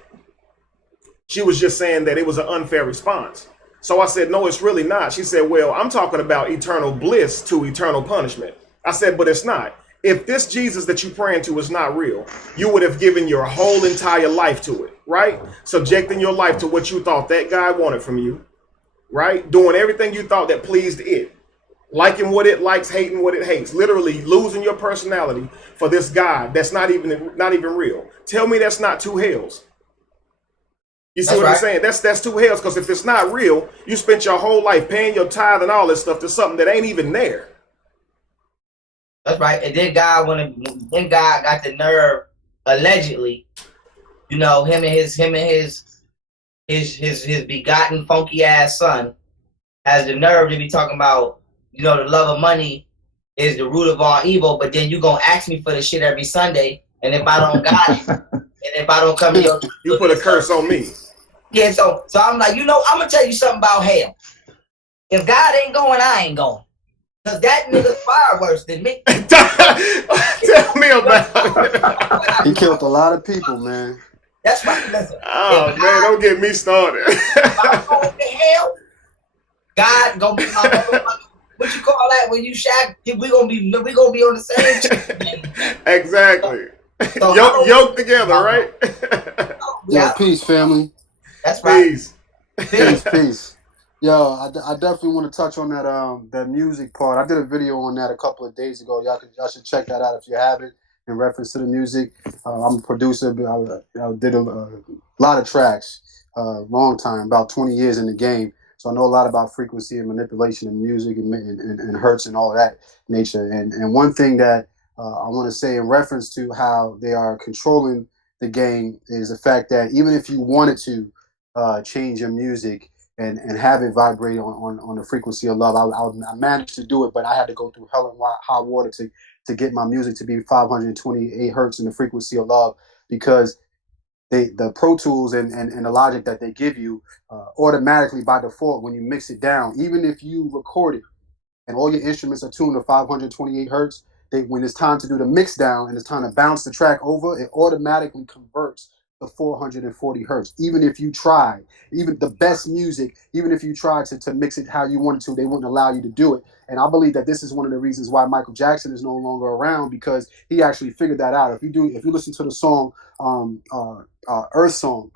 she was just saying that it was an unfair response. So I said, no, it's really not. She said, well, I'm talking about eternal bliss to eternal punishment. I said, but it's not. If this Jesus that you're praying to is not real, you would have given your whole entire life to it, right? Subjecting your life to what you thought that guy wanted from you, right? Doing everything you thought that pleased it. Liking what it likes, hating what it hates, literally losing your personality for this God that's not even real. Tell me that's not two hells. You see what I'm saying? That's two hells, because if it's not real, you spent your whole life paying your tithe and all this stuff to something that ain't even there. That's right. And then God got the nerve, allegedly, you know, him and his begotten funky ass son has the nerve to be talking about, you know, the love of money is the root of all evil, but then you gonna ask me for this shit every Sunday, and if I don't got it, and if I don't come to your, you put a curse on me. Yeah, so I'm like, I'm gonna tell you something about hell. If God ain't going, I ain't going. Cause that nigga's far worse than me. Tell me about it. He killed a lot of people, man. That's right. Listen. Oh man, don't get me started. If I'm going to hell, God gonna be my motherfucker. What you call that when you shack? We gonna be on the same. Exactly. So yoked together, right? Yo, peace, family. That's right. Peace. Yo, I definitely want to touch on that music part. I did a video on that a couple of days ago. Y'all should check that out if you haven't. In reference to the music, I'm a producer. I did a lot of tracks, long time, about 20 years in the game. So I know a lot about frequency and manipulation and music and hertz and all of that nature. And one thing that I want to say in reference to how they are controlling the game is the fact that even if you wanted to change your music and have it vibrate on the frequency of love, I managed to do it, but I had to go through hell and high water to get my music to be 528 hertz in the frequency of love, because the Pro Tools and the logic that they give you automatically by default, when you mix it down, even if you record it and all your instruments are tuned to 528 hertz, when it's time to do the mix down and it's time to bounce the track over, it automatically converts to 440 hertz. Even if you try, even the best music, even if you try to mix it how you wanted to, they wouldn't allow you to do it. And I believe that this is one of the reasons why Michael Jackson is no longer around, because he actually figured that out. If you listen to the song Earth Song,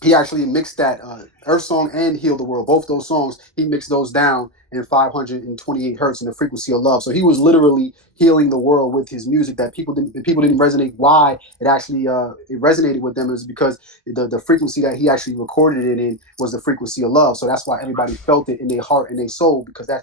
he actually mixed that Earth Song and Heal the World. Both those songs, he mixed those down in 528 hertz in the frequency of love. So he was literally healing the world with his music. That people didn't resonate. Why it actually it resonated with them is because the frequency that he actually recorded it in was the frequency of love. So that's why everybody felt it in their heart and their soul, because it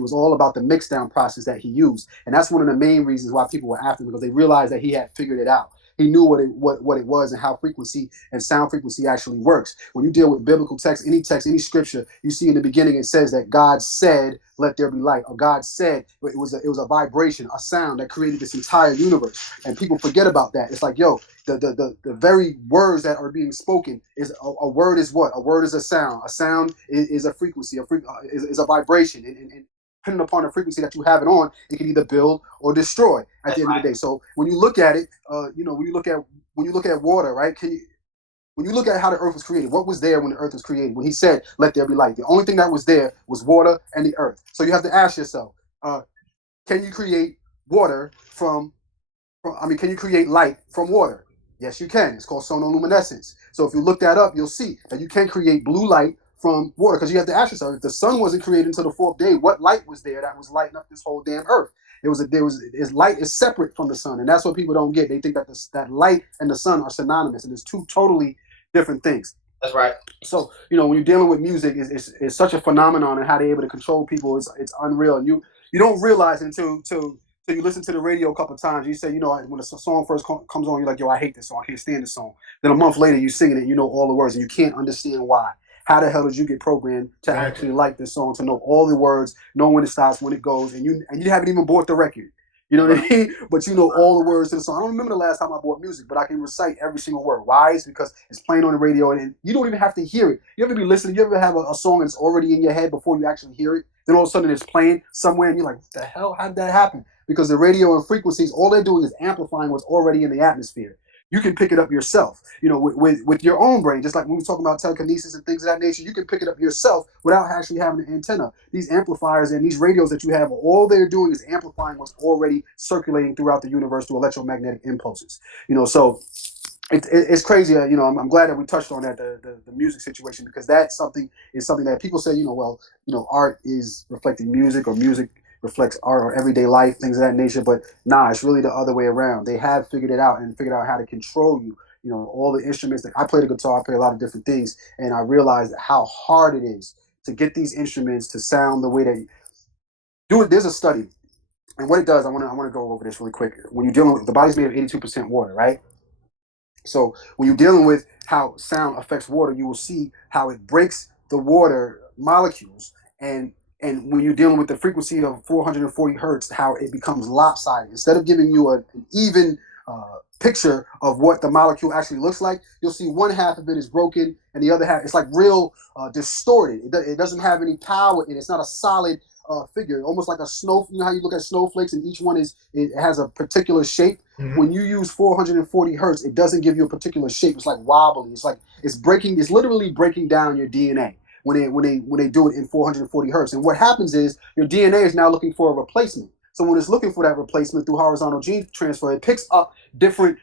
was all about the mix down process that he used. And that's one of the main reasons why people were after him, because they realized that he had figured it out. He knew what it was and how frequency and sound frequency actually works. When you deal with biblical text, any scripture, you see in the beginning it says that God said, "Let there be light," or God said, it was a vibration, a sound that created this entire universe. And people forget about that. It's like, yo, the very words that are being spoken is a word is what? A word is a sound. A sound is a frequency. Is a vibration. And depending upon the frequency that you have it on, it can either build or destroy at the end of the day. So when you look at it, when you look at water, right? When you look at how the earth was created, what was there when the earth was created? When he said, "Let there be light," the only thing that was there was water and the earth. So you have to ask yourself, can you create water can you create light from water? Yes, you can. It's called sonoluminescence. So if you look that up, you'll see that you can create blue light from water, because you have to ask yourself, if the sun wasn't created until the fourth day, what light was there that was lighting up this whole damn earth? Light is separate from the sun, and that's what people don't get. They think that that light and the sun are synonymous, and it's two totally different things. That's right. So when you're dealing with music, it's such a phenomenon, and how they're able to control people is unreal. And you don't realize it until you listen to the radio a couple of times. You say, when a song first comes on, you're like, yo, I hate this song, I can't stand this song. Then a month later, you're singing it, you know all the words, and you can't understand why. How the hell did you get programmed to actually like this song, to know all the words, know when it stops, when it goes, and you haven't even bought the record? You know what I mean? But you know all the words to the song. I don't remember the last time I bought music, but I can recite every single word. Why? It's because it's playing on the radio, and you don't even have to hear it. You ever be listening? You ever have a song that's already in your head before you actually hear it? Then all of a sudden it's playing somewhere, and you're like, what the hell? How did that happen? Because the radio and frequencies, all they're doing is amplifying what's already in the atmosphere. You can pick it up yourself, with your own brain. Just like when we talk about telekinesis and things of that nature, you can pick it up yourself without actually having an antenna. These amplifiers and these radios that you have, all they're doing is amplifying what's already circulating throughout the universe through electromagnetic impulses. So it's crazy. I'm glad that we touched on that, the music situation, because that's something that people say, art is reflecting music, or music reflects art or everyday life, things of that nature. But nah, it's really the other way around. They have figured it out and figured out how to control you. All the instruments that I play the guitar, I play a lot of different things, and I realized how hard it is to get these instruments to sound the way they do it. There's a study, and what it does, I want to go over this really quick. When you're dealing with, the body's made of 82% water, right? So when you're dealing with how sound affects water, you will see how it breaks the water molecules and And when you're dealing with the frequency of 440 hertz, how it becomes lopsided. Instead of giving you an even picture of what the molecule actually looks like, you'll see one half of it is broken and the other half, it's like real distorted. It doesn't have any power in it. It's not a solid figure, almost like a snow. You know how you look at snowflakes and each one it has a particular shape. Mm-hmm. When you use 440 hertz, it doesn't give you a particular shape. It's like wobbly. It's like it's literally breaking down your DNA when they do it in 440 hertz. And what happens is your DNA is now looking for a replacement. So when it's looking for that replacement through horizontal gene transfer, it picks up different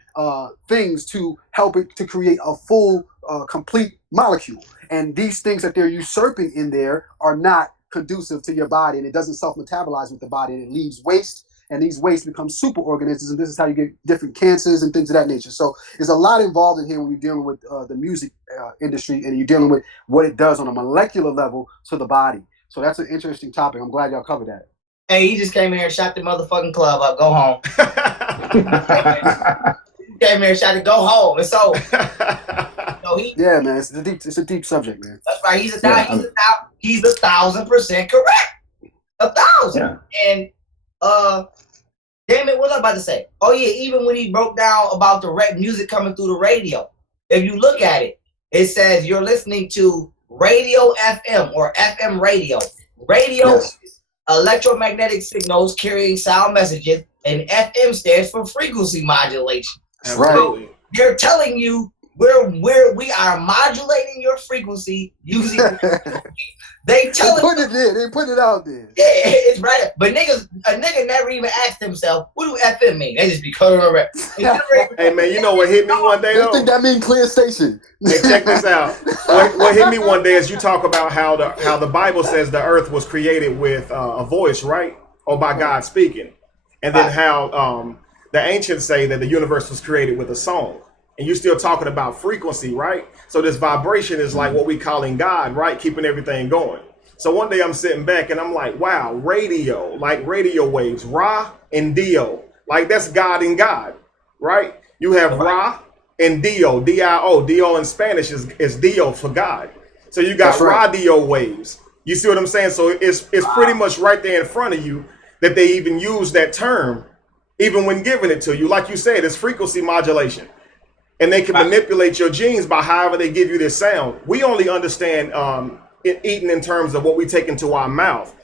things to help it to create a full, complete molecule. And these things that they're usurping in there are not conducive to your body, and it doesn't self-metabolize with the body, and it leaves waste, and these wastes become superorganisms, and this is how you get different cancers and things of that nature. So there's a lot involved in here when you're dealing with the music industry, and you're dealing with what it does on a molecular level to the body. So that's an interesting topic. I'm glad y'all covered that. Hey, he just came here and shot the motherfucking club up. Go home. He came here and shot it. Go home. It's over. Yeah, man. It's a deep subject, man. That's right. He's 1,000% correct. 1,000. Yeah. And damn it, what was I about to say? Oh yeah, even when he broke down about the music coming through the radio, if you look at it, it says you're listening to radio FM or FM radio. Radio. Yes. Electromagnetic signals carrying sound messages, and FM stands for frequency modulation. That's right. So they're telling you we are modulating your frequency using. They put it out there. Yeah, it's right. But a nigga never even asked himself, what do FM mean? They just be cutting around. Hey man, you know what hit me one day though? They think that means clear station. Hey, check this out. What hit me one day is you talk about how the Bible says the earth was created with a voice, right? Or by God speaking. And then how the ancients say that the universe was created with a song. And you're still talking about frequency, right? So this vibration is like what we calling God, right? Keeping everything going. So one day I'm sitting back and I'm like, wow, radio, like radio waves, Ra and Dio. Like that's God and God, right? You have Ra and Dio, D-I-O. Dio in Spanish is Dio for God. So you got radio waves. You see what I'm saying? So it's pretty much right there in front of you that they even use that term, even when giving it to you. Like you said, it's frequency modulation. And they can manipulate your genes by however they give you this sound. We only understand eating in terms of what we take into our mouth.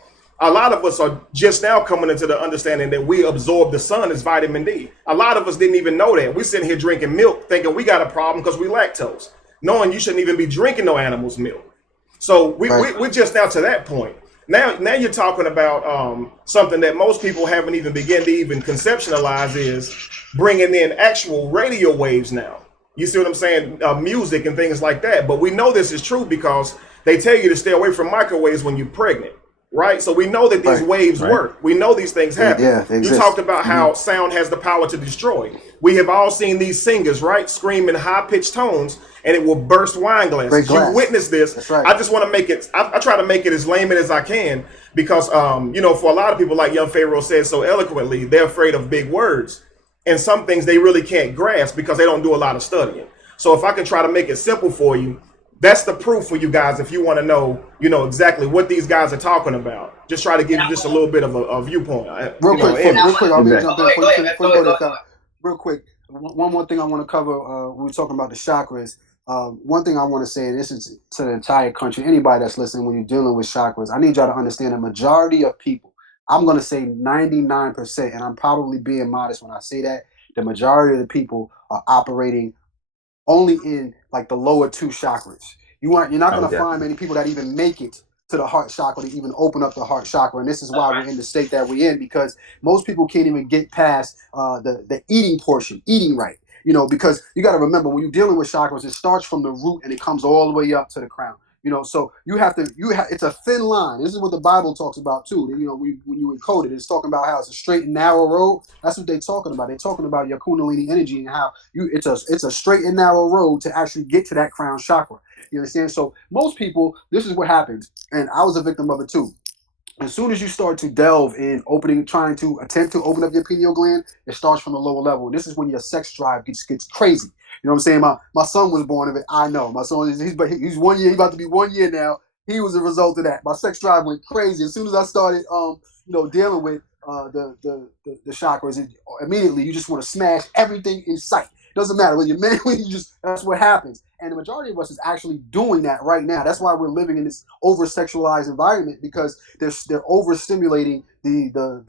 A lot of us are just now coming into the understanding that we absorb the sun as vitamin D. A lot of us didn't even know that. We're sitting here drinking milk thinking we got a problem because we lactose, knowing you shouldn't even be drinking no animal's milk. So we're just now to that point. Now you're talking about something that most people haven't even begun to even conceptualize is bringing in actual radio waves now. You see what I'm saying? Music and things like that. But we know this is true because they tell you to stay away from microwaves when you're pregnant, right? So we know that these waves work. We know these things happen. Yeah, they exist. You talked about how sound has the power to destroy. We have all seen these singers, right? Scream in high-pitched tones and it will burst wine glasses. You witnessed this. That's right. I just want to make it, I try to make it as layman as I can because, for a lot of people, like young Pharaoh said so eloquently, they're afraid of big words. And some things they really can't grasp because they don't do a lot of studying. So if I can try to make it simple for you, that's the proof for you guys. If you want to know, exactly what these guys are talking about, just try to give you just a little bit of a viewpoint. Real quick, I'll jump in. Real quick, one more thing I want to cover. We were talking about the chakras. One thing I want to say, and this is to the entire country, anybody that's listening, when you're dealing with chakras, I need y'all to understand the majority of people, I'm going to say 99%, and I'm probably being modest when I say that, the majority of the people are operating only in like the lower two chakras. You're not going to find many people that even make it to the heart chakra to even open up the heart chakra. And this is why we're in the state that we're in, because most people can't even get past the eating portion, eating right. Because you got to remember, when you're dealing with chakras, it starts from the root and it comes all the way up to the crown. So it's a thin line. This is what the Bible talks about too. When you encode it, it's talking about how it's a straight and narrow road. That's what they're talking about. They're talking about your Kundalini energy and how it's a straight and narrow road to actually get to that crown chakra. You understand? So most people, this is what happens. And I was a victim of it too. As soon as you start to delve in trying to attempt to open up your pineal gland, it starts from the lower level. This is when your sex drive gets crazy. You know what I'm saying? My son was born of it. I know. My son he's 1 year. He's about to be 1 year now. he was a result of that. My sex drive went crazy as soon as I started, dealing with the chakras. Immediately, you just want to smash everything in sight. Doesn't matter whether you're man, when you just, that's what happens. And the majority of us is actually doing that right now. That's why we're living in this over-sexualized environment, because they're overstimulating the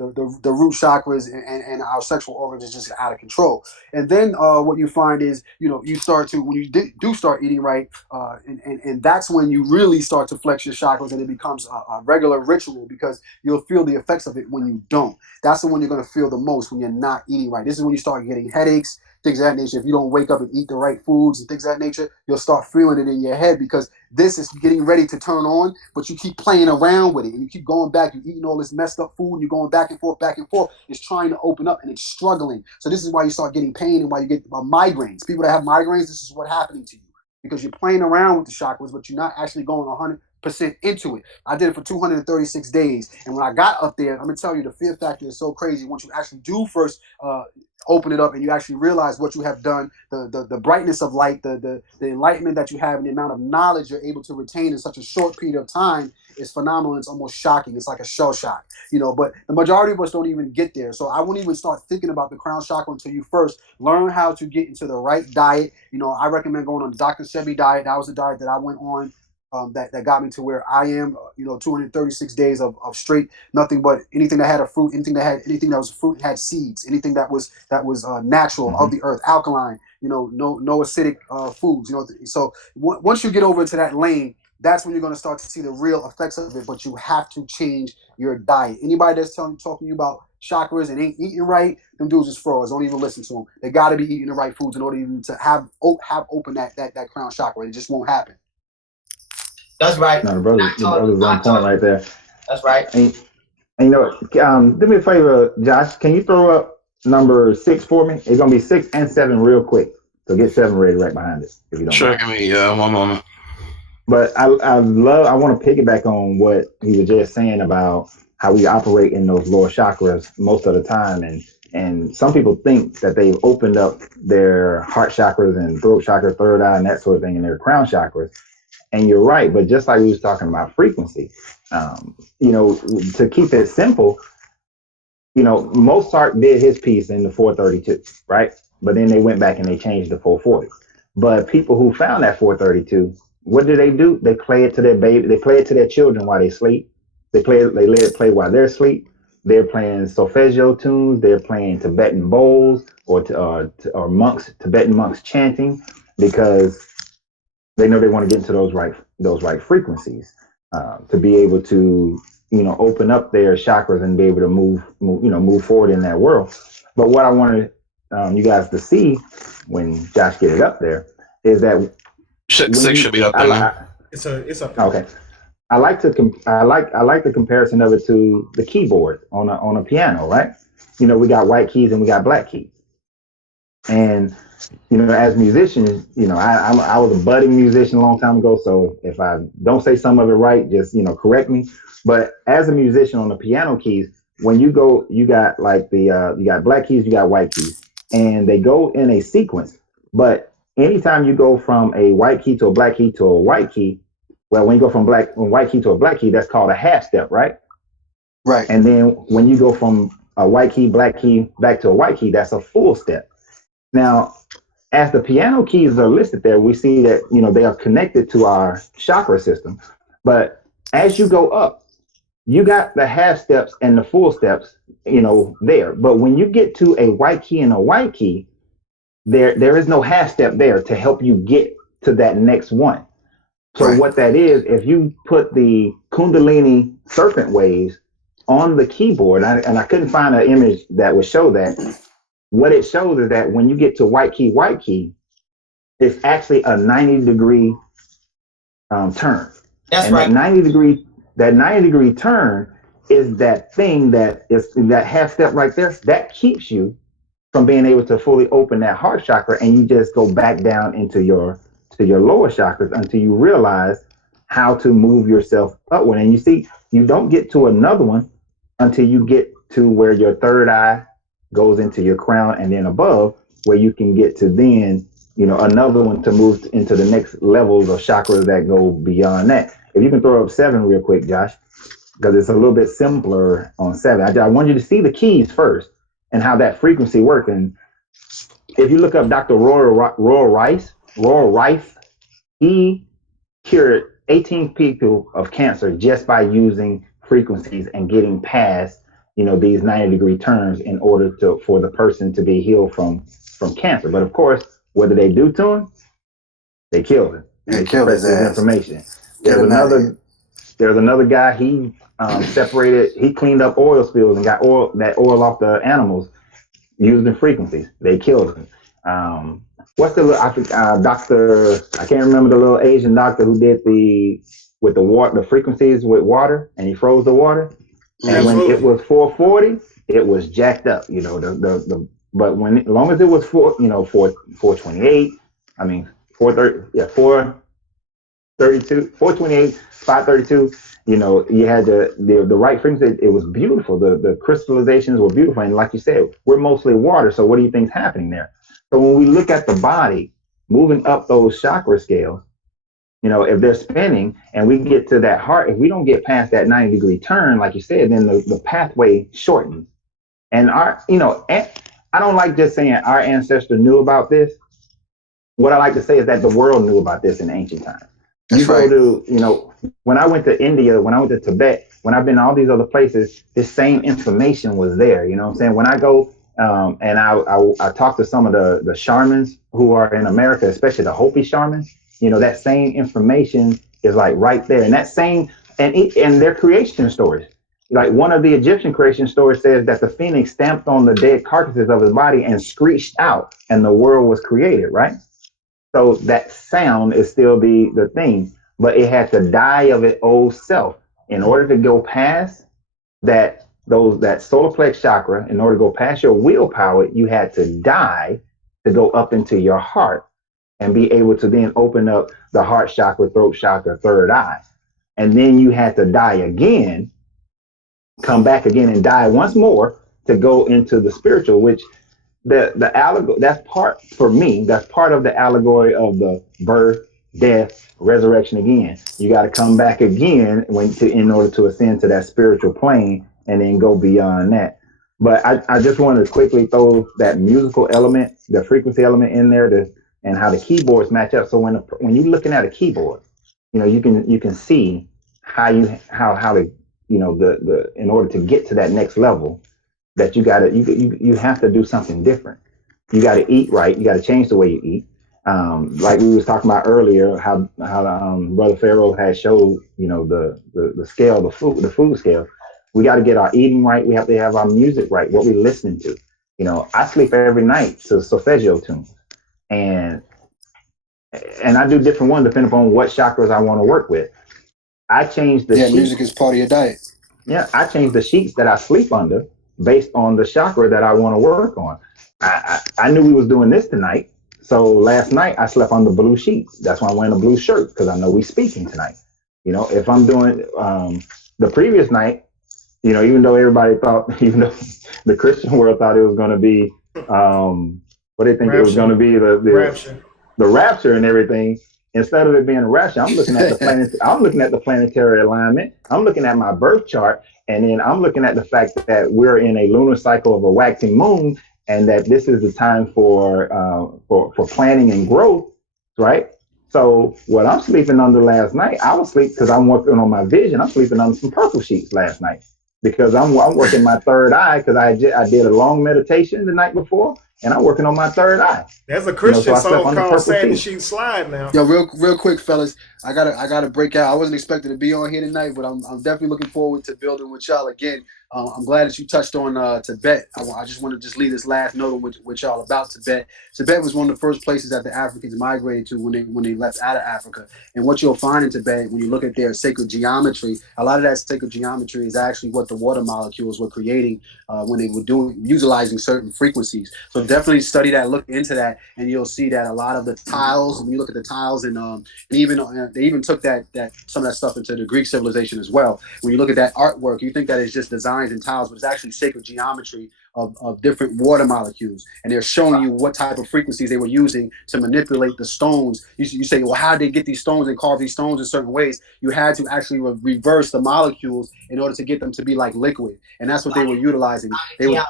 root chakras, and our sexual organs is just out of control. And then what you find is, you start to, when you do start eating right, and that's when you really start to flex your chakras, and it becomes a regular ritual, because you'll feel the effects of it when you don't. That's the one you're going to feel the most when you're not eating right. This is when you start getting headaches, things of that nature. If you don't wake up and eat the right foods and things of that nature, you'll start feeling it in your head, because this is getting ready to turn on, but you keep playing around with it, and you keep going back. You're eating all this messed up food, and you're going back and forth, back and forth. It's trying to open up, and it's struggling. So this is why you start getting pain, and why you get migraines. People that have migraines, this is what's happening to you, because you're playing around with the chakras, but you're not actually going 100% into it. I did it for 236 days, and when I got up there, I'm gonna tell you, the fear factor is so crazy. Once you actually do first open it up, and you actually realize what you have done, the brightness of light, the enlightenment that you have, and the amount of knowledge you're able to retain in such a short period of time is phenomenal. It's almost shocking. It's like a shell shock, but the majority of us don't even get there. So I wouldn't even start thinking about the crown chakra until you first learn how to get into the right diet. I recommend going on the Dr. Sebi diet. That was the diet that I went on. That got me to where I am, 236 days of straight nothing but anything that had a fruit, anything that was fruit had seeds, anything that was natural, of the earth, alkaline, no acidic foods, So once you get over into that lane, that's when you're going to start to see the real effects of it. But you have to change your diet. Anybody that's talking to you about chakras and ain't eating right, them dudes is frauds. Don't even listen to them. They got to be eating the right foods in order even to have open that crown chakra. It just won't happen. That's right. No, the brother's on point right there. That's right. And do me a favor, Josh. Can you throw up number 6 for me? It's gonna be 6 and 7 real quick. So get 7 ready right behind it, if you don't Sure, mind. give me one moment. But I want to piggyback on what he was just saying about how we operate in those lower chakras most of the time, and some people think that they've opened up their heart chakras and throat chakra, third eye, and that sort of thing, in their crown chakras. And you're right, but just like we was talking about frequency, to keep it simple, Mozart did his piece in the 432, right? But then they went back and they changed the 440. But people who found that 432, what do? They play it to their baby. They play it to their children while they sleep. They let it play while they're asleep. They're playing solfeggio tunes. They're playing Tibetan bowls or Tibetan monks chanting, because they know they want to get into those right frequencies to be able to open up their chakras and be able to move forward in that world. But what I wanted you guys to see when Josh get it up there is that 6 should be up there now. It's up there. Okay. I like the comparison of it to the keyboard on a piano, right? We got white keys and we got black keys, and as musicians, I was a budding musician a long time ago. So if I don't say some of it right, just, correct me. But as a musician on the piano keys, when you go, you got like you got black keys, you got white keys, and they go in a sequence. But anytime you go from a white key to a black key to a white key, well, when you go from white key to a black key, that's called a half step, right? Right. And then when you go from a white key, black key, back to a white key, that's a full step. Now, as the piano keys are listed there, we see that, they are connected to our chakra system. But as you go up, you got the half steps and the full steps, there. But when you get to a white key and a white key, there is no half step there to help you get to that next one. So Right. What that is, if you put the Kundalini serpent waves on the keyboard, and I couldn't find an image that would show that, what it shows is that when you get to white key, it's actually a 90-degree turn. That's and right. That 90-degree turn is that thing that is that half step right there that keeps you from being able to fully open that heart chakra, and you just go back down into your lower chakras until you realize how to move yourself upward. And you see, you don't get to another one until you get to where your third eye goes into your crown, and then above where you can get to then, another one to move into the next levels of chakras that go beyond that. If you can throw up 7 real quick, Josh, because it's a little bit simpler on 7. I want you to see the keys first and how that frequency works. And if you look up Dr. Royal Rice, he cured 18 people of cancer just by using frequencies and getting past, these 90-degree turns in order for the person to be healed from cancer. But of course, what do they do to him? They kill him. They kill his ass. Information. There's another guy. He separated. He cleaned up oil spills and got that oil off the animals using frequencies. They killed him. What's the doctor? I can't remember the little Asian doctor who did the frequencies with water, and he froze the water. And when it was 440, it was jacked up. But as long as it was 428, 432, 428, 532. You had the right frequency. It was beautiful. The crystallizations were beautiful, and like you said, we're mostly water. So what do you think's happening there? So when we look at the body moving up those chakra scales, if they're spinning and we get to that heart, if we don't get past that 90-degree turn, like you said, then the pathway shortens. And I don't like just saying our ancestor knew about this. What I like to say is that the world knew about this in ancient times. That's right. Go to, when I went to India, when I went to Tibet, when I've been to all these other places, this same information was there. You know what I'm saying? When I go and I talk to some of the shamans who are in America, especially the Hopi shamans, that same information is like right there. And that same, and their creation stories. Like one of the Egyptian creation stories says that the phoenix stamped on the dead carcasses of his body and screeched out, and the world was created, right? So that sound is still the thing, but it had to die of its old self in order to go past that solar plex chakra. In order to go past your willpower, you had to die to go up into your heart and be able to then open up the heart chakra, throat chakra, third eye. And then you had to die again, come back again and die once more to go into the spiritual, which the allegory, that's part of the allegory of the birth, death, resurrection again. You got to come back again in order to ascend to that spiritual plane and then go beyond that. But I just wanted to quickly throw that musical element, the frequency element in there, and how the keyboards match up. So when you're looking at a keyboard, you can see how to in order to get to that next level, that you have to do something different. You got to eat right. You got to change the way you eat. Like we was talking about earlier, how Brother Pharaoh had showed, the scale, the food scale. We got to get our eating right. We have to have our music right, what we're listening to. I sleep every night to solfeggio tunes, and I do different ones depending upon what chakras I want to work with. I change the sheets. Music is part of your diet. Yeah, I change the sheets that I sleep under based on the chakra that I want to work on. I knew we was doing this tonight, so last night I slept on the blue sheets. That's why I'm wearing a blue shirt, because I know we speaking tonight. If I'm doing the previous night, even though even though the Christian world thought it was going to be, what they think it was going to be, the rapture and everything. Instead of it being a rapture, I'm looking at the planetary alignment. I'm looking at my birth chart, and then I'm looking at the fact that we're in a lunar cycle of a waxing moon, and that this is the time for planning and growth, right? So what I'm sleeping under last night, I was sleeping because I'm working on my vision. I'm sleeping under some purple sheets last night because I'm working my third eye, because I did a long meditation the night before, and I'm working on my third eye. There's a Christian song called "Sandy Sheet Slide" now. Yo, real quick, fellas, I gotta break out. I wasn't expecting to be on here tonight, but I'm definitely looking forward to building with y'all again. I'm glad that you touched on Tibet. I just want to leave this last note with y'all about Tibet. Tibet was one of the first places that the Africans migrated to when they left out of Africa. And what you'll find in Tibet, when you look at their sacred geometry, a lot of that sacred geometry is actually what the water molecules were creating when they were utilizing certain frequencies. So definitely study that, look into that, and you'll see that a lot of the tiles, when you look at the tiles, and even they even took that some of that stuff into the Greek civilization as well. When you look at that artwork, you think that it's just designs and tiles, but it's actually sacred geometry of different water molecules, and they're showing you what type of frequencies they were using to manipulate the stones. You say, well, how did they get these stones and carve these stones in certain ways? You had to actually reverse the molecules in order to get them to be like liquid, and that's what they were utilizing. They were,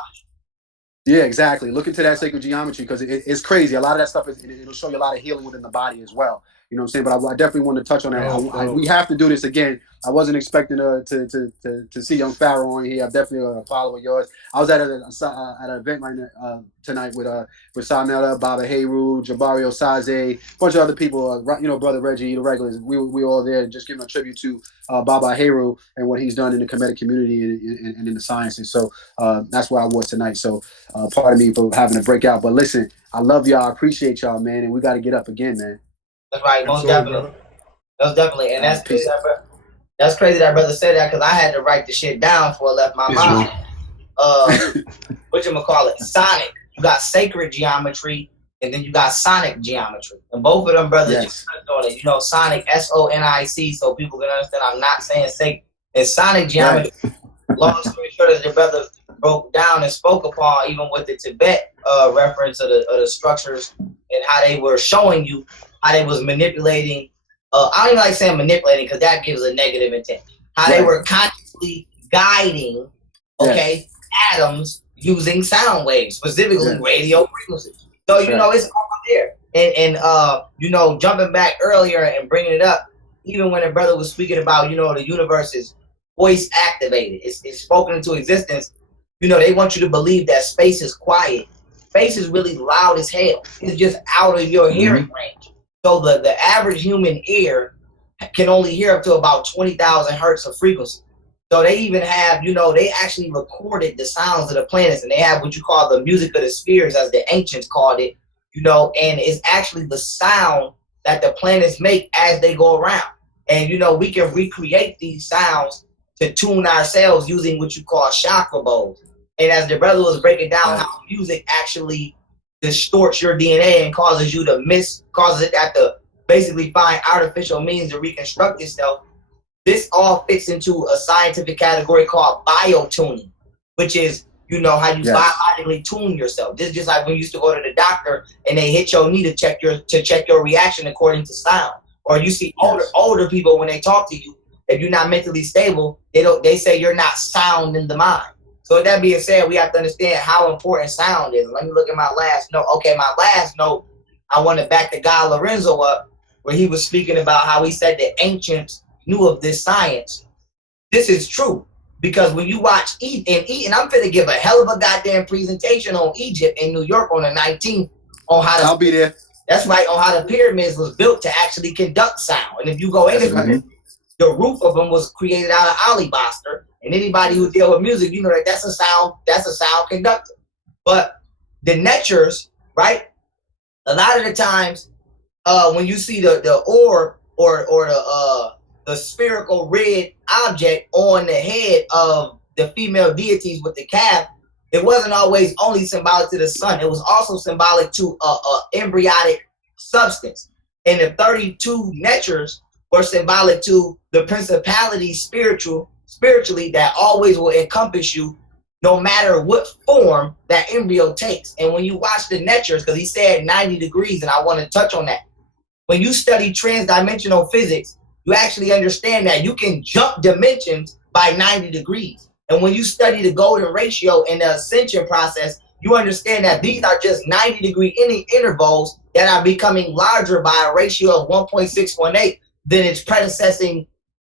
yeah, exactly. Look into that sacred geometry, because it's crazy. A lot of that stuff it'll show you a lot of healing within the body as well. You know what I'm saying? But I definitely want to touch on that. We have to do this again. I wasn't expecting to see young Pharaoh on here. I'm definitely a follower of yours. I was at an event right now, tonight with Samela, Baba Heru, Jabario Saze, a bunch of other people. Brother Reggie, the regulars. We were all there just giving a tribute to Baba Heru and what he's done in the Kemetic community and in the sciences. So that's where I was tonight. So pardon me for having to break out. But listen, I love y'all. I appreciate y'all, man. And we got to get up again, man. That's right, most definitely. Most definitely. And that's crazy. That's crazy that brother said that, because I had to write the shit down before I left my mind. Whatchamacallit? Sonic. You got sacred geometry, and then you got sonic geometry. And both of them brothers, yes. You know, sonic, SONIC, so people can understand I'm not saying sacred. It's sonic geometry. Right. Long story short, as the brother broke down and spoke upon, even with the Tibet reference of the structures and how they were showing you how they was manipulating. I don't even like saying manipulating, because that gives a negative intent. How they were consciously guiding, atoms using sound waves, specifically radio frequencies. So, you know, it's all there. And jumping back earlier and bringing it up, even when the brother was speaking about, the universe is voice activated. It's spoken into existence. They want you to believe that space is quiet. Space is really loud as hell. It's just out of your hearing range. So the average human ear can only hear up to about 20,000 hertz of frequency. So they even have, they actually recorded the sounds of the planets, and they have what you call the music of the spheres, as the ancients called it, and it's actually the sound that the planets make as they go around. And, we can recreate these sounds to tune ourselves using what you call chakra bowls. And as the brother was breaking down how music actually distorts your DNA and causes you to causes it to basically find artificial means to reconstruct itself, this all fits into a scientific category called biotuning, which is, how you biologically tune yourself. This is just like when you used to go to the doctor and they hit your knee to check your reaction according to sound. Or you see older people, when they talk to you, if you're not mentally stable, they say you're not sound in the mind. So with that being said, we have to understand how important sound is. Let me look at my last note. Okay, my last note, I want to back the guy Larenzo up, where he was speaking about how he said the ancients knew of this science. This is true, because when you watch and I'm finna give a hell of a goddamn presentation on Egypt in New York on the 19th on how I'll be there. That's right, on how the pyramids was built to actually conduct sound. And if you go into it, the roof of them was created out of alabaster. And anybody who deal with music, that's a sound conductor. But the netures, right? A lot of the times, when you see the orb or the spherical red object on the head of the female deities with the calf, it wasn't always only symbolic to the sun. It was also symbolic to a embryonic substance. And the 32 netures were symbolic to the principality spiritually that always will encompass you, no matter what form that embryo takes. And when you watch the netures, because he said 90 degrees, and I want to touch on that. When you study transdimensional physics, you actually understand that you can jump dimensions by 90 degrees. And when you study the golden ratio in the ascension process, you understand that these are just 90-degree intervals that are becoming larger by a ratio of 1.618 than its predecessing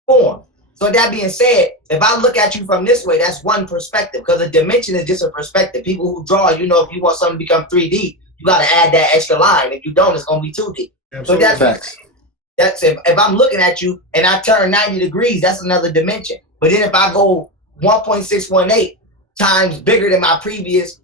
form. So that being said, if I look at you from this way, that's one perspective, because a dimension is just a perspective. People who draw, if you want something to become 3D, you got to add that extra line. If you don't, it's going to be 2D. Absolutely. So that's if I'm looking at you and I turn 90 degrees, that's another dimension. But then if I go 1.618 times bigger than my previous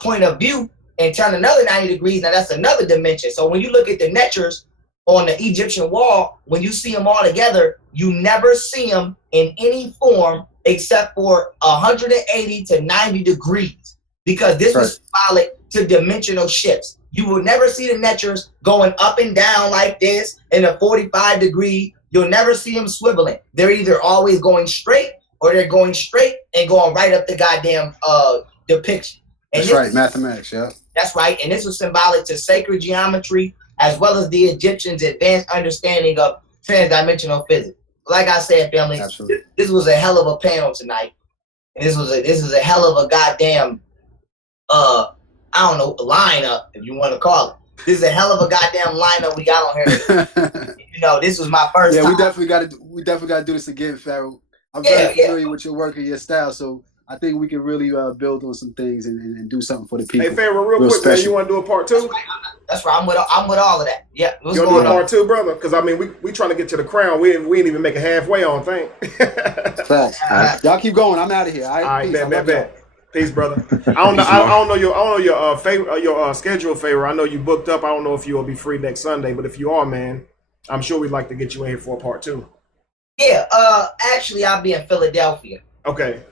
point of view and turn another 90 degrees, now that's another dimension. So when you look at the netures on the Egyptian wall, when you see them all together, you never see them in any form except for 180 to 90 degrees, because this was symbolic to dimensional shifts. You will never see the Netchers going up and down like this in a 45-degree. You'll never see them swiveling. They're either always going straight or they're going straight and going right up the goddamn depiction. And that's right, mathematics, yeah. That's right. And this was symbolic to sacred geometry as well as the Egyptians' advanced understanding of transdimensional physics. Like I said, family, this was a hell of a panel tonight. And this is a hell of a goddamn I don't know, lineup, if you want to call it. This is a hell of a goddamn lineup we got on here. You know, this was my first time. We definitely got to do this again, Pharaoh. I'm very familiar with your work and your style, so I think we can really build on some things and do something for the people. Hey, Pharaoh, real quick, man, you want to do a part 2? That's right. I'm with all of that. Yeah. You want to do a part 2, brother? Because I mean, we trying to get to the crown. We ain't even make it halfway on thing. Facts. Y'all keep going. I'm out of here. All right, bet. Peace, brother. I don't know your schedule, Pharaoh. I know you booked up. I don't know if you'll be free next Sunday, but if you are, man, I'm sure we'd like to get you in here for a part 2. Yeah. Actually, I'll be in Philadelphia. Okay.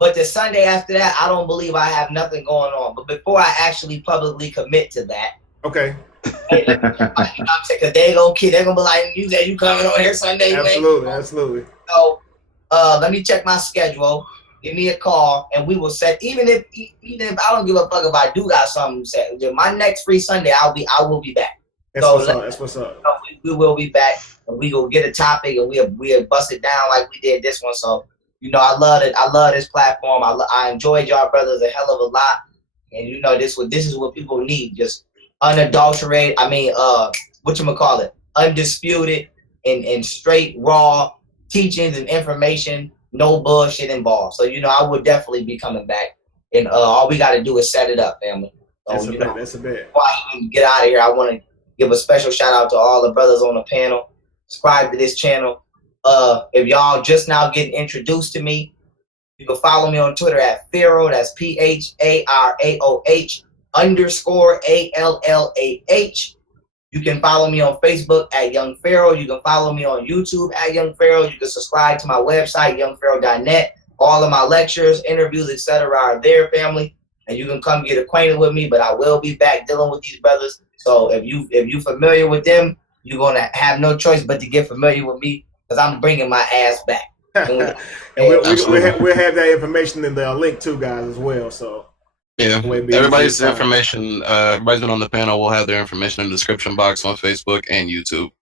But the Sunday after that, I don't believe I have nothing going on. But before I actually publicly commit to that, okay. Because they're gonna be like, you coming on here Sunday? Absolutely. So, let me check my schedule. Give me a call, and we will set. Even if I don't give a fuck if I do got something set. My next free Sunday, I will be back. That's what's up. We will be back, and we go get a topic, and we'll bust it down like we did this one. So, you know, I love it. I love this platform. I enjoyed y'all brothers a hell of a lot, and you know, this is what people need. Just unadulterated. I mean, undisputed and straight raw teachings and information. No bullshit involved. So, you know, I would definitely be coming back. And all we got to do is set it up, family. So, That's a bet. Before I even get out of here, I want to give a special shout out to all the brothers on the panel. Subscribe to this channel. If y'all just now getting introduced to me, you can follow me on Twitter at Pharaoh. That's PHARAOH_ALLAH. You can follow me on Facebook at Young Pharaoh. You can follow me on YouTube at Young Pharaoh. You can subscribe to my website, youngpharaoh.net. All of my lectures, interviews, etc. are there, family. And you can come get acquainted with me, but I will be back dealing with these brothers. So if you familiar with them, you're going to have no choice but to get familiar with me because I'm bringing my ass back. And we'll have that information in the link too, guys, as well. So yeah, everybody's information, everybody's been on the panel. We'll have their information in the description box on Facebook and YouTube.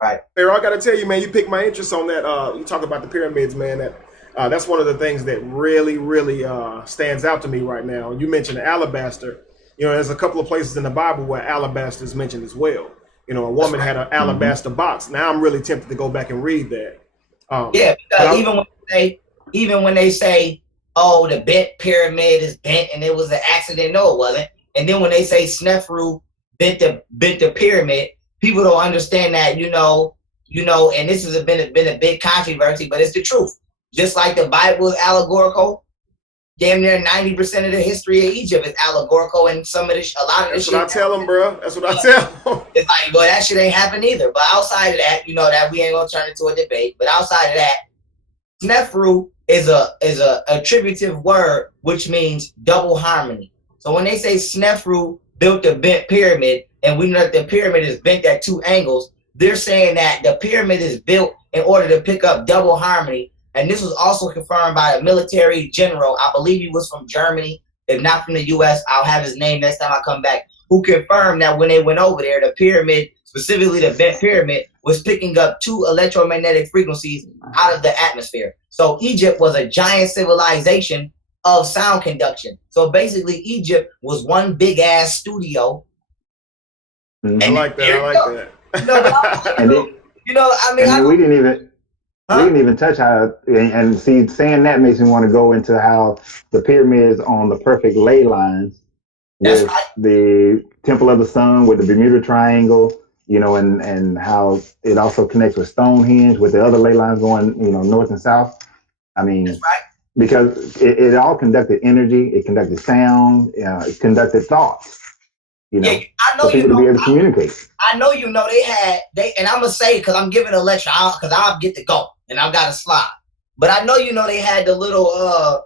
Right. Pharaoh, I got to tell you, man, you piqued my interest on that. You talk about the pyramids, man. That's one of the things that really stands out to me right now. You mentioned alabaster. You know, there's a couple of places in the Bible where alabaster is mentioned as well. You know, a woman had an alabaster box. Now I'm really tempted to go back and read that. Yeah, because even when they say, oh, the bent pyramid is bent and it was an accident, no, it wasn't. And then when they say Snefru bent the pyramid, people don't understand that, you know, and this has been a big controversy, but it's the truth. Just like the Bible is allegorical, damn near 90% of the history of Egypt is allegorical, and a lot of the shit. That's what I tell them, bro. That's what I tell them. It's like, well, that shit ain't happen either. But outside of that, you know, that we ain't gonna turn into a debate. But outside of that, Snefru is a attributive word which means double harmony. So when they say Snefru built the bent pyramid, and we know that the pyramid is bent at 2 angles, they're saying that the pyramid is built in order to pick up double harmony. And this was also confirmed by a military general. I believe he was from Germany, if not from the U.S. I'll have his name next time I come back, who confirmed that when they went over there, the pyramid, specifically the bent pyramid, was picking up 2 electromagnetic frequencies out of the atmosphere. So Egypt was a giant civilization of sound conduction. So basically, Egypt was one big ass studio. I like that. We didn't even touch how, and see, saying that makes me want to go into how the pyramids on the perfect ley lines with the Temple of the Sun, with the Bermuda Triangle, you know, and how it also connects with Stonehenge with the other ley lines going, you know, north and south. I mean, because it all conducted energy, it conducted sound, it conducted thoughts. You know, I know, for people to be able to communicate. I know, you know, and I'm gonna say, because I'm giving a lecture, because I'll get to go and I've got to slide. But I know, you know, they had the little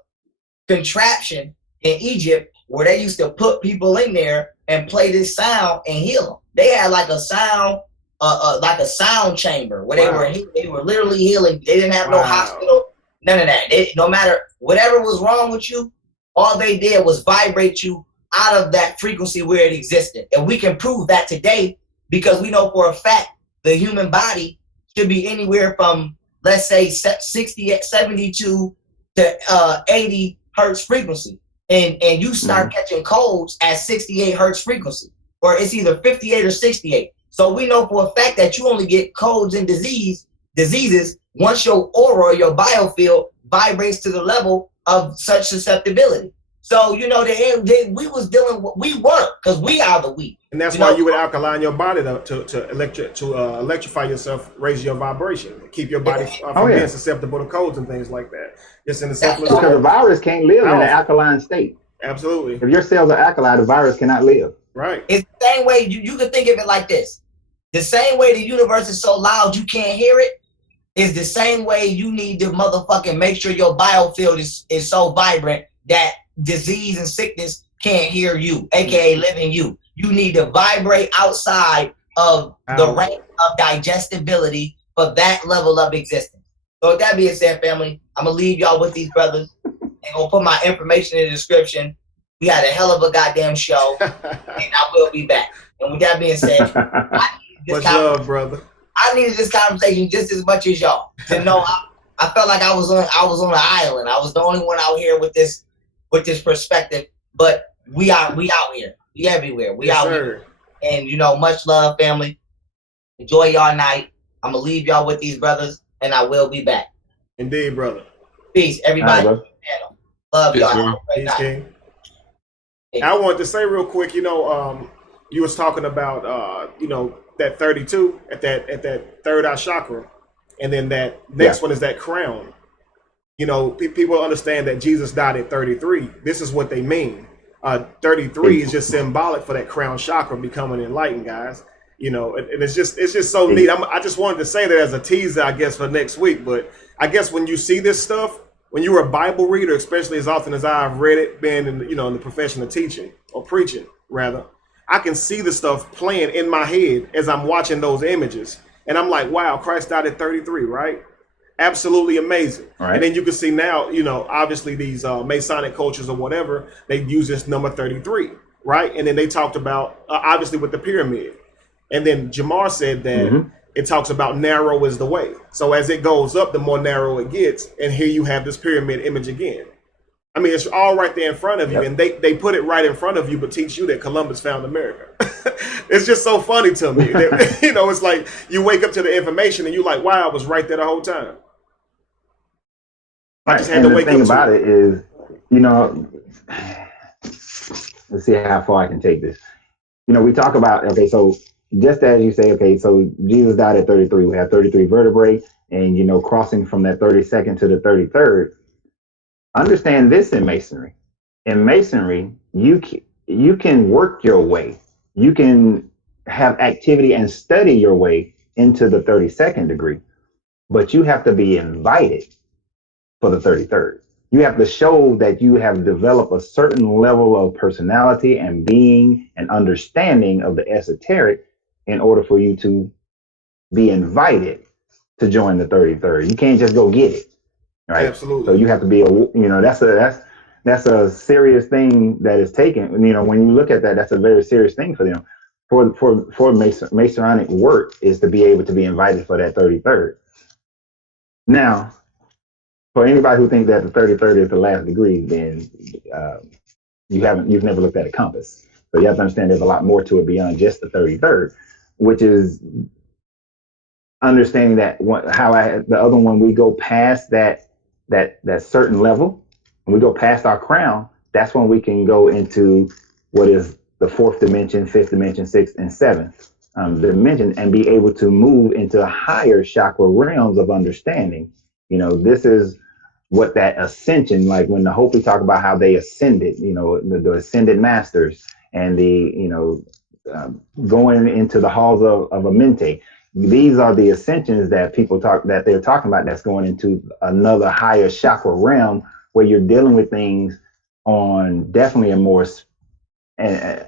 contraption in Egypt where they used to put people in there and play this sound and heal them. They had like a sound, like a sound chamber where they were literally healing. They didn't have no hospital, none of that. No matter whatever was wrong with you, all they did was vibrate you out of that frequency where it existed. And we can prove that today because we know for a fact the human body should be anywhere from, let's say, 72 to 80 hertz frequency. And you start catching colds at 68 hertz frequency, or it's either 58 or 68. So we know for a fact that you only get colds and diseases once your aura, your biofield vibrates to the level of such susceptibility. So, you know, we was dealing with, we were, because we are the we. And that's why you would alkaline your body to electrify yourself, raise your vibration, keep your body from being susceptible to colds and things like that. Just in the simplest because the virus can't live in an alkaline state. Absolutely. If your cells are alkaline, the virus cannot live. Right. It's the same way, you can think of it like this. The same way the universe is so loud you can't hear it is the same way you need to motherfucking make sure your biofield is so vibrant that disease and sickness can't hear you, aka live in you. You need to vibrate outside of the range of digestibility for that level of existence. So with that being said, family, I'm gonna leave y'all with these brothers. I'm gonna put my information in the description. We had a hell of a goddamn show, and I will be back. And with that being said, much love, brother. I needed this conversation just as much as y'all to know. I felt like I was on an island. I was the only one out here with this perspective. But we out here. We everywhere. We out here. And you know, much love, family. Enjoy y'all night. I'm gonna leave y'all with these brothers, and I will be back. Indeed, brother. Peace, everybody. Love y'all. Peace, King. I wanted to say real quick, you know, you was talking about you know, that 32 at that third eye chakra, and then that next one is that crown. You know, people understand that Jesus died at 33. This is what they mean. 33 is just symbolic for that crown chakra becoming enlightened, guys. You know, and it's just so neat. I just wanted to say that as a teaser, I guess, for next week. But I guess when you see this stuff, when you're a Bible reader, especially as often as I've read it, been in, you know, in the profession of teaching or preaching, rather, I can see the stuff playing in my head as I'm watching those images. And I'm like, wow, Christ died at 33, right? Absolutely amazing. Right. And then you can see now, you know, obviously these Masonic cultures or whatever, they use this number 33, right? And then they talked about, obviously with the pyramid. And then Jamaar said that it talks about narrow is the way. So as it goes up, the more narrow it gets. And here you have this pyramid image again. I mean, it's all right there in front of you, and they put it right in front of you, but teach you that Columbus found America. It's just so funny to me. That, you know, it's like you wake up to the information and you're like, wow, I was right there the whole time. I just had to wake up. The thing about it is, you know, let's see how far I can take this. You know, we talk about, okay, so just as you say, okay, so Jesus died at 33. We have 33 vertebrae, and, you know, crossing from that 32nd to the 33rd. Understand this in Masonry. In Masonry, you can work your way. You can have activity and study your way into the 32nd degree, but you have to be invited for the 33rd. You have to show that you have developed a certain level of personality and being and understanding of the esoteric in order for you to be invited to join the 33rd. You can't just go get it. Right. Absolutely. So you have to be, you know, that's a serious thing that is taken. You know, when you look at that, that's a very serious thing for them. For Masonic work is to be able to be invited for that 33rd. Now, for anybody who thinks that the 33rd is the last degree, then you've never looked at a compass. So you have to understand there's a lot more to it beyond just the 33rd, which is understanding that the other one, we go past that certain level, and we go past our crown. That's when we can go into what is the fourth dimension, fifth dimension, sixth, and seventh dimension, and be able to move into higher chakra realms of understanding. You know, this is what that ascension, like when the Hopi talk about how they ascended, you know, the ascended masters and the, you know, going into the halls of Amente. These are the ascensions that they're talking about, that's going into another higher chakra realm where you're dealing with things on definitely a more, and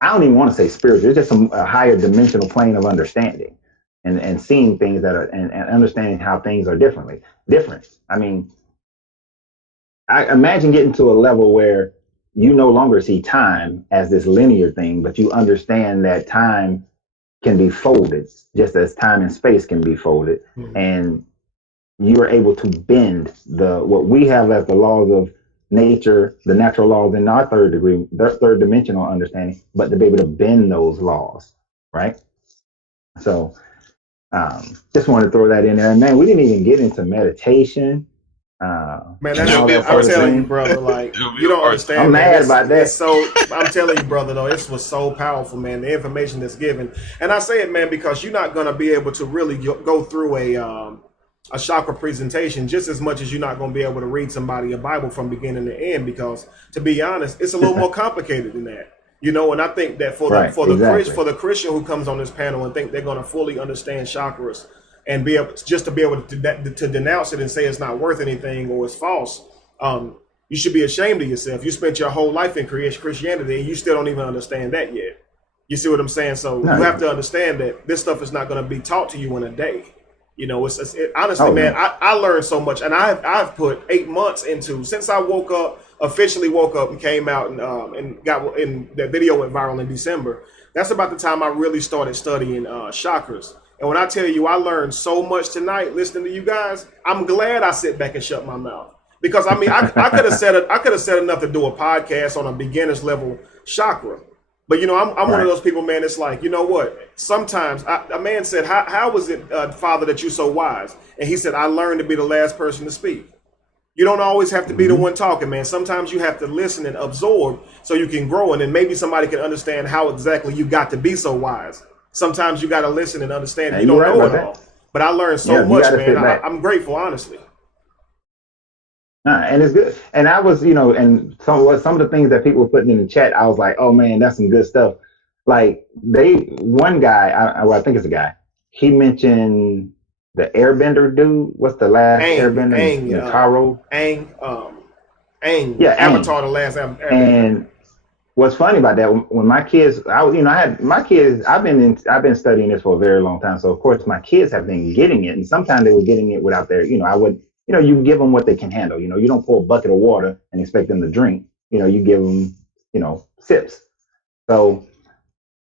I don't even want to say spiritual. It's just a higher dimensional plane of understanding, and seeing things that are and understanding how things are different. I mean, I imagine getting to a level where you no longer see time as this linear thing, but you understand that time can be folded, just as time and space can be folded, and you are able to bend what we have as the laws of nature, the natural laws in our third dimensional understanding, but to be able to bend those laws, right? So just wanted to throw that in there. And man, we didn't even get into meditation. Man, I'm telling you, brother, like you don't understand. I'm mad about that. So I'm telling you, brother, though, this was so powerful, man. The information that's given, and I say it, man, because you're not gonna be able to really go through a chakra presentation just as much as you're not going to be able to read somebody a Bible from beginning to end, because to be honest, it's a little more complicated than that, you know. And I think that for the Christian who comes on this panel and think they're going to fully understand chakras and be able to denounce it and say it's not worth anything or it's false, you should be ashamed of yourself. You spent your whole life in Christianity and you still don't even understand that yet. You see what I'm saying? So you have to understand that this stuff is not going to be taught to you in a day. You know, honestly, man, I learned so much, and I've put 8 months into, since I officially woke up and came out and that video went viral in December. That's about the time I really started studying chakras. And when I tell you I learned so much tonight listening to you guys, I'm glad I sit back and shut my mouth, because I mean I could have said enough to do a podcast on a beginner's level chakra. But, you know, I'm one of those people, man, it's like, you know what? Sometimes a man said, how was it, Father, that you're so wise? And he said, I learned to be the last person to speak. You don't always have to be the one talking, man. Sometimes you have to listen and absorb so you can grow. And then maybe somebody can understand how exactly you got to be so wise. Sometimes you got to listen and understand. You don't know it all. But I learned so much, man. I'm grateful, honestly. And it's good. And I was, you know, and some of the things that people were putting in the chat, I was like, oh man, that's some good stuff. Like one guy, I think it's a guy, he mentioned the airbender dude. What's the last airbender? Aang. Yeah, Avatar, the last airbender. And what's funny about that, when my kids, I've been studying this for a very long time. So of course my kids have been getting it, and sometimes they were getting it without their, you know, you give them what they can handle. You know, you don't pour a bucket of water and expect them to drink. You know, you give them, you know, sips. So,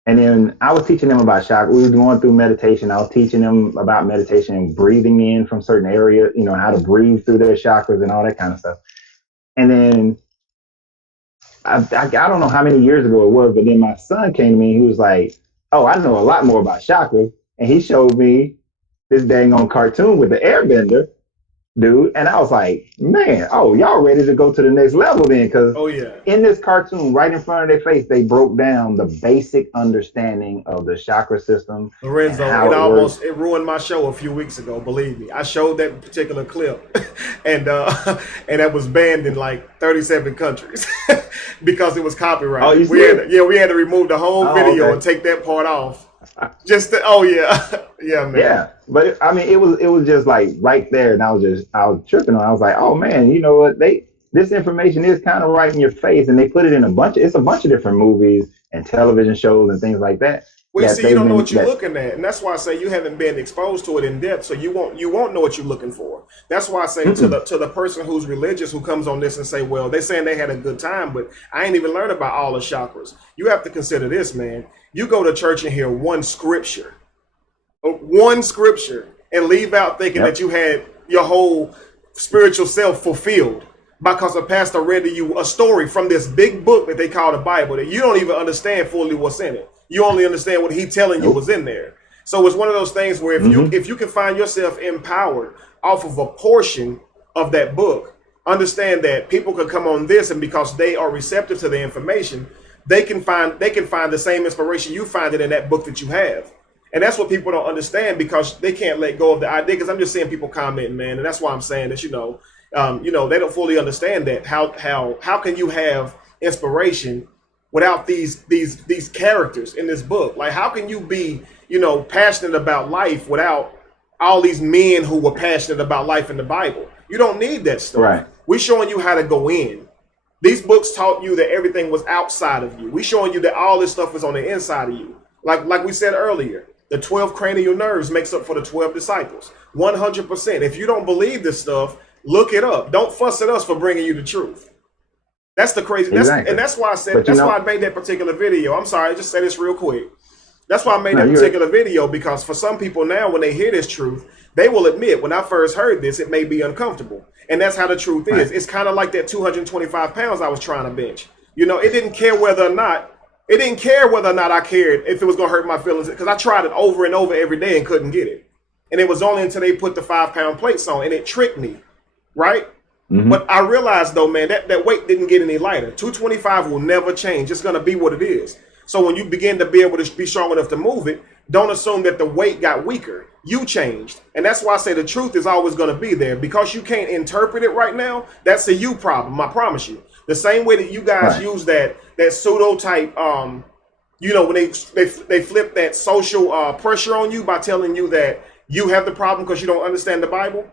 and then I was teaching them about chakra. We were going through meditation. I was teaching them about meditation and breathing in from certain areas, you know, how to breathe through their chakras and all that kind of stuff. And then I don't know how many years ago it was, but then my son came to me and he was like, oh, I know a lot more about chakras. And he showed me this dang on cartoon with the airbender dude, and I was like, man, y'all ready to go to the next level then? Because in this cartoon, right in front of their face, they broke down the basic understanding of the chakra system. Lorenzo, it ruined my show a few weeks ago. Believe me, I showed that particular clip, and that was banned in like 37 countries because it was copyrighted. We had to remove the whole video and take that part off. Man. Yeah, but I mean, it was just like right there, and I was tripping on. I was like, oh man, you know what? This information is kind of right in your face, and they put it in a bunch of different movies and television shows and things like that. Well, you don't know what you're looking at, and that's why I say you haven't been exposed to it in depth, so you won't know what you're looking for. That's why I say to the person who's religious who comes on this and say, well, they're saying they had a good time, but I ain't even learned about all the chakras. You have to consider this, man. You go to church and hear one scripture, and leave out thinking that you had your whole spiritual self fulfilled because a pastor read to you a story from this big book that they call the Bible that you don't even understand fully what's in it. You only understand what he's telling you was in there. So it's one of those things where if you can find yourself empowered off of a portion of that book, understand that people could come on this, and because they are receptive to the information, they can find the same inspiration you find it in that book that you have. And that's what people don't understand, because they can't let go of the idea. Because I'm just seeing people commenting, man, and that's why I'm saying that, they don't fully understand that. How can you have inspiration without these characters in this book? Like, how can you be, passionate about life without all these men who were passionate about life in the Bible? You don't need that stuff. Right. We're showing you how to go in. These books taught you that everything was outside of you. We showing you that all this stuff is on the inside of you. Like we said earlier, the 12 cranial nerves makes up for the 12 disciples. 100%. If you don't believe this stuff, look it up. Don't fuss at us for bringing you the truth. That's the crazy. Exactly. And that's why I said, But that's why I made that particular video. I'm sorry, just say this real quick. That's why I made that particular video, because for some people now, when they hear this truth, they will admit, when I first heard this, it may be uncomfortable. And that's how the truth is. It's kind of like that 225 pounds I was trying to bench. You know, it didn't care whether or not I cared if it was going to hurt my feelings, because I tried it over and over every day and couldn't get it. And it was only until they put the 5-pound plates on, and it tricked me, right? Mm-hmm. But I realized, though, man, that weight didn't get any lighter. 225 will never change. It's going to be what it is. So when you begin to be able to be strong enough to move it, don't assume that the weight got weaker. You changed. And that's why I say the truth is always going to be there. Because you can't interpret it right now, that's a you problem, I promise you. The same way that you guys use that pseudo type, you know, when they flip that social pressure on you by telling you that you have the problem because you don't understand the Bible.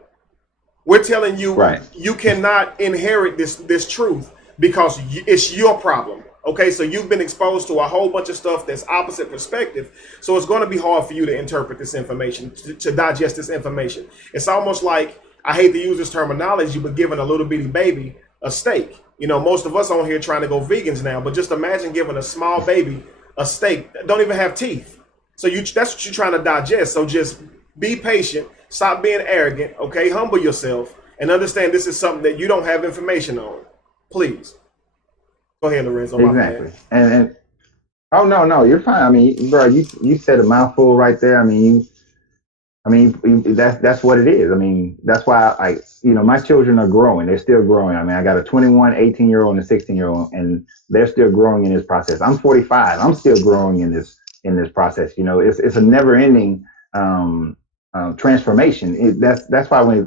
We're telling you you cannot inherit this truth because it's your problem. Okay, so you've been exposed to a whole bunch of stuff that's opposite perspective. So it's going to be hard for you to interpret this information, to digest this information. It's almost like, I hate to use this terminology, but giving a little bitty baby a steak. You know, most of us on here trying to go vegans now, but just imagine giving a small baby a steak that don't even have teeth. So that's what you're trying to digest. So just be patient, stop being arrogant, okay? Humble yourself and understand this is something that you don't have information on. Please. Go ahead, Lorenzo. Exactly. And oh no, you're fine. I mean, bro, you said a mouthful right there. I mean, that's what it is. I mean, that's why my children are growing. They're still growing. I mean, I got a 21, 18-year-old and a 16-year-old, and they're still growing in this process. I'm 45. I'm still growing in this process. You know, it's a never-ending transformation. That's why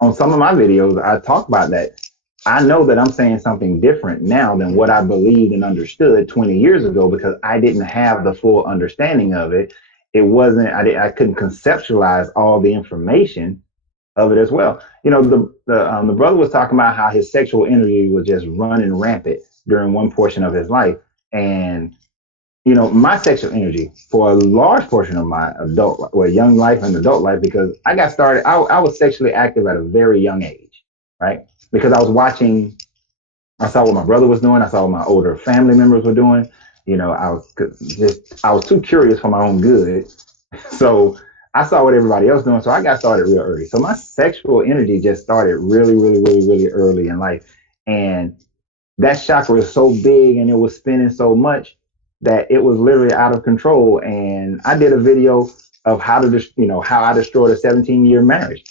on some of my videos I talk about that. I know that I'm saying something different now than what I believed and understood 20 years ago, because I didn't have the full understanding of it. It wasn't, I couldn't conceptualize all the information of it as well. You know, the brother was talking about how his sexual energy was just running rampant during one portion of his life. And, you know, my sexual energy for a large portion of my young life and adult life, because I got started, I was sexually active at a very young age, right? Because I saw what my brother was doing. I saw what my older family members were doing. You know, I was too curious for my own good. So I saw what everybody else doing. So I got started real early. So my sexual energy just started really, really, really, really early in life. And that chakra was so big and it was spinning so much that it was literally out of control. And I did a video of how I destroyed a 17-year marriage.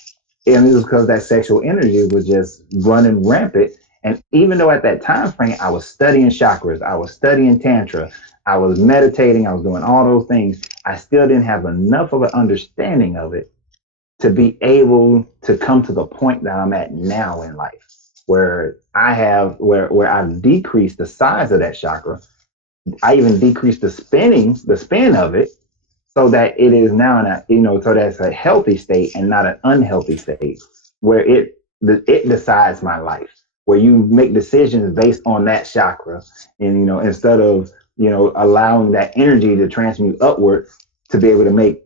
And it was because that sexual energy was just running rampant. And even though at that time frame, I was studying chakras, I was studying Tantra, I was meditating, I was doing all those things, I still didn't have enough of an understanding of it to be able to come to the point that I'm at now in life, where I've decreased the size of that chakra. I even decreased the spin of it, so that it is now so that's a healthy state and not an unhealthy state, where it decides my life, where you make decisions based on that chakra, and instead of allowing that energy to transmute upward to be able to make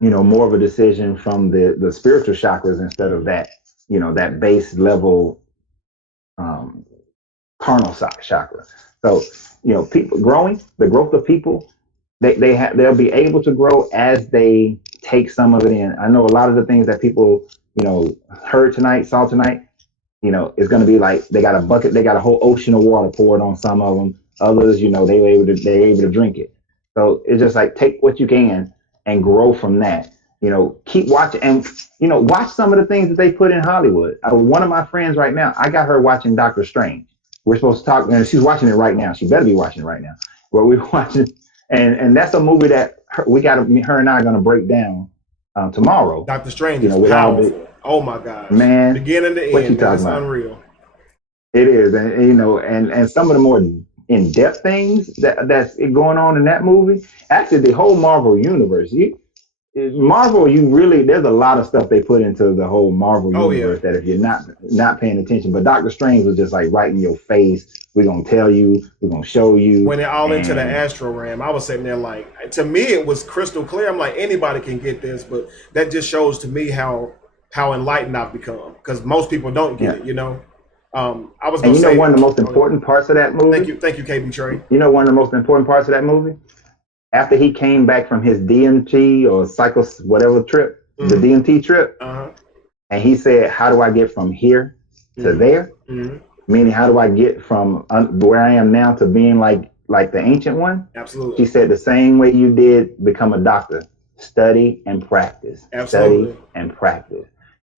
more of a decision from the spiritual chakras instead of that that base level carnal chakra. So people the growth of people, they'll be able to grow as they take some of it in. I know a lot of the things that people heard tonight, saw tonight, it's going to be like they got a bucket, they got a whole ocean of water poured on some of them. Others, they're able to drink it. So it's just like, take what you can and grow from that. Keep watching and watch some of the things that they put in Hollywood. One of my friends right now, I got her watching Doctor Strange. We're supposed to talk, and she's watching it right now. She better be watching it right now. Where we're watching. And that's a movie that her and I are going to break down tomorrow. Doctor Strange is powerful. Oh my God, man! Beginning to end, it's unreal. It is, and some of the more in-depth things that's going on in that movie. Actually, the whole Marvel universe. Marvel, there's a lot of stuff they put into the whole Marvel universe that if you're not paying attention, but Doctor Strange was just like right in your face. We're gonna tell you, we're gonna show you. When they're all into the astral realm, I was sitting there like, to me it was crystal clear. I'm like, anybody can get this, but that just shows to me how enlightened I've become, because most people don't get it, you know. I was gonna say, one of the most important parts of that movie. Thank you, KB Trey. You know, one of the most important parts of that movie, after he came back from his DMT or whatever trip, the DMT trip, and he said, "How do I get from here to there?" Meaning, how do I get from where I am now to being like the ancient one? Absolutely. He said, the same way you did become a doctor, study and practice. Absolutely. Study and practice.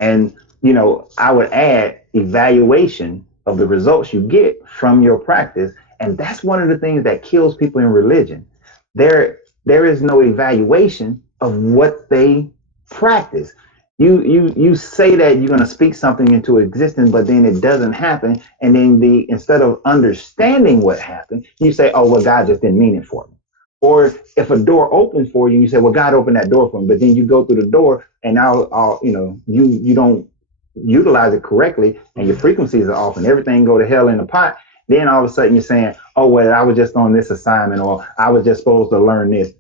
And, you know, I would add evaluation of the results you get from your practice. And that's one of the things that kills people in religion. There is no evaluation of what they practice. You say that you're going to speak something into existence, but then it doesn't happen. And then instead of understanding what happened, you say, oh, well, God just didn't mean it for me. Or if a door opens for you, you say, well, God opened that door for me. But then you go through the door and now, you don't utilize it correctly and your frequencies are off and everything go to hell in a pot. Then all of a sudden you're saying, oh, well, I was just on this assignment, or I was just supposed to learn this.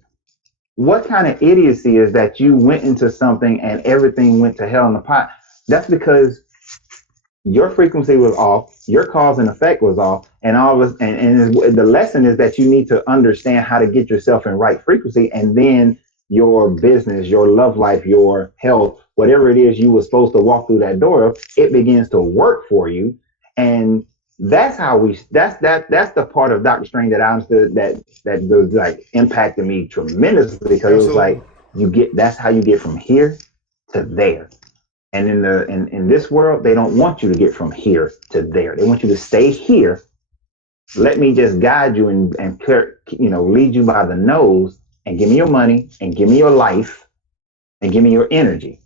What kind of idiocy is that you went into something and everything went to hell in the pot? That's because your frequency was off, your cause and effect was off, and the lesson is that you need to understand how to get yourself in right frequency, and then your business, your love life, your health, whatever it is you were supposed to walk through that door of, it begins to work for you. And that's the part of Dr. Strange that I understood that was like impacted me tremendously, because it was like that's how you get from here to there. And in this world, they don't want you to get from here to there. They want you to stay here. Let me just guide you and lead you by the nose and give me your money and give me your life and give me your energy.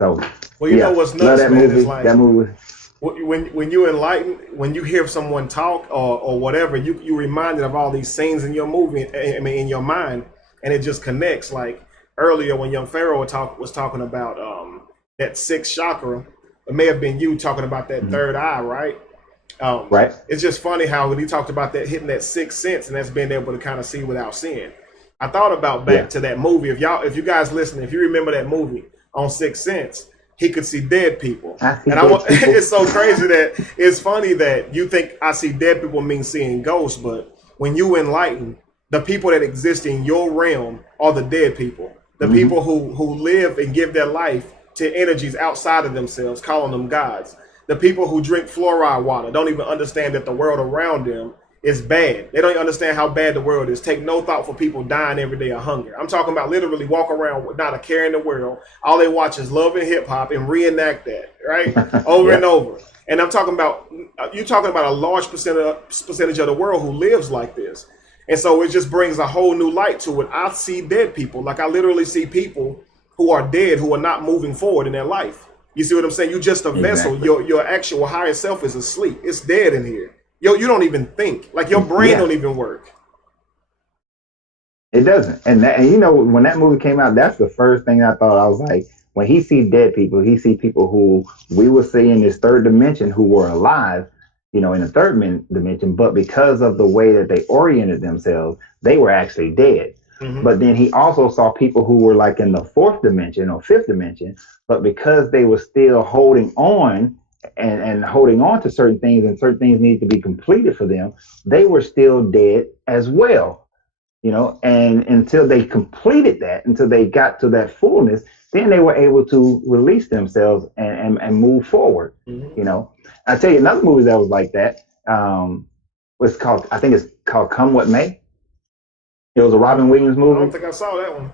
So well, you know what's nuts, that man, movie, is like that movie. When you enlighten, when you hear someone talk or whatever, you reminded of all these scenes in your movie, in your mind, and it just connects. Like earlier when young Pharaoh was talking about that sixth chakra, it may have been you talking about that third eye, right? Right. It's just funny how when he talked about that hitting that sixth sense, and that's being able to kind of see without seeing. I thought about back to that movie. If you guys listening, if you remember that movie on Sixth Sense, he could see dead people. It's so crazy that it's funny that you think I see dead people means seeing ghosts, but when you enlighten, the people that exist in your realm are the dead people. The people who live and give their life to energies outside of themselves, calling them gods. The people who drink fluoride water don't even understand that the world around them is bad. They don't understand how bad the world is. Take no thought for people dying every day of hunger. I'm talking about literally walk around with not a care in the world. All they watch is love and hip hop and reenact that, right? Over and over. And I'm talking about, you're talking about a large percentage of the world who lives like this. And so it just brings a whole new light to it. I see dead people. Like I literally see people who are dead, who are not moving forward in their life. You see what I'm saying? You're just a vessel. Your actual higher self is asleep. It's dead in here. You don't even think. Like your brain don't even work. It doesn't. And when that movie came out, that's the first thing I thought. I was like, when he see dead people, he see people who we would see in this third dimension who were alive, in the third dimension, but because of the way that they oriented themselves, they were actually dead. But then he also saw people who were like in the fourth dimension or fifth dimension, but because they were still holding on and holding on to certain things, and certain things needed to be completed for them, they were still dead as well, and until they completed that, until they got to that fullness, then they were able to release themselves and move forward. I tell you another movie that was like that, I think it's called Come What May. It was a Robin Williams movie. I don't think I saw that one.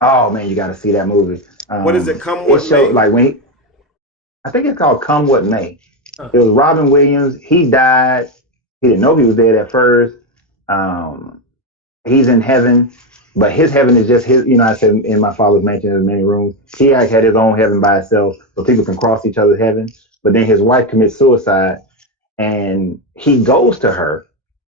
Oh man, you got to see that movie. What is it? Come What May? I think it's called Come What May. It was Robin Williams. He died. He didn't know he was dead at first. He's in heaven, but his heaven is just his. I said in my father's mansion there's many rooms. He had his own heaven by himself, so people can cross each other's heaven. But then his wife commits suicide, and he goes to her.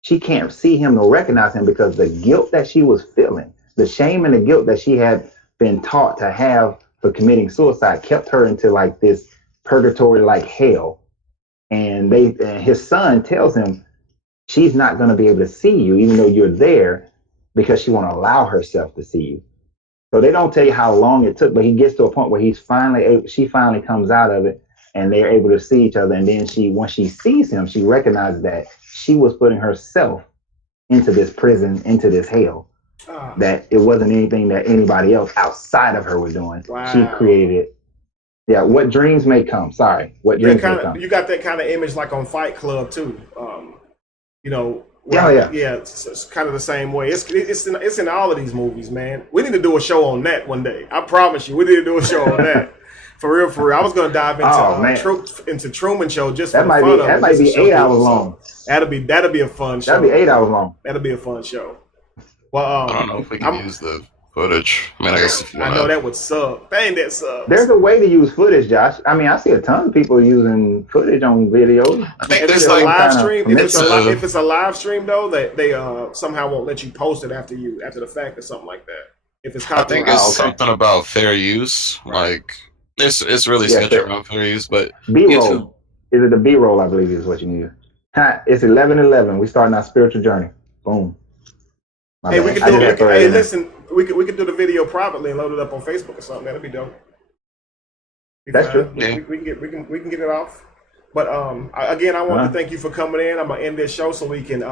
She can't see him or recognize him because the guilt that she was feeling, the shame and the guilt that she had been taught to have for committing suicide kept her into like this purgatory like hell. And his son tells him she's not going to be able to see you even though you're there, because she won't allow herself to see you. So they don't tell you how long it took, but he gets to a point where she finally comes out of it, and they're able to see each other. And then once she sees him, she recognizes that she was putting herself into this prison, into this hell. That it wasn't anything that anybody else outside of her was doing. Wow. She created it. Yeah, what dreams may come. What dreams may come. You got that kind of image like on Fight Club too. You know. It's kind of the same way. It's in all of these movies, man. We need to do a show on that one day. I promise you, we need to do a show on that. For real. I was going to dive into Truman Show just for the fun of it. That might be 8 hours long. That'll be a fun show. That'll be 8 hours long. That'll be a fun show. Well, I don't know if we can use the footage. I mean, I guess if you I know that would sub. Dang, that subs. There's a way to use footage, Josh. I mean, I see a ton of people using footage on videos. I think if there's it's like a live stream. if If it's a live stream though, they somehow won't let you post it after the fact or something like that. If it's I think it's something about fair use. Like it's really sketchy around fair use, but B-roll. Is it the B-roll? I believe is what you need. It's 11:11. We starting our spiritual journey. Boom. Hey, we can do. Hey, listen. We could do the video privately and load it up on Facebook or something. That'd be dope. That's true. We can get it off. But again, I want to thank you for coming in. I'm gonna end this show so we can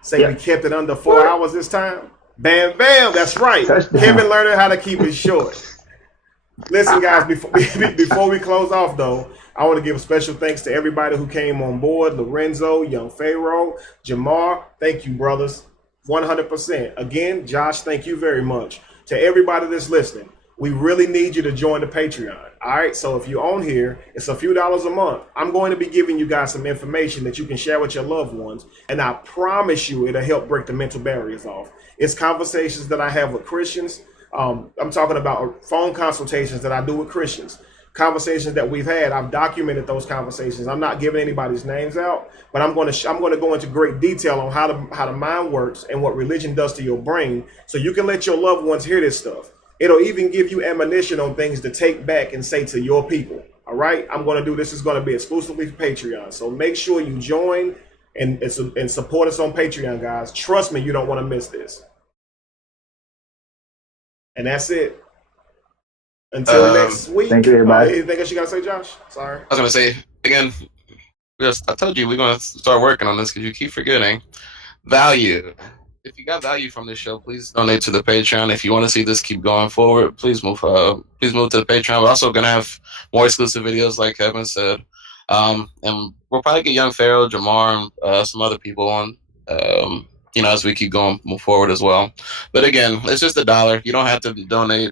say we kept it under 4 hours this time. Bam, bam. That's right. Touchdown. Kevin learning how to keep it short. Listen, guys. Before we close off, though, I want to give a special thanks to everybody who came on board. Lorenzo, Young Pharaoh, Jamaar. Thank you, brothers. 100%. Again, Josh, thank you very much. To everybody that's listening, we really need you to join the Patreon. All right, so if you're on here, it's a few dollars a month. I'm going to be giving you guys some information that you can share with your loved ones, and I promise you it'll help break the mental barriers off. It's conversations that I have with Christians. I'm talking about phone consultations that I do with Christians. Conversations that we've had, I've documented those conversations. I'm not giving anybody's names out, but I'm going to go into great detail on how the mind works and what religion does to your brain, so you can let your loved ones hear this stuff. It'll even give you ammunition on things to take back and say to your people. All right, I'm going to do this. Is going to be exclusively for Patreon, so make sure you join and support us on Patreon, guys. Trust me, you don't want to miss this. And that's it. Until next week. Thank you, everybody. Anything else you got to say, Josh? Sorry. I was going to say, again, I told you we're going to start working on this because you keep forgetting. Value. If you got value from this show, please donate to the Patreon. If you want to see this keep going forward, please move to the Patreon. We're also going to have more exclusive videos, like Kevin said. And we'll probably get Young Pharaoh, Jamaar, and some other people on, as we keep going, move forward as well. But again, it's just $1. You don't have to donate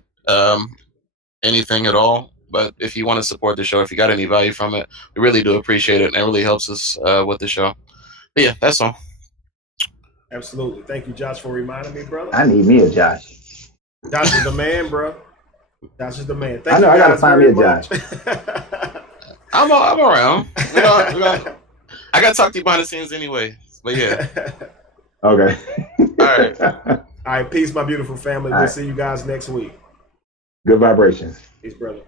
anything at all, but if you want to support the show, if you got any value from it, we really do appreciate it, and it really helps us with the show. But yeah, that's all. Absolutely. Thank you, Josh, for reminding me, brother. I need me a Josh. Josh is the man, bro. Josh is the man. Thank you guys, I gotta find me a Josh. I'm around. I gotta talk to you behind the scenes anyway. But yeah. Okay. All right. Peace, my beautiful family. We'll see you guys next week. Good vibrations. Peace, brother.